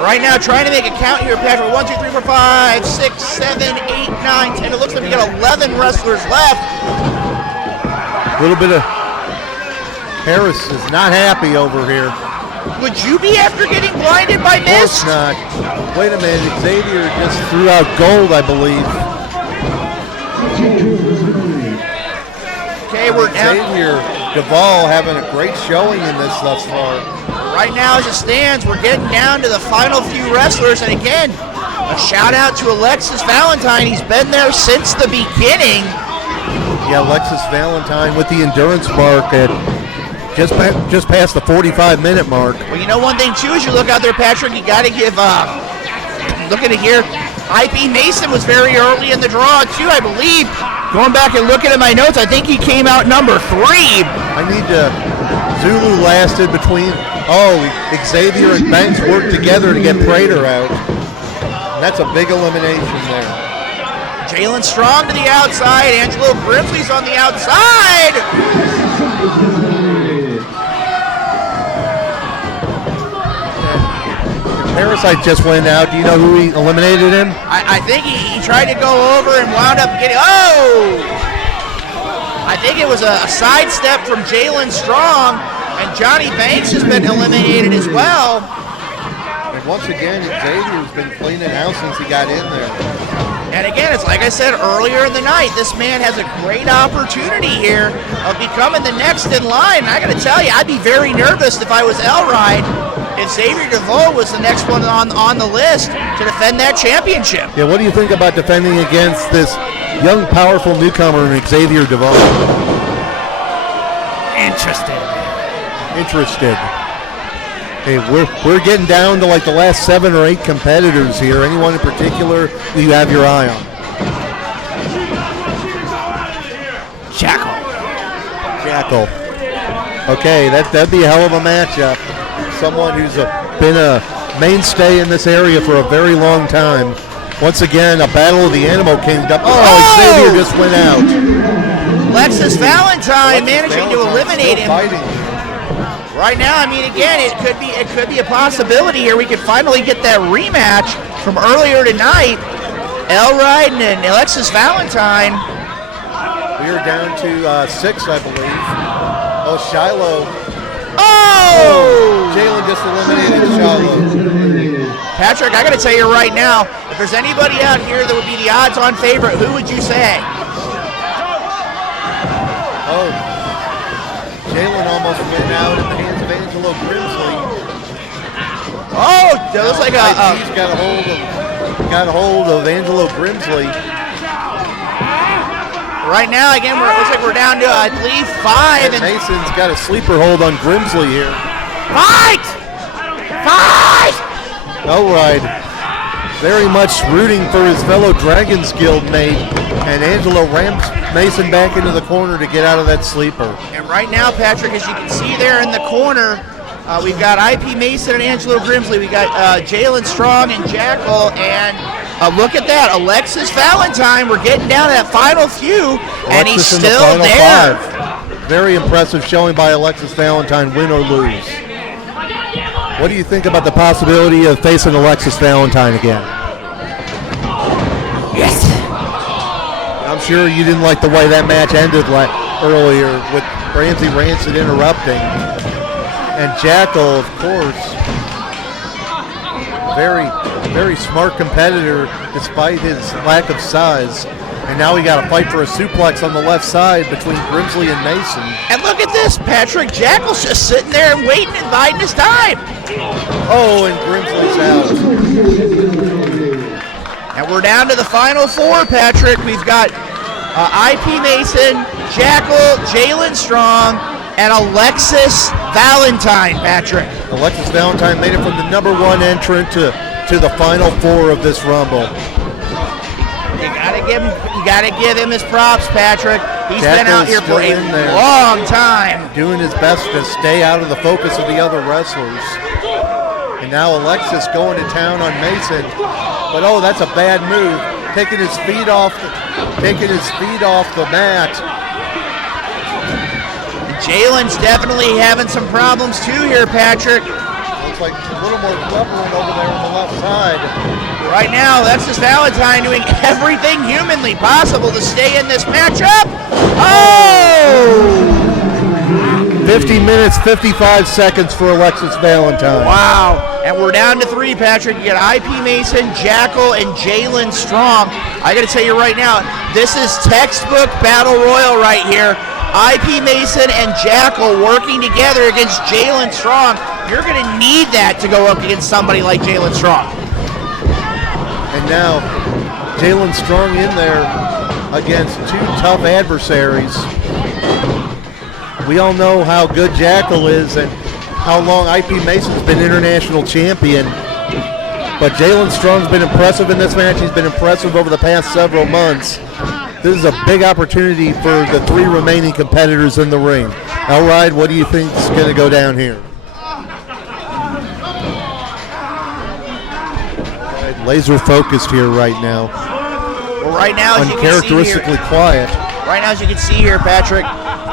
Right now, trying to make a count here, Patrick. 1, 2, 3, 4, 5, 6, 7, 8, 9, 10. It looks like we got 11 wrestlers left. A little bit of Harris is not happy over here. Would you be after getting blinded by Of course mist? not. Wait a minute, Xavier just threw out gold, I believe. Okay, we're down. Xavier Dea'Vaul having a great showing in this thus far. Right now, as it stands, we're getting down to the final few wrestlers. And again, a shout out to Alexis Valentine. He's been there since the beginning. Yeah, Alexis Valentine with the endurance mark at just past the 45-minute mark. Well, you know one thing, too, as you look out there, Patrick, you got to give, looking at here, IP Mason was very early in the draw, too, I believe. Going back and looking at my notes, I think he came out number 3. I need to, Zulu lasted between, Xavier and Banks worked together to get Prater out. And that's a big elimination there. Jalen Strong to the outside, Angelo Grimsley's on the outside. Parasite just went out. Do you know who he eliminated him? I think he tried to go over and wound up getting, I think it was a sidestep from Jalen Strong, and Johnny Banks has been eliminated as well. And once again, Xavier's been cleaning house since he got in there. And again, it's like I said earlier in the night, this man has a great opportunity here of becoming the next in line. And I got to tell you, I'd be very nervous if I was Elride, if Xavier Dea'Vaul was the next one on the list to defend that championship. Yeah, what do you think about defending against this young, powerful newcomer, Xavier Dea'Vaul? Interested. Hey, we're getting down to like the last 7 or 8 competitors here. Anyone in particular that you have your eye on? Jackal. Okay, that'd be a hell of a matchup. Someone who's been a mainstay in this area for a very long time. Once again, a battle of the Animal Kingdom. Xavier just went out. Alexis Valentine managing to eliminate him. Fighting. Right now, I mean, again, it could be a possibility here. We could finally get that rematch from earlier tonight. Elride and Alexis Valentine. We are down to 6, I believe. Shylo. Jalen just eliminated Shylo. Patrick, I got to tell you right now, if there's anybody out here that would be the odds-on favorite, who would you say? Jalen almost went out at the hands of Angelo Grimsley. That looks like He's got a hold of Angelo Grimsley. Right now, again, it looks like we're down to, I believe, 5. And Mason's got a sleeper hold on Grimsley here. Fight! Elride very much rooting for his fellow Dragons Guild mate, and Angelo ramps Mason back into the corner to get out of that sleeper. And right now, Patrick, as you can see there in the corner, we've got IP Mason and Angelo Grimsley. We got Jalen Strong and Jackal, and look at that, Alexis Valentine. We're getting down to that final few, and he's still there. 5. Very impressive showing by Alexis Valentine, win or lose. What do you think about the possibility of facing Alexis Valentine again? Yes. I'm sure you didn't like the way that match ended earlier with Ramsey Rancid interrupting. And Jackal, of course, very, very smart competitor despite his lack of size. And now we got to fight for a suplex on the left side between Grimsley and Mason. And look at this, Patrick. Jackal's just sitting there and waiting and biding his time. And Grimsley's out. And we're down to the final 4, Patrick. We've got IP Mason, Jackal, Jalen Strong, and Alexis Valentine, Patrick. Alexis Valentine made it from the number 1 entrant to the final 4 of this Rumble. You gotta give him his props, Patrick. He's been out here for a long time. Doing his best to stay out of the focus of the other wrestlers. And now Alexis going to town on Mason. But oh, that's a bad move. Taking his feet off the mat. Jalen's definitely having some problems too here, Patrick. Looks like a little more covering over there on the left side. Right now, that's just Valentine doing everything humanly possible to stay in this matchup. Oh! 50 minutes, 55 seconds for Alexis Valentine. Wow. And we're down to 3, Patrick. You got IP Mason, Jackal, and Jalen Strong. I got to tell you right now, this is textbook battle royal right here. IP Mason and Jackal working together against Jalen Strong. You're going to need that to go up against somebody like Jalen Strong. And now, Jalen Strong in there against 2 tough adversaries. We all know how good Jackal is and how long IP Mason's been international champion. But Jalen Strong's been impressive in this match. He's been impressive over the past several months. This is a big opportunity for the 3 remaining competitors in the ring. Elride, what do you think is going to go down here? Laser focused here right now. Well, right now, as you can see uncharacteristically here, quiet. Right now, as you can see here, Patrick,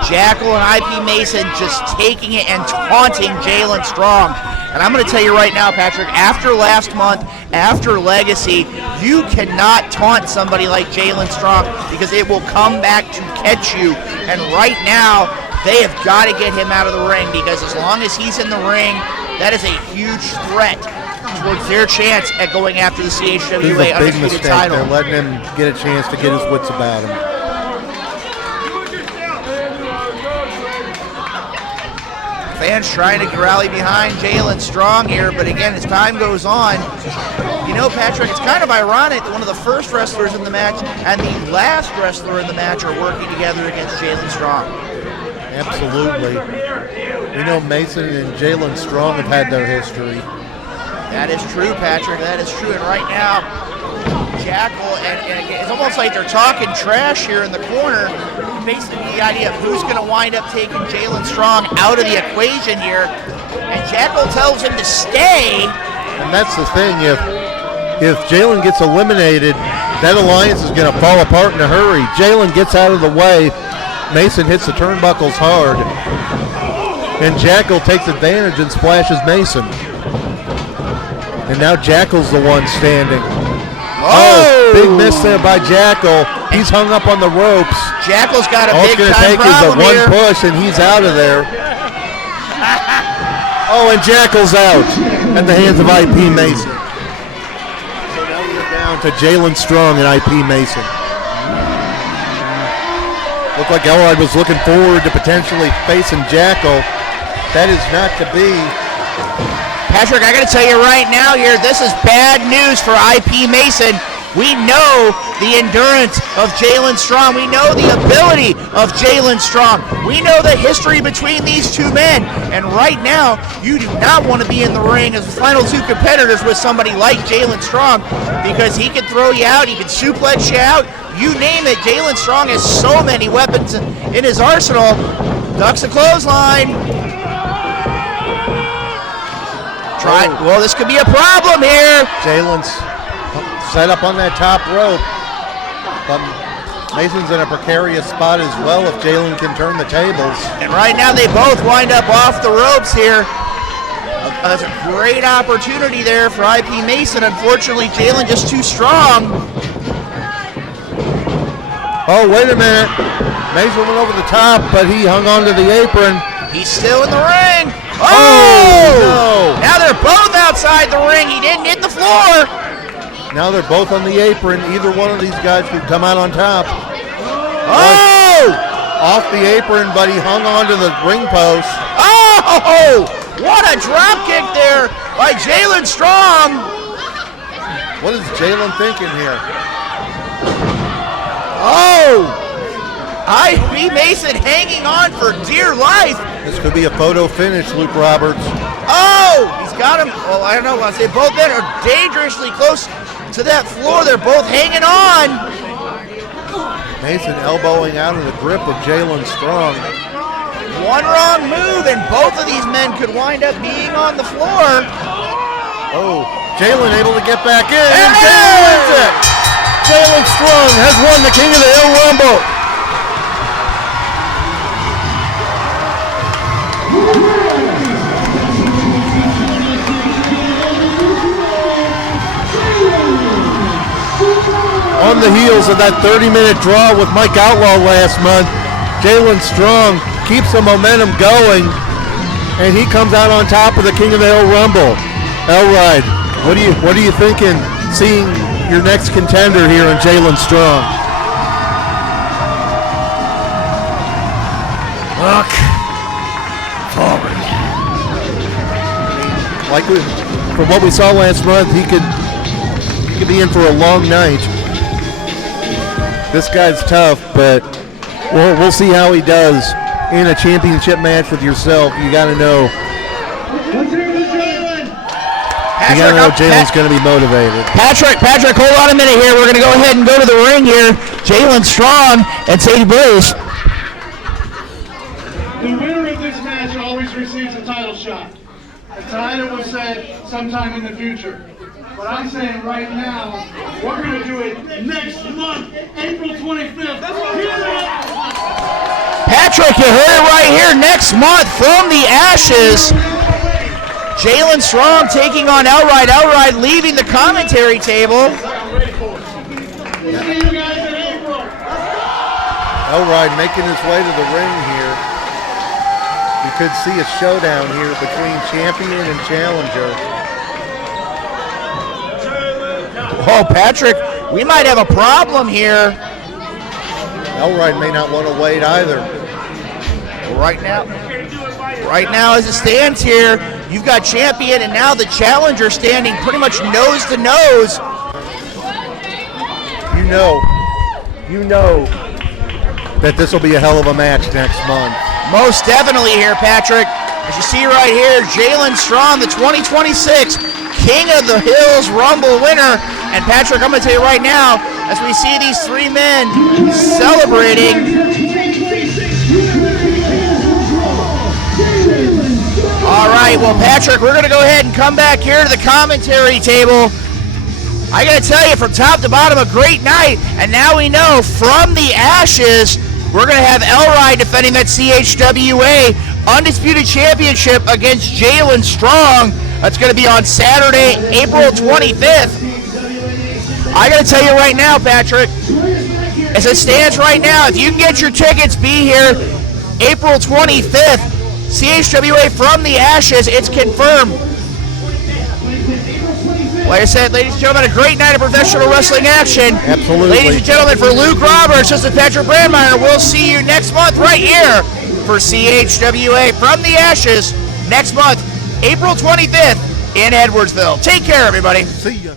Jackal and IP Mason just taking it and taunting Jalen Strong. And I'm going to tell you right now, Patrick, after last month, after Legacy, you cannot taunt somebody like Jalen Strong because it will come back to catch you. And right now, they have got to get him out of the ring because as long as he's in the ring, that is a huge threat towards their chance at going after the CHWA Undisputed title. They're letting him get a chance to get his wits about him. Fans trying to rally behind Jalen Strong here, but again, as time goes on, you know, Patrick, it's kind of ironic that one of the first wrestlers in the match and the last wrestler in the match are working together against Jalen Strong. Absolutely. We know Mason and Jalen Strong have had their history. That is true, Patrick. That is true. And right now, Jackal, and again, it's almost like they're talking trash here in the corner. Basically, the idea of who's going to wind up taking Jalen Strong out of the equation here. And Jackal tells him to stay. And that's the thing. If Jalen gets eliminated, that alliance is going to fall apart in a hurry. Jalen gets out of the way. Mason hits the turnbuckles hard. And Jackal takes advantage and splashes Mason. And now Jackal's the one standing. Oh, big miss there by Jackal. He's hung up on the ropes. Jackal's got a All big it's time going to take problem is a here. one push, and he's out of there. Oh, and Jackal's out at the hands of IP Mason. So now we're down to Jalen Strong and IP Mason. Looked like Elrod was looking forward to potentially facing Jackal. That is not to be. Patrick, I got to tell you right now here, this is bad news for IP Mason. We know the endurance of Jalen Strong. We know the ability of Jalen Strong. We know the history between these 2 men. And right now, you do not want to be in the ring as the final 2 competitors with somebody like Jalen Strong because he can throw you out, he can suplex you out, you name it. Jalen Strong has so many weapons in his arsenal. Ducks a clothesline. Well, this could be a problem here. Jalen's set up on that top rope. But Mason's in a precarious spot as well if Jalen can turn the tables. And right now they both wind up off the ropes here. That's a great opportunity there for IP Mason. Unfortunately, Jalen just too strong. Oh, wait a minute. Mason went over the top, but he hung onto the apron. He's still in the ring. Oh, no. Now they're both outside the ring. He didn't hit the floor. Now they're both on the apron. Either one of these guys could come out on top. Oh! Off the apron, but he hung onto the ring post. Oh! What a drop kick there by Jalen Strong. What is Jalen thinking here? Oh! IP Mason hanging on for dear life. This could be a photo finish, Luke Roberts. Oh! He's got him. Well, I don't know. I say both men are dangerously close to that floor. They're both hanging on. Mason elbowing out of the grip of Jalen Strong. One wrong move and both of these men could wind up being on the floor. Oh, Jalen able to get back in. And Jalen wins it. Jalen Strong has won the King of the Hill Rumble. On the heels of that 30-minute draw with Mike Outlaw last month, Jalen Strong keeps the momentum going, and he comes out on top of the King of the Hill Rumble. Elride, what are you thinking, seeing your next contender here in Jalen Strong? Look forward. Like from what we saw last month, he could be in for a long night. This guy's tough, but we'll see how he does in a championship match with yourself. You got to know. You got to know Jalen's going to be motivated. Patrick, hold on a minute here. We're going to go ahead and go to the ring here. Jalen Strong and Sadie Blaze. The winner of this match always receives a title shot. A title was set sometime in the future. But I'm saying right now, we're going to do it next month, April 25th. Patrick, you heard it right here. Next month from the Ashes, Jalen Strong taking on Elride. Elride leaving the commentary table. See you guys in April. Elride making his way to the ring here. We could see a showdown here between champion and challenger. Oh, Patrick, we might have a problem here. Elride may not want to wait either. Right now as it stands here, you've got champion and now the challenger standing pretty much nose to nose. You know that this will be a hell of a match next month. Most definitely here, Patrick. As you see right here, Jalen Strong, the 2026 King of the Hills Rumble winner. And Patrick, I'm going to tell you right now, as we see these three men celebrating. All right, well, Patrick, we're going to go ahead and come back here to the commentary table. I got to tell you, from top to bottom, a great night. And now we know from the Ashes, we're going to have Elride defending that CHWA Undisputed Championship against Jalen Strong. That's going to be on Saturday, April 25th. I got to tell you right now, Patrick, as it stands right now, if you can get your tickets, be here April 25th. CHWA from the Ashes, it's confirmed. Like I said, ladies and gentlemen, a great night of professional wrestling action. Absolutely. Ladies and gentlemen, for Luke Roberts, this is Patrick Brandmeier. We'll see you next month right here for CHWA from the Ashes next month, April 25th in Edwardsville. Take care, everybody. See ya.